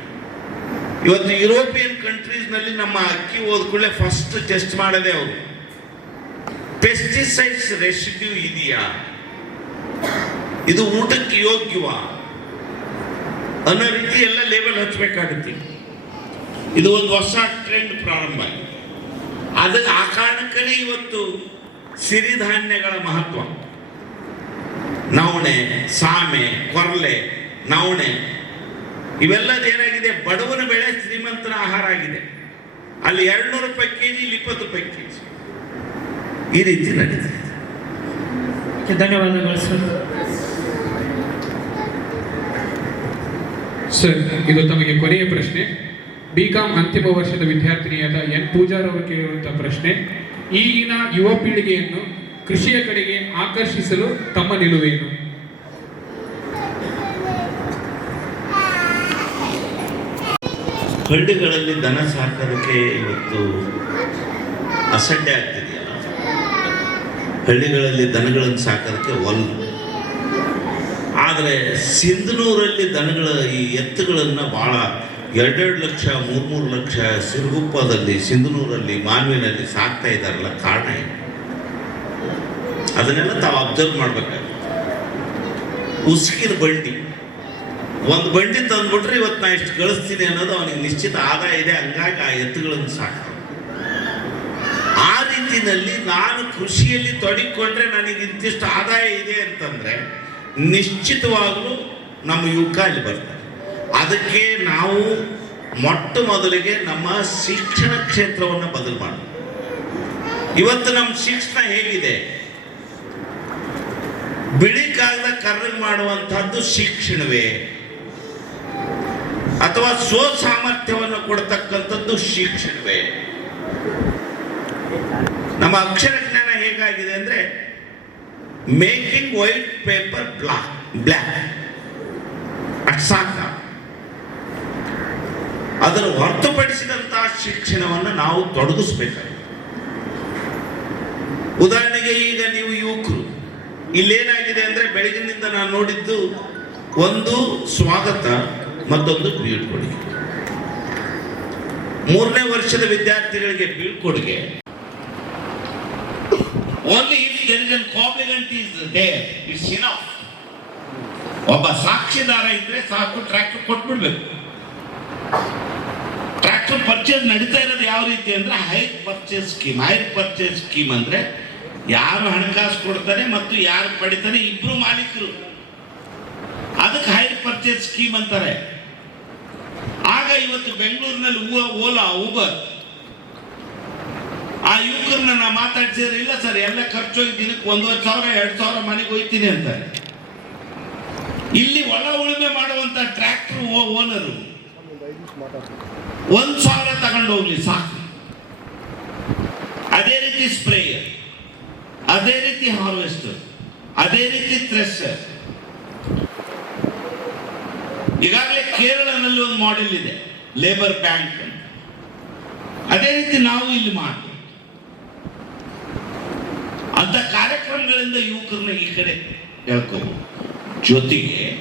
ಇವತ್ತು ಯುರೋಪಿಯನ್ ಕಂಟ್ರೀಸ್ನಲ್ಲಿ ನಮ್ಮ ಅಕ್ಕಿ ಹೋದ ಕೂಡಲೇ ಫಸ್ಟ್ ಟೆಸ್ಟ್ ಮಾಡೋದೇ ಅವರು ಪೆಸ್ಟಿಸೈಡ್ಸ್ ರೆಸಿಡ್ಯೂ ಇದೆಯಾ, ಇದು ಊಟಕ್ಕೆ ಯೋಗ್ಯವಾ ಅನ್ನೋ ರೀತಿ ಎಲ್ಲ ಲೇಬಲ್ ಹಚ್ಚಬೇಕಾಗುತ್ತೆ. ಇದು ಒಂದು ಹೊಸ ಟ್ರೆಂಡ್ ಪ್ರಾರಂಭ ಆಗಿದೆ. ಅದಕ್ಕೆ ಆ ಕಾರಣಕ್ಕೇ ಇವತ್ತು ಸಿರಿಧಾನ್ಯಗಳ ಮಹತ್ವ, ನವಣೆ, ಸಾಮೆ, ಕೊರಲೆ, ನವಣೆ ಇವೆಲ್ಲದ ಏನಾಗಿದೆ, ಬಡವನ ಬೆಳೆ ಶ್ರೀಮಂತನ ಆಹಾರ ಆಗಿದೆ. ಅಲ್ಲಿ 200 ರೂಪಾಯಿ ಕೆಜಿ, ಇಲ್ಲಿ 20 ರೂಪಾಯಿ ಕೆಜಿ, ಈ ರೀತಿ ನಡೀತಿದೆ. ಧನ್ಯವಾದಗಳು ಸರ್. ಸರ್, ಇದು ತಮಗೆ ಕೊನೆಯ ಪ್ರಶ್ನೆ. BCom ಅಂತಿಮ ವರ್ಷದ ವಿದ್ಯಾರ್ಥಿನಿಯಾದ ಎನ್ ಪೂಜಾರ್ ಅವರು ಕೇಳಿರುವಂತಹ ಪ್ರಶ್ನೆ: ಈಗಿನ ಯುವ ಪೀಳಿಗೆಯನ್ನು ಕೃಷಿಯ ಕಡೆಗೆ ಆಕರ್ಷಿಸಲು ತಮ್ಮ ನಿಲುವೇನು? ಹಳ್ಳಿಗಳಲ್ಲಿ ದನ ಸಾಕೋದಕ್ಕೆ ಇವತ್ತು ಅಸಡ್ಡೆ ಆಗ್ತಿದೆಯಲ್ಲ, ಹಳ್ಳಿಗಳಲ್ಲಿ ದನಗಳನ್ನು ಸಾಕೋದಕ್ಕೆ ಒಲ್ಲು. ಆದರೆ ಸಿಂಧನೂರಲ್ಲಿ ದನಗಳ ಈ ಎತ್ತುಗಳನ್ನು ಭಾಳ 2-2 ಲಕ್ಷ 3-3 ಲಕ್ಷ ಸಿರುಗುಪ್ಪದಲ್ಲಿ, ಸಿಂಧನೂರಲ್ಲಿ, ಮಾನ್ವಿನಲ್ಲಿ ಸಾಕ್ತಾ ಇದ್ದಾರಲ್ಲ, ಕಾರಣ ಏನು? ಅದನ್ನೆಲ್ಲ ತಾವು ಅಬ್ಸರ್ವ್ ಮಾಡಬೇಕಾಗುತ್ತೆ. ಉಸುಕಿನ ಬಂಡಿ, ಒಂದು ಬಂಡಿ ತಂದ್ಬಿಟ್ರೆ ಇವತ್ತು ನಾ ಇಷ್ಟು ಗಳಿಸ್ತೀನಿ ಅನ್ನೋದು ಅವನಿಗೆ ನಿಶ್ಚಿತ ಆದಾಯ ಇದೆ, ಹಂಗಾಗಿ ಆ ಎತ್ತುಗಳನ್ನು ಸಾಕ್ತಾನೆ. ಆ ರೀತಿಯಲ್ಲಿ ನಾನು ಕೃಷಿಯಲ್ಲಿ ತೊಡಗಿಕೊಂಡ್ರೆ ನನಗೆ ಇಂತಿಷ್ಟು ಆದಾಯ ಇದೆ ಅಂತಂದರೆ ನಿಶ್ಚಿತವಾಗಲೂ ನಮ್ಮ ಯುವಕ ಅಲ್ಲಿ ಬರ್ತಾರೆ. ಅದಕ್ಕೆ ನಾವು ಮೊಟ್ಟ ಮೊದಲಿಗೆ ನಮ್ಮ ಶಿಕ್ಷಣ ಕ್ಷೇತ್ರವನ್ನು ಬದಲು ಮಾಡೋಣ. ಇವತ್ತು ನಮ್ಮ ಶಿಕ್ಷಣ ಹೇಗಿದೆ, ಬಿಳಿ ಕಾಗದ ಕರ್ರಗೆ ಮಾಡುವಂತಹದ್ದು ಶಿಕ್ಷಣವೇ, ಅಥವಾ ಸ್ವ ಸಾಮರ್ಥ್ಯವನ್ನು ಕೊಡ್ತಕ್ಕಂಥದ್ದು ಶಿಕ್ಷಣವೇ? ನಮ್ಮ ಅಕ್ಷರ ಜ್ಞಾನ ಹೇಗಾಗಿದೆ ಅಂದ್ರೆ making white paper black, at ಸಾಕ. ಅದನ್ನು ಹೊರತುಪಡಿಸಿದಂತಹ ಶಿಕ್ಷಣವನ್ನು ನಾವು ತೊಡಗಿಸ್ಬೇಕಾಗಿದೆ. ಉದಾಹರಣೆಗೆ ಈಗ ನೀವು ಯುವಕರು ಇಲ್ಲೇನಾಗಿದೆ ಅಂದ್ರೆ ಬೆಳಗಿನಿಂದ ನಾನು ನೋಡಿದ್ದು ಒಂದು ಸ್ವಾಗತ, ಮತ್ತೊಂದು ಬೀಳ್ಕೊಡುಗೆ. 3ನೇ ವರ್ಷದ ವಿದ್ಯಾರ್ಥಿಗಳಿಗೆ ಬೀಳ್ಕೊಡುಗೆ only if there is an compliment is there, it's enough. ಒಬ್ಬ ಸಾಕ್ಷಿದಾರ ಇದ್ರೆ ಸಾಕು, ಟ್ರ್ಯಾಕ್ಟರ್ ಕೊಟ್ಬಿಡ್ಬೇಕು. ಟ್ರ್ಯಾಕ್ಟರ್ ಪರ್ಚೇಸ್ ನಡೀತಾ ಇರೋದು ಯಾವ ರೀತಿ ಅಂದ್ರೆ hire purchase scheme. Hire purchase scheme ಅಂದ್ರೆ ಯಾರು ಹಣಕಾಸು ಕೊಡ್ತಾರೆ ಮತ್ತು ಯಾರು ಪಡಿತಾರೆ ಇಬ್ರು ಮಾಲೀಕರು, ಅದಕ್ಕೆ ಹೈರ್ ಪರ್ಚೇಸ್ ಸ್ಕೀಮ್ ಅಂತಾರೆ. ಆಗ ಇವತ್ತು ಬೆಂಗಳೂರಿನಲ್ಲಿ ಓಲಾ, ಊಬರ್, ಆ ಯುವಕರನ್ನ ನಾ ಮಾತಾಡ್ಸಿದ್ರೆ ಇಲ್ಲ ಸರ್ ಎಲ್ಲ ಖರ್ಚು ಹೋಗಿ ದಿನಕ್ಕೆ 1,500-2,000 ಮನೆಗೆ ಹೋಗ್ತೀನಿ ಅಂತಾರೆ. ಇಲ್ಲಿ ಒಳ ಉಳುಮೆ ಮಾಡುವಂತ ಟ್ರ್ಯಾಕ್ಟರ್ ಓನರು 1,000 ತಗೊಂಡು ಹೋಗ್ಲಿ ಸಾಕು. ಅದೇ ರೀತಿ ಸ್ಪ್ರೇಯರ್, ಅದೇ ರೀತಿ ಹಾರ್ವೆಸ್ಟರ್, ಅದೇ ರೀತಿ ಥ್ರೆಷರ್. ಈಗಾಗಲೇ ಕೇರಳನಲ್ಲಿ ಒಂದು ಮಾಡೆಲ್ ಇದೆ, ಲೇಬರ್ ಬ್ಯಾಂಕ್ ಅಂತ. ಅದೇ ರೀತಿ ನಾವು ಇಲ್ಲಿ ಮಾಡ್ತೀವಿ. ಅಂತ ಕಾರ್ಯಕ್ರಮಗಳಿಂದ ಯುವಕರನ್ನ ಈ ಕಡೆ ಹೇಳ್ಕೋಬಹುದು. ಜೊತೆಗೆ